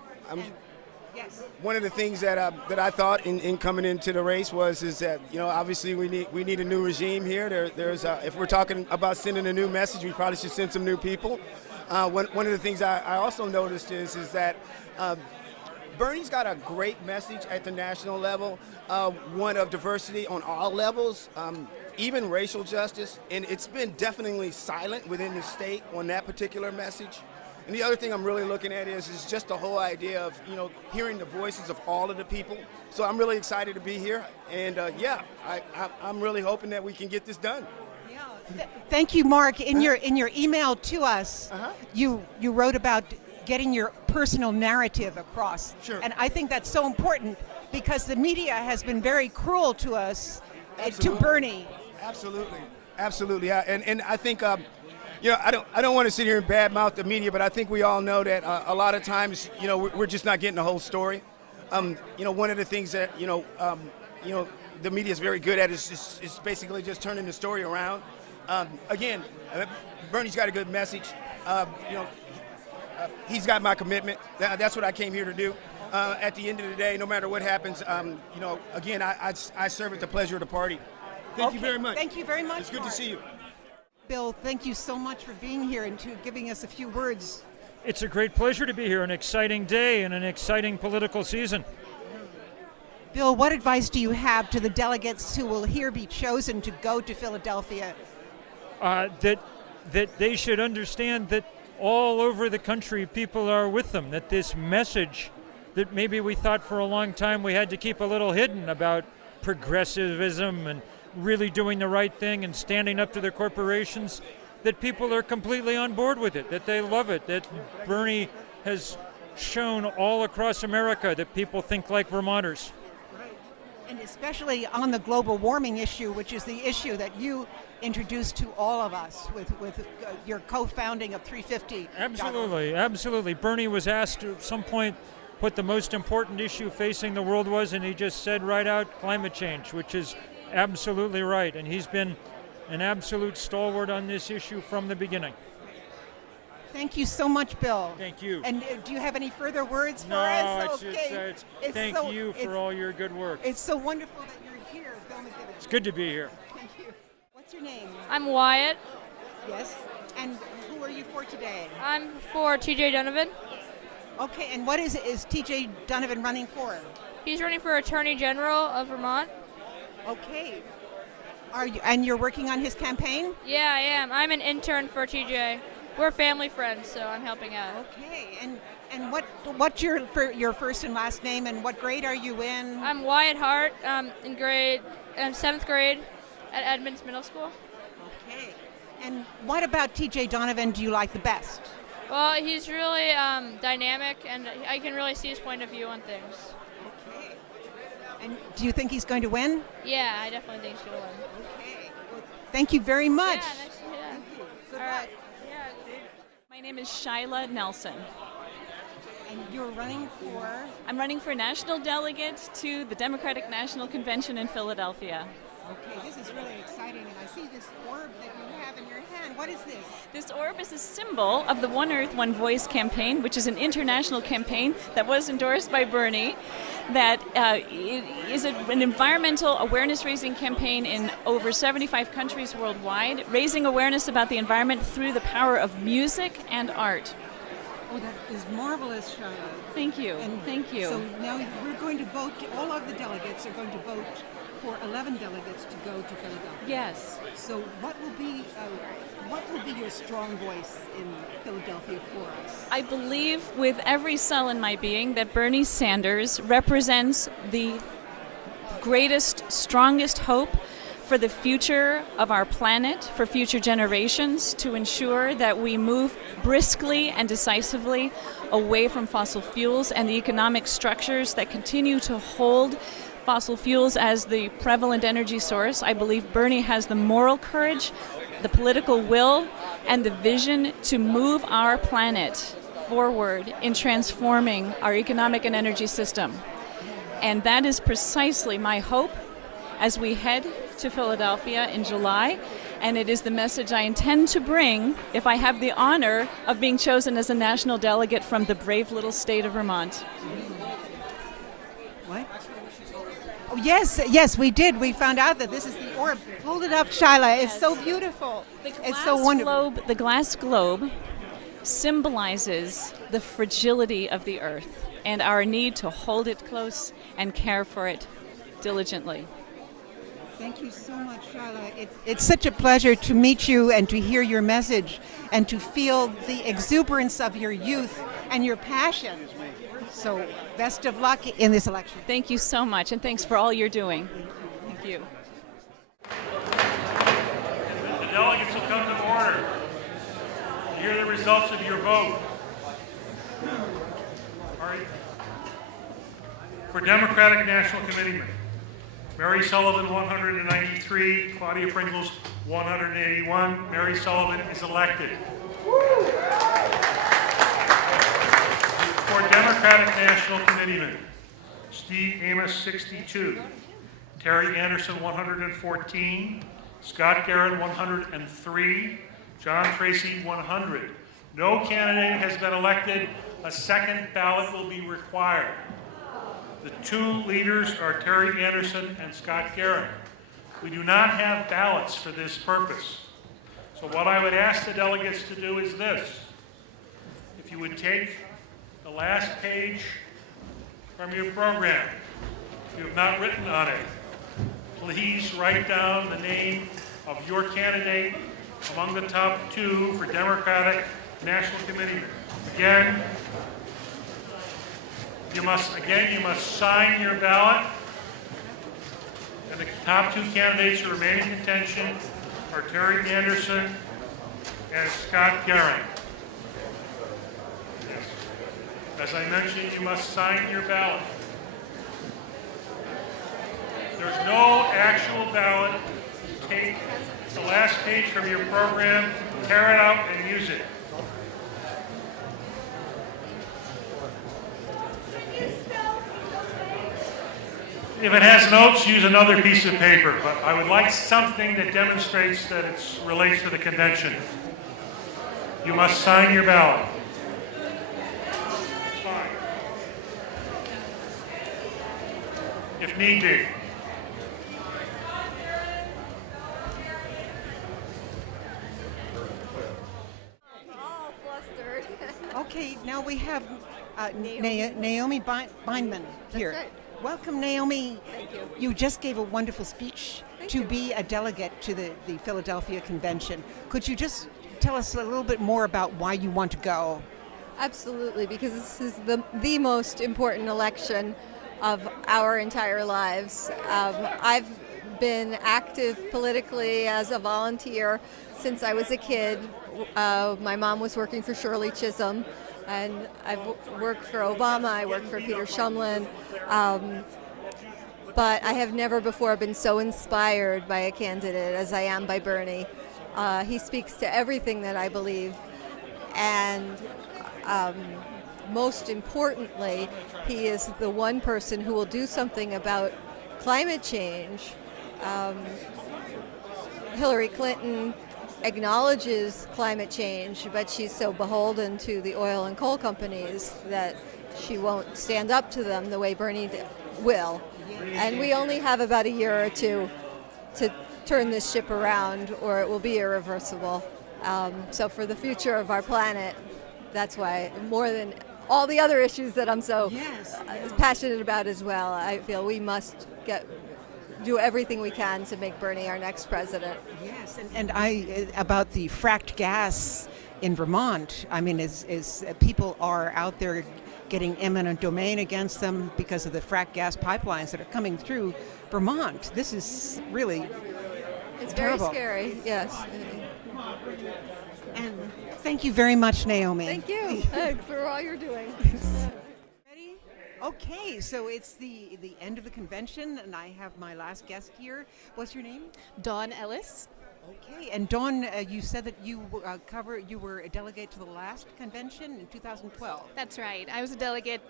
Yes. One of the things that I thought in coming into the race is that obviously we need a new regime here. There's if we're talking about sending a new message, we probably should send some new people. One of the things I also noticed is that Bernie's got a great message at the national level, one of diversity on all levels. Even racial justice, and it's been definitely silent within the state on that particular message. And the other thing I'm really looking at is just the whole idea of hearing the voices of all of the people. So I'm really excited to be here, and I'm really hoping that we can get this done. Thank you, Mark. In your email to us, you wrote about getting your personal narrative across. Sure. And I think that's so important because the media has been very cruel to us, to Bernie. Absolutely. And I think, I don't want to sit here and badmouth the media, but I think we all know that a lot of times, we're just not getting the whole story. One of the things that, the media is very good at is basically just turning the story around. Again, Bernie's got a good message. He's got my commitment. That's what I came here to do. At the end of the day, no matter what happens, again, I serve at the pleasure of the party. Thank you very much. Thank you very much. It's good to see you. Bill, thank you so much for being here and giving us a few words. It's a great pleasure to be here, an exciting day and an exciting political season. Bill, what advice do you have to the delegates who will here be chosen to go to Philadelphia? That they should understand that all over the country people are with them, that this message that maybe we thought for a long time we had to keep a little hidden about progressivism and really doing the right thing and standing up to their corporations, that people are completely on board with it, that they love it, that Bernie has shown all across America that people think like Vermonters. Right. And especially on the global warming issue, which is the issue that you introduced to all of us with your co-founding of 350. Absolutely. Bernie was asked at some point what the most important issue facing the world was, and he just said right out climate change, which is absolutely right, and he's been an absolute stalwart on this issue from the beginning. Thank you so much, Bill. Thank you. And do you have any further words for No, us? it's thank you for all your good work. It's so wonderful that you're here, Bill McKibben. It's good to be here. Thank you. What's your name? I'm Wyatt. Yes. And who are you for today? I'm for TJ Donovan. Okay, and what is TJ Donovan running for? He's running for Attorney General of Vermont. Okay. And you're working on his campaign? Yeah, I am. I'm an intern for TJ. We're family friends, so I'm helping out. Okay, and what's your first and last name, and what grade are you in? I'm Wyatt Hart, in grade 7th grade at Edmonds Middle School. Okay, and what about TJ Donovan do you like the best? Well, he's really dynamic, and I can really see his point of view on things. Okay, and do you think he's going to win? Yeah, I definitely think he's going to win. Okay, well, thank you very much. Yeah, nice to hear that. Thank you. Good All luck. right. My name is Shyla Nelson. And you're running for? I'm running for national delegate to the Democratic National Convention in Philadelphia. Okay, this is really exciting, and I see this orb that you have in your hand. What is this? This orb is a symbol of the One Earth, One Voice campaign, which is an international campaign that was endorsed by Bernie, that is an environmental awareness-raising campaign in over 75 countries worldwide, raising awareness about the environment through the power of music and art. Oh, that is marvelous, Shyla. Thank you. And thank you. So now we're going to vote, all of the delegates are going to vote for 11 delegates to go to Philadelphia. Yes. So what will be your strong voice in Philadelphia for us? I believe with every cell in my being that Bernie Sanders represents the greatest, strongest hope for the future of our planet, for future generations, to ensure that we move briskly and decisively away from fossil fuels and the economic structures that continue to hold fossil fuels as the prevalent energy source. I believe Bernie has the moral courage, the political will, and the vision to move our planet forward in transforming our economic and energy system. And that is precisely my hope as we head to Philadelphia in July, and it is the message I intend to bring if I have the honor of being chosen as a national delegate from the brave little state of Vermont. What? Oh, yes, we did. We found out that this is the orb. Hold it up, Shyla. It's so beautiful. It's so wonderful. The glass globe symbolizes the fragility of the earth and our need to hold it close and care for it diligently. Thank you so much, Shyla. It's such a pleasure to meet you and to hear your message and to feel the exuberance of your youth and your passion. So best of luck in this election. Thank you so much, and thanks for all you're doing. Thank you. The delegates will come to order. Hear the results of your vote. All right. For Democratic National Committeeman, Mary Sullivan, 193, Claudia Pringles, 181. Mary Sullivan is elected. For Democratic National Committeeman, Steve Amos, 62. Terry Anderson, 114. Scott Garrett, 103. John Tracy, 100. No candidate has been elected. A second ballot will be required. The two leaders are Terry Anderson and Scott Garrett. We do not have ballots for this purpose. So what I would ask the delegates to do is this. If you would take the last page from your program, if you have not written on it, please write down the name of your candidate among the top two for Democratic National Committee. Again, you must sign your ballot, and the top two candidates who remain in contention are Terry Anderson and Scott Garrett. Yes. As I mentioned, you must sign your ballot. There's no actual ballot. Take the last page from your program, tear it out, and use it. If it has notes, use another piece of paper, but I would like something that demonstrates that it relates to the convention. You must sign your ballot. If need be. Okay, now we have Naomi Bindman here. That's right. Welcome, Naomi. Thank you. You just gave a wonderful speech to be a delegate to the Philadelphia Convention. Could you just tell us a little bit more about why you want to go? Absolutely, because this is the most important election of our entire lives. I've been active politically as a volunteer since I was a kid. My mom was working for Shirley Chisholm, and I've worked for Obama, I worked for Peter Shumlin, but I have never before been so inspired by a candidate as I am by Bernie. He speaks to everything that I believe, and most importantly, he is the one person who will do something about climate change. Hillary Clinton acknowledges climate change, but she's so beholden to the oil and coal companies that she won't stand up to them the way Bernie will. And we only have about a year or two to turn this ship around, or it will be irreversible. So for the future of our planet, that's why, more than all the other issues that I'm so passionate about as well, I feel we must do everything we can to make Bernie our next president. Yes, and about the fracked gas in Vermont, I mean, people are out there getting eminent domain against them because of the fracked gas pipelines that are coming through Vermont. This is really terrible. Very scary, yes. And thank you very much, Naomi. Thank you. Thanks for all you're doing. Okay, so it's the end of the convention, and I have my last guest here. What's your name? Dawn Ellis. Okay, and Dawn, you said that you were a delegate to the last convention in 2012. That's right. I was a delegate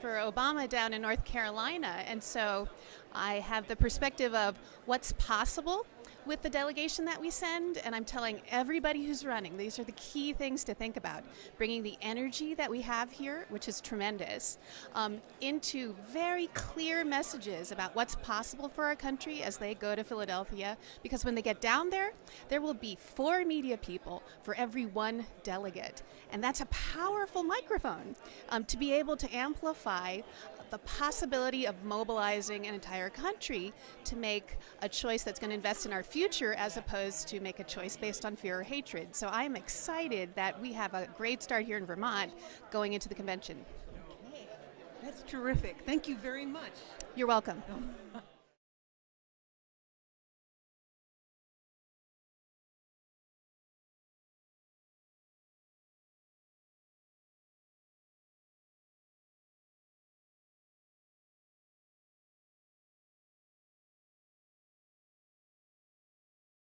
for Obama down in North Carolina, and so I have the perspective of what's possible with the delegation that we send, and I'm telling everybody who's running, these are the key things to think about. Bringing the energy that we have here, which is tremendous, into very clear messages about what's possible for our country as they go to Philadelphia, because when they get down there, there will be 4 media people for every 1 delegate. And that's a powerful microphone to be able to amplify the possibility of mobilizing an entire country to make a choice that's going to invest in our future as opposed to make a choice based on fear or hatred. So I'm excited that we have a great start here in Vermont going into the convention. Okay. That's terrific. Thank you very much. You're welcome.